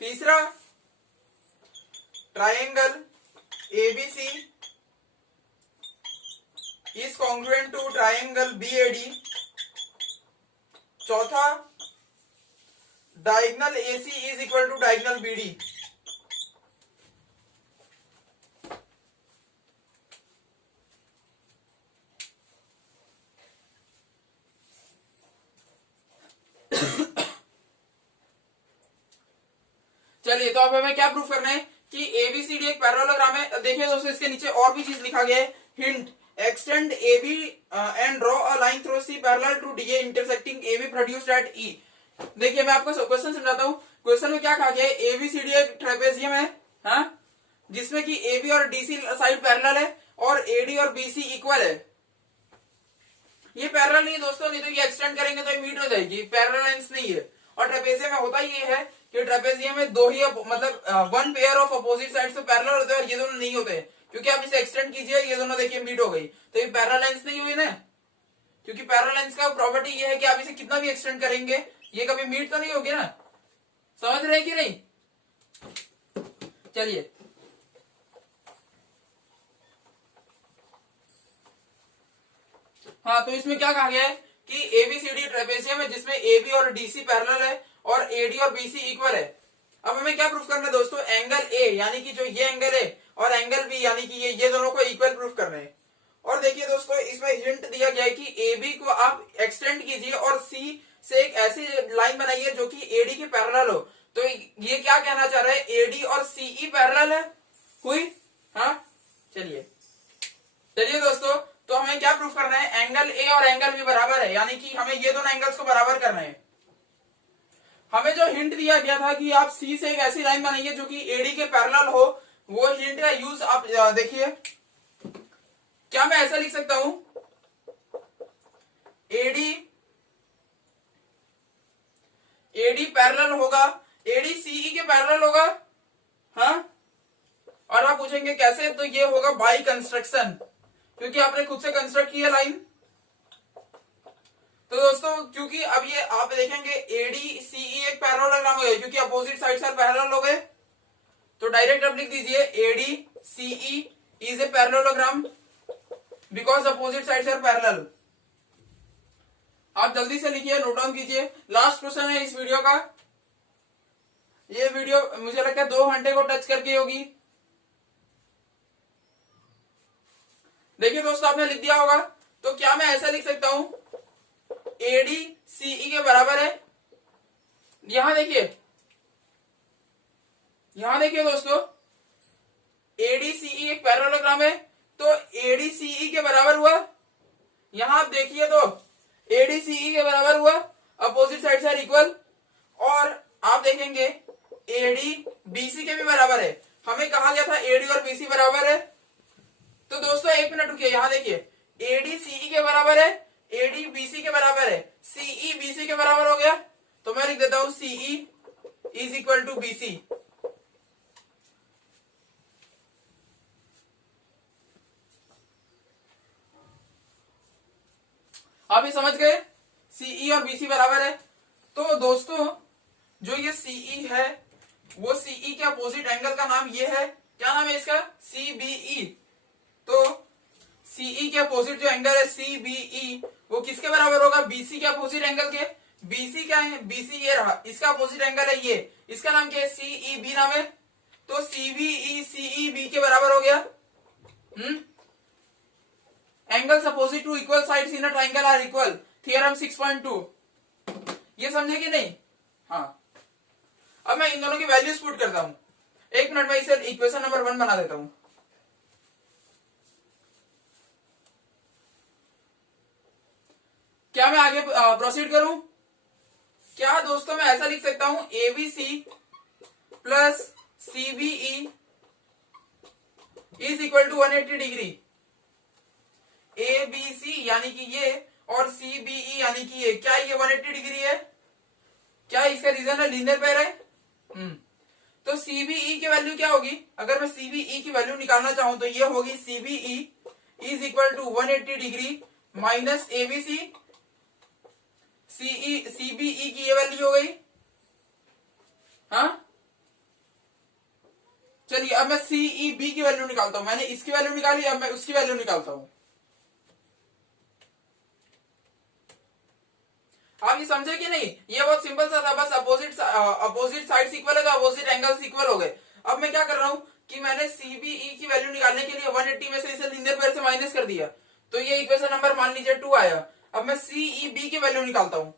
तीसरा triangle ABC is congruent to triangle BAD, चौथा diagonal AC is equal to diagonal BD। चलिए, तो अब हमें क्या प्रूफ करना है कि ABCD एक पैरेललोग्राम है। देखिए दोस्तों, इसके नीचे और भी चीज लिखा गया है, hint, extend AB and draw a line through C parallel to DA intersecting AB produced at E। देखिए, मैं आपको क्वेश्चन समझाता हूँ। क्वेश्चन में क्या कहा गया है, ABCD एक ट्रेपेजियम है, हाँ, जिसमें कि AB और DC साइड पैरेलल है और AD और BC इक्वल है। ये पैरेलल नहीं है दोस्तों, नहीं तो ये एक्सटेंड करेंगे तो ये मीट हो जाएगी, पैरेलल लाइंस नहीं है। और ट्रेपेजियम में होता ये है कि ट्रेपेजियम में दो ही मतलब one pair of opposite side से पैरेलल होते हैं, और ये दोनों नहीं होते, क्योंकि आप इसे एक्सटेंड कीजिए, ये दोनों देखिए मीट हो गई, तो ये पैरेलल लाइंस नहीं हुई ना, क्योंकि पैरेलल लाइंस का प्रॉपर्टी ये है कि आप इसे कितना भी एक्सटेंड करेंगे ये कभी मीट तो नहीं होगी ना, समझ रहे हैं कि नहीं। चलिए, हाँ, तो इसमें क्या कहा गया है कि ABCD ट्रेपेजियम है जिसमें AB और DC पैरेलल है और AD और BC इक्वल है। अब हमें क्या प्रूफ करना है दोस्तों, एंगल A यानी कि जो ये एंगल है और एंगल B यानी कि ये दोनों को इक्वल प्रूफ करना है। और देखिए दोस्तों, इसमें हिंट दिया गया है कि AB को आप एक्सटेंड कीजिए और C से एक ऐसी लाइन बनाइए जो कि AD के पैरेलल हो। तो ये क्या कहना चाह रहा है, AD और CE पैरेलल है, हुई, हाँ। चलिए दोस्तों, तो हमें क्या प्रूफ करना है, एंगल A और एंगल B बराबर है, यानी कि हमें ये दोनों एंगल्स को बराबर करना है। हमें जो हिंट दिया गया था कि आप C से एक ऐसी लाइन बनाइए जो कि AD के पैरेलल हो, वो हिंट का यूज आप देखिए, क्या मैं ऐसा लिख सकता हूं, AD पैरेलल होगा, AD CE के पैरेलल होगा, हाँ। और आप पूछेंगे कैसे, तो ये होगा बाय कंस्ट्रक्शन, क्योंकि आपने खुद से कंस्ट्रक्ट किया लाइन। तो दोस्तों क्योंकि अब ये आप देखेंगे एडी सीई एक पैरेललोग्राम हो गया, क्योंकि अपोजिट साइड्स आर पैरेलल हो गए, तो डायरेक्ट आप लिख दीजिए AD CE is a parallelogram because opposite sides are parallel. आप जल्दी से लिखिए, नोट डाउन कीजिए। लास्ट क्वेश्चन है इस वीडियो का। ये वीडियो मुझे लगता है 2 घंटे को टच करके होगी। देखिए दोस्तों, आपने लिख दिया होगा, तो क्या मैं ऐसा लिख सकता हूं एडी सीई के बराबर है, यहां देखिए, यहां देखिए दोस्तों, एडी सीई एक पैरेललोग्राम है, तो एडी सीई के बराबर हुआ, यहां आप देखिए तो एडी सीई के बराबर हुआ, अपोजिट साइड्स आर इक्वल, और आप देखेंगे एडी बीसी के भी बराबर है। हमें कहा गया था एडी और बीसी बराबर है, तो दोस्तों 1 मिनट रुकिए, यहां देखिए एडी सीई के बराबर है, एडी बीसी के बराबर है, सीई बीसी के बराबर हो गया, तो मैं लिख देता हूं CE is equal to BC. आप ये समझ गए, सीई और बीसी बराबर है। तो दोस्तों जो ये सीई है, वो सीई के अपोजिट एंगल का नाम ये है, क्या नाम है इसका, सीबीई। तो सीई के अपोजिट जो एंगल है सीबीई, वो किसके बराबर होगा, बीसी के अपोजिट एंगल के। बीसी क्या है, बीसी ये रहा, इसका अपोजिट एंगल है ये, इसका नाम क्या है, सीईबी नाम है, तो सीबीई सीईबी के बराबर हो गया। Angles opposite to equal sides in a triangle are equal, theorem 6.2। ये समझे कि नहीं? हाँ, अब मैं इन दोनों की वैल्यूज पुट करता हूं। 1 मिनट में इसे इक्वेशन नंबर 1 बना देता हूं। क्या मैं आगे प्रोसीड करूं? क्या दोस्तों मैं ऐसा लिख सकता हूं ABC plus CBE is equal to 180 degree. ABC यानी कि ये और सीबीई यानी कि ये, क्या ये 180 डिग्री है? क्या इसका रीजन है लीनियर पेयर है? तो सीबीई की वैल्यू क्या होगी? अगर मैं सीबीई की वैल्यू निकालना चाहूं तो ये होगी CBE is equal to 180 degree minus ABC. CBE की ये वैल्यू हो गई। हाँ, चलिए अब मैं सीईबी की वैल्यू निकालता हूं। मैंने इसकी वैल्यू निकाली, अब मैं उसकी वैल्यू निकालता हूं। आप ये समझे कि नहीं? ये बहुत सिंपल सा था, बस अपोजिट साइड्स इक्वल है तो अपोजिट एंगल्स इक्वल हो गए। अब मैं क्या कर रहा हूं कि मैंने सीबीई की वैल्यू निकालने के लिए 180 में से इसे लीनियर पेयर से माइनस कर दिया, तो ये इक्वेशन नंबर मान लीजिए 2 आया। अब मैं सीईबी की वैल्यू निकालता हूं।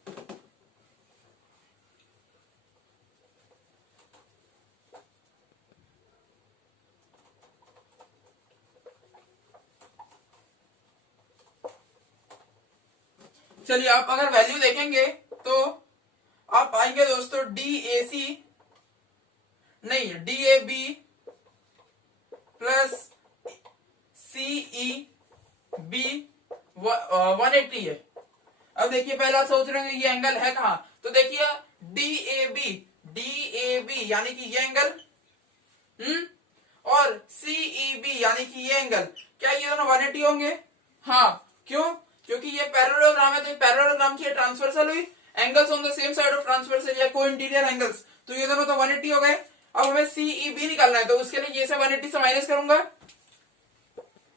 चलिए आप अगर वैल्यू देखेंगे तो आप पाएंगे दोस्तों डीएसी नहीं डीएबी प्लस सीई बी 180 है। अब देखिए पहले आप सोच रहे हैं ये एंगल है कहां, तो देखिए डीएबी यानी कि ये एंगल, और सीईबी यानी कि ये एंगल, क्या ये दोनों 180 होंगे? हाँ, क्यों? क्योंकि ये पैरेललोग्राम है, तो पैरेललोग्राम की ट्रांसवर्सल हुई, angles on the same side of transversal या को इंटीरियर एंगल्स, तो ये दोनों तो 180 हो गए। अब हमें सीईबी निकालना है, तो उसके लिए ये से 180 से माइनस करूंगा,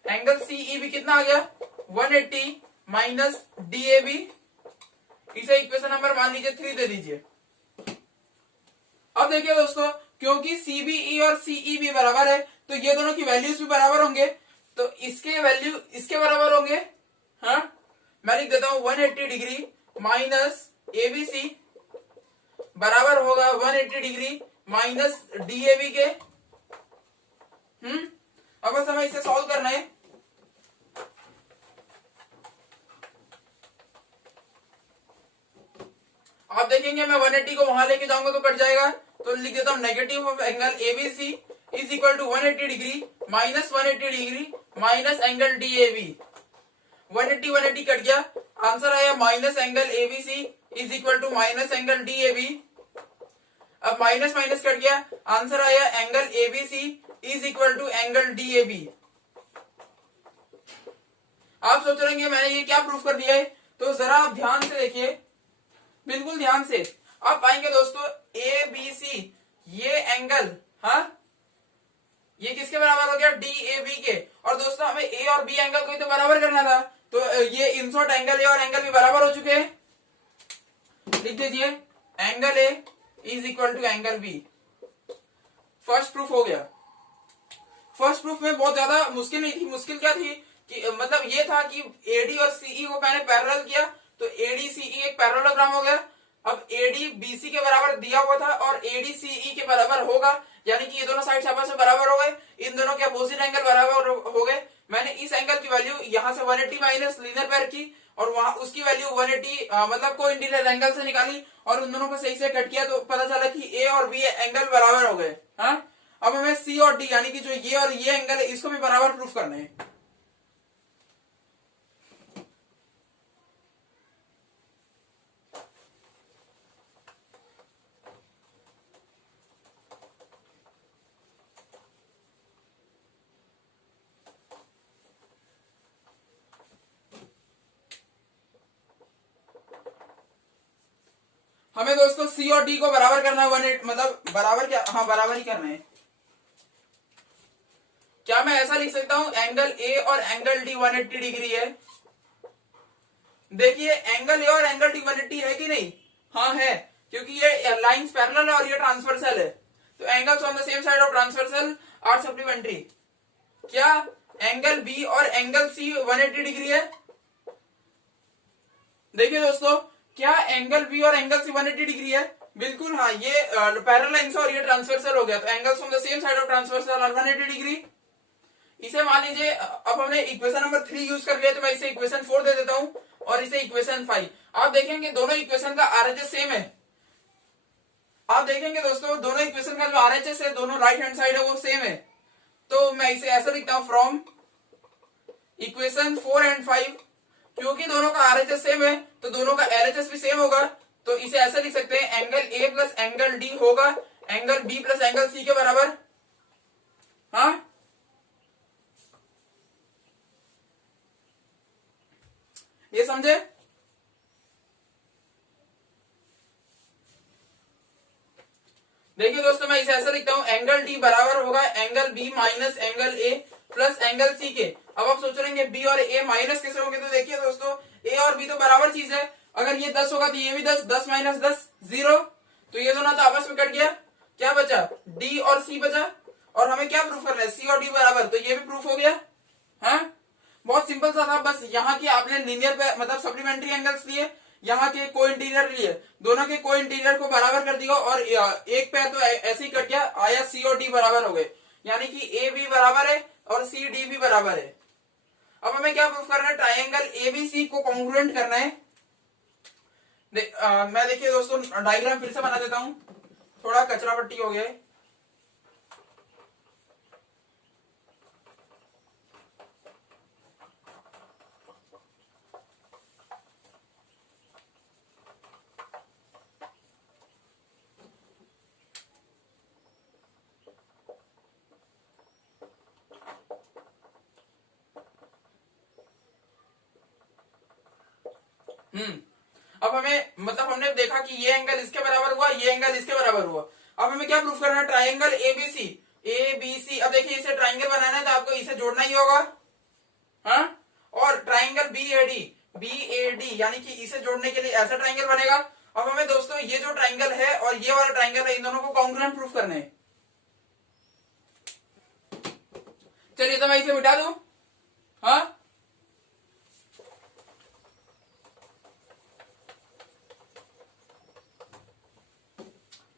एंगल सीईबी कितना आ गया 180 माइनस डीएबी, इसे इक्वेशन नंबर मान लीजिए 3 दे दीजिए। अब देखिए दोस्तों, क्योंकि सीबीई और सीईबी बराबर है तो ये दोनों की वैल्यूज भी बराबर होंगे, तो इसके वैल्यू इसके बराबर होंगे। हाँ, मैं लिख देता हूं 180 डिग्री माइनस एबीसी बराबर होगा 180 डिग्री माइनस डीएबी के। अब बस हमें इसे सॉल्व करना है। आप देखेंगे मैं 180 को वहां लेके जाऊंगा तो कट जाएगा, तो लिख देता हूं negative of angle ABC is equal to 180 degree minus 180 degree minus angle DAB. 180 cut गया, आंसर आया minus angle ABC is equal to minus angle DAB. अब माइनस माइनस कट गया, आंसर आया angle ABC is equal to angle DAB. आप सोच रहे हैं मैंने ये क्या प्रूफ कर दिया है? तो जरा आप ध्यान से देखिए, बिल्कुल ध्यान से। आप पाएंगे दोस्तों ए बी सी ये एंगल, हाँ ये किसके बराबर हो गया, डी ए बी के। और दोस्तों हमें ए और बी एंगल को तो बराबर करना था, तो ये इंसर्ट एंगल ए और एंगल बी बराबर हो चुके हैं। लिख दीजिए angle A is equal to angle B. First proof हो गया। फर्स्ट प्रूफ में बहुत ज्यादा मुश्किल नहीं थी। मुश्किल क्या थी कि मतलब ये था कि एडी और सीई को मैंने पैरेलल किया, तो एडी सीई एक पैरेललोग्राम हो गया। अब एडी बीसी के बराबर दिया हुआ था और एडी सीई के बराबर होगा, यानी कि ये दोनों साइड आपस में बराबर हो गए, इन दोनों के अपोजिट एंगल बराबर हो गए। मैंने इस एंगल की वैल्यू यहां से 180 माइनस लीनियर पैर की और वहां उसकी वैल्यू 180 मतलब को इंटीरियर एंगल से निकाली और उन दोनों को सही से कट किया, तो पता चला कि ए और बी एंगल बराबर हो गए। हाँ, अब हमें सी और डी यानी कि जो ये और ये एंगल है इसको भी बराबर प्रूफ करना है। हमें दोस्तों सी और डी को बराबर करना है, 180 मतलब बराबर क्या, हाँ बराबर ही करना है। क्या मैं ऐसा लिख सकता हूं एंगल ए और एंगल डी 180 डिग्री है? देखिए एंगल ए और एंगल डी 180 है कि नहीं? हाँ है, क्योंकि ये लाइंस पैरेलल है और ये ट्रांसवर्सल है, तो angles on the same side of transversal are supplementary. क्या एंगल बी और एंगल सी 180 डिग्री है? देखिए दोस्तों, क्या एंगल बी और एंगल सी 180 डिग्री है? बिल्कुल हाँ, ये पैरेलल लाइंस और ये ट्रांसवर्सल हो गया, तो angles on the same side of transversal are 180 degree. इसे मान लीजिए, अब हमने इक्वेशन नंबर 3 यूज कर लिया, तो मैं इसे इक्वेशन 4 दे देता हूं और इसे इक्वेशन 5। आप देखेंगे दोनों इक्वेशन का आरएचएस सेम है। आप देखेंगे दोस्तों दोनों इक्वेशन का जो आरएचएस है, दोनों राइट हैंड साइड है वो सेम है। तो मैं इसे ऐसा लिखता हूं फ्रॉम इक्वेशन 4 एंड 5, क्योंकि दोनों का आरएचएस सेम है तो दोनों का एलएचएस भी सेम होगा, तो इसे ऐसा लिख सकते हैं angle A plus angle D होगा angle B plus angle C के बराबर। हाँ, ये समझे? देखिए दोस्तों, मैं इसे ऐसा लिखता हूं एंगल डी बराबर होगा angle B minus angle A plus angle C के। अब आप सोच रहे हैं बी और ए माइनस कैसे होंगे, तो देखिए दोस्तों ए और बी तो बराबर चीज है, अगर ये 10 होगा तो ये भी 10, 10 माइनस 10 0, तो ये दोनों तो आपस में कट गया, क्या बचा डी और सी बचा। और हमें क्या प्रूफ करना है, सी और डी बराबर, तो ये भी प्रूफ हो गया। हाँ, बहुत सिंपल सा था, बस यहाँ के आपने लीनियर मतलब सप्लीमेंट्री एंगल्स लिए, यहाँ के को इंटीरियर लिए, दोनों के को इंटीरियर को बराबर कर दिया और एक पैर तो ऐसे ही कट गया, आया सी और डी बराबर हो गए, यानी कि ए बी बराबर है और सी डी भी बराबर है। अब हमें क्या प्रूफ करना है, ट्राइंगल एबीसी को कॉन्ग्रुएंट करना है। मैं देखिए दोस्तों डायग्राम फिर से बना देता हूं, थोड़ा कचरा पट्टी हो गया है। अब हमें मतलब हमने देखा कि ये एंगल इसके बराबर हुआ, ये एंगल इसके बराबर हुआ। अब हमें क्या प्रूफ करना है, ट्राइंगल एबीसी। एबीसी, अब देखिए इसे ट्राइंगल बनाना है तो आपको इसे जोड़ना ही होगा। हाँ, और ट्राइंगल बीएडी, बीएडी यानी कि इसे जोड़ने के लिए ऐसा ट्राइंगल बनेगा। अब हमें दोस्तों ये जो ट्राइंगल है और ये वाला ट्राइंगल है, इन दोनों को कॉन्ग्रुएंट प्रूफ करना है। चलिए तो मैं इसे मिटा दूं। हाँ,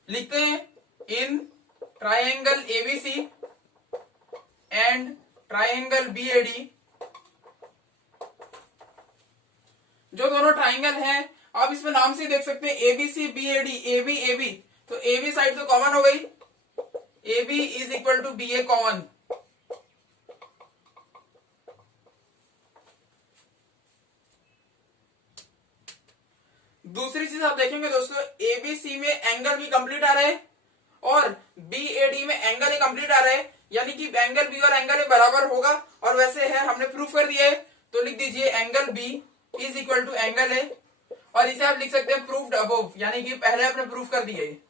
लिखते हैं in triangle ABC and triangle BOD, जो दोनों ट्राइंगल हैं आप इसमें नाम से देख सकते हैं एबीसी बीएडी, एबी एबी, तो एबी साइड तो कॉमन हो गई, AB is equal to B A common. दूसरी चीज आप देखेंगे दोस्तों, एबीसी में एंगल भी कंप्लीट आ रहे हैं और बीएडी में एंगल ए कंप्लीट आ रहे हैं, यानी कि एंगल बी और एंगल ए बराबर होगा और वैसे है, हमने प्रूफ कर दिया है। तो लिख दीजिए angle B is equal to angle A, और इसे आप लिख सकते हैं प्रूफ्ड अबोव, यानी कि पहले आपने प्रूफ कर दिया है।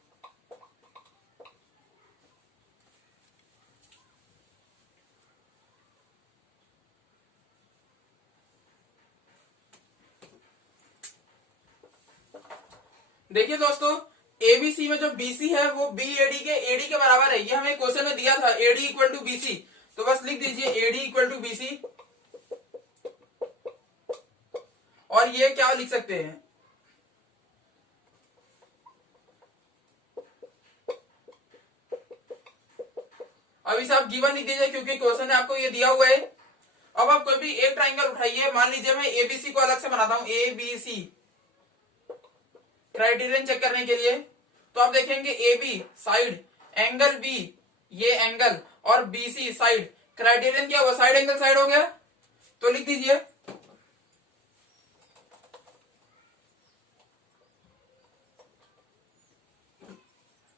देखिए दोस्तों, एबीसी में जो बीसी है वो बीएडी के एडी के बराबर है, ये हमें क्वेश्चन में दिया था एडी इक्वल टू बीसी, तो बस लिख दीजिए एडी इक्वल टू बीसी, और ये क्या लिख सकते हैं, अब इसे आप गिवन लिख दीजिए क्योंकि क्वेश्चन ने आपको ये दिया हुआ है। अब आप कोई भी एक ट्राइंगल उठाइए, मान लीजिए मैं एबीसी को अलग से बनाता हूं, एबीसी क्राइटेरियन चेक करने के लिए, तो आप देखेंगे A B side angle B, ये एंगल, और बीसी साइड, क्राइटेरियन क्या हुआ, साइड एंगल साइड हो गया, तो लिख दीजिए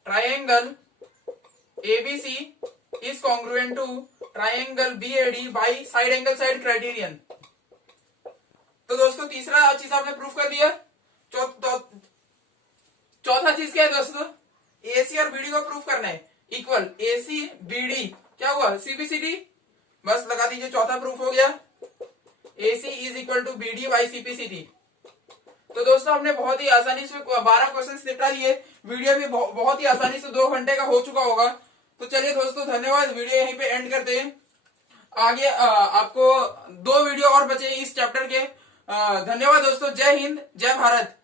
triangle ABC is congruent to triangle BAD by side angle side criterion. तो दोस्तों तीसरा चीज आपने प्रूफ कर दिया। चौथा चीज क्या है दोस्तों, एसी और बीडी को प्रूफ करना है, इक्वल एसी बीडी क्या हुआ, सीपीसीटी, बस लगा दीजिए, चौथा प्रूफ हो गया, AC is equal to BD by CPCT. तो दोस्तों हमने बहुत ही आसानी से 12 क्वेश्चन निपटा लिए, वीडियो भी बहुत ही आसानी से 2 घंटे का हो चुका होगा। तो चलिए दोस्तों धन्यवाद, वीडियो यहीं पे एंड करते हैं, आगे आपको 2 वीडियो और बचे इस चैप्टर के। धन्यवाद दोस्तों, जय हिंद जय भारत।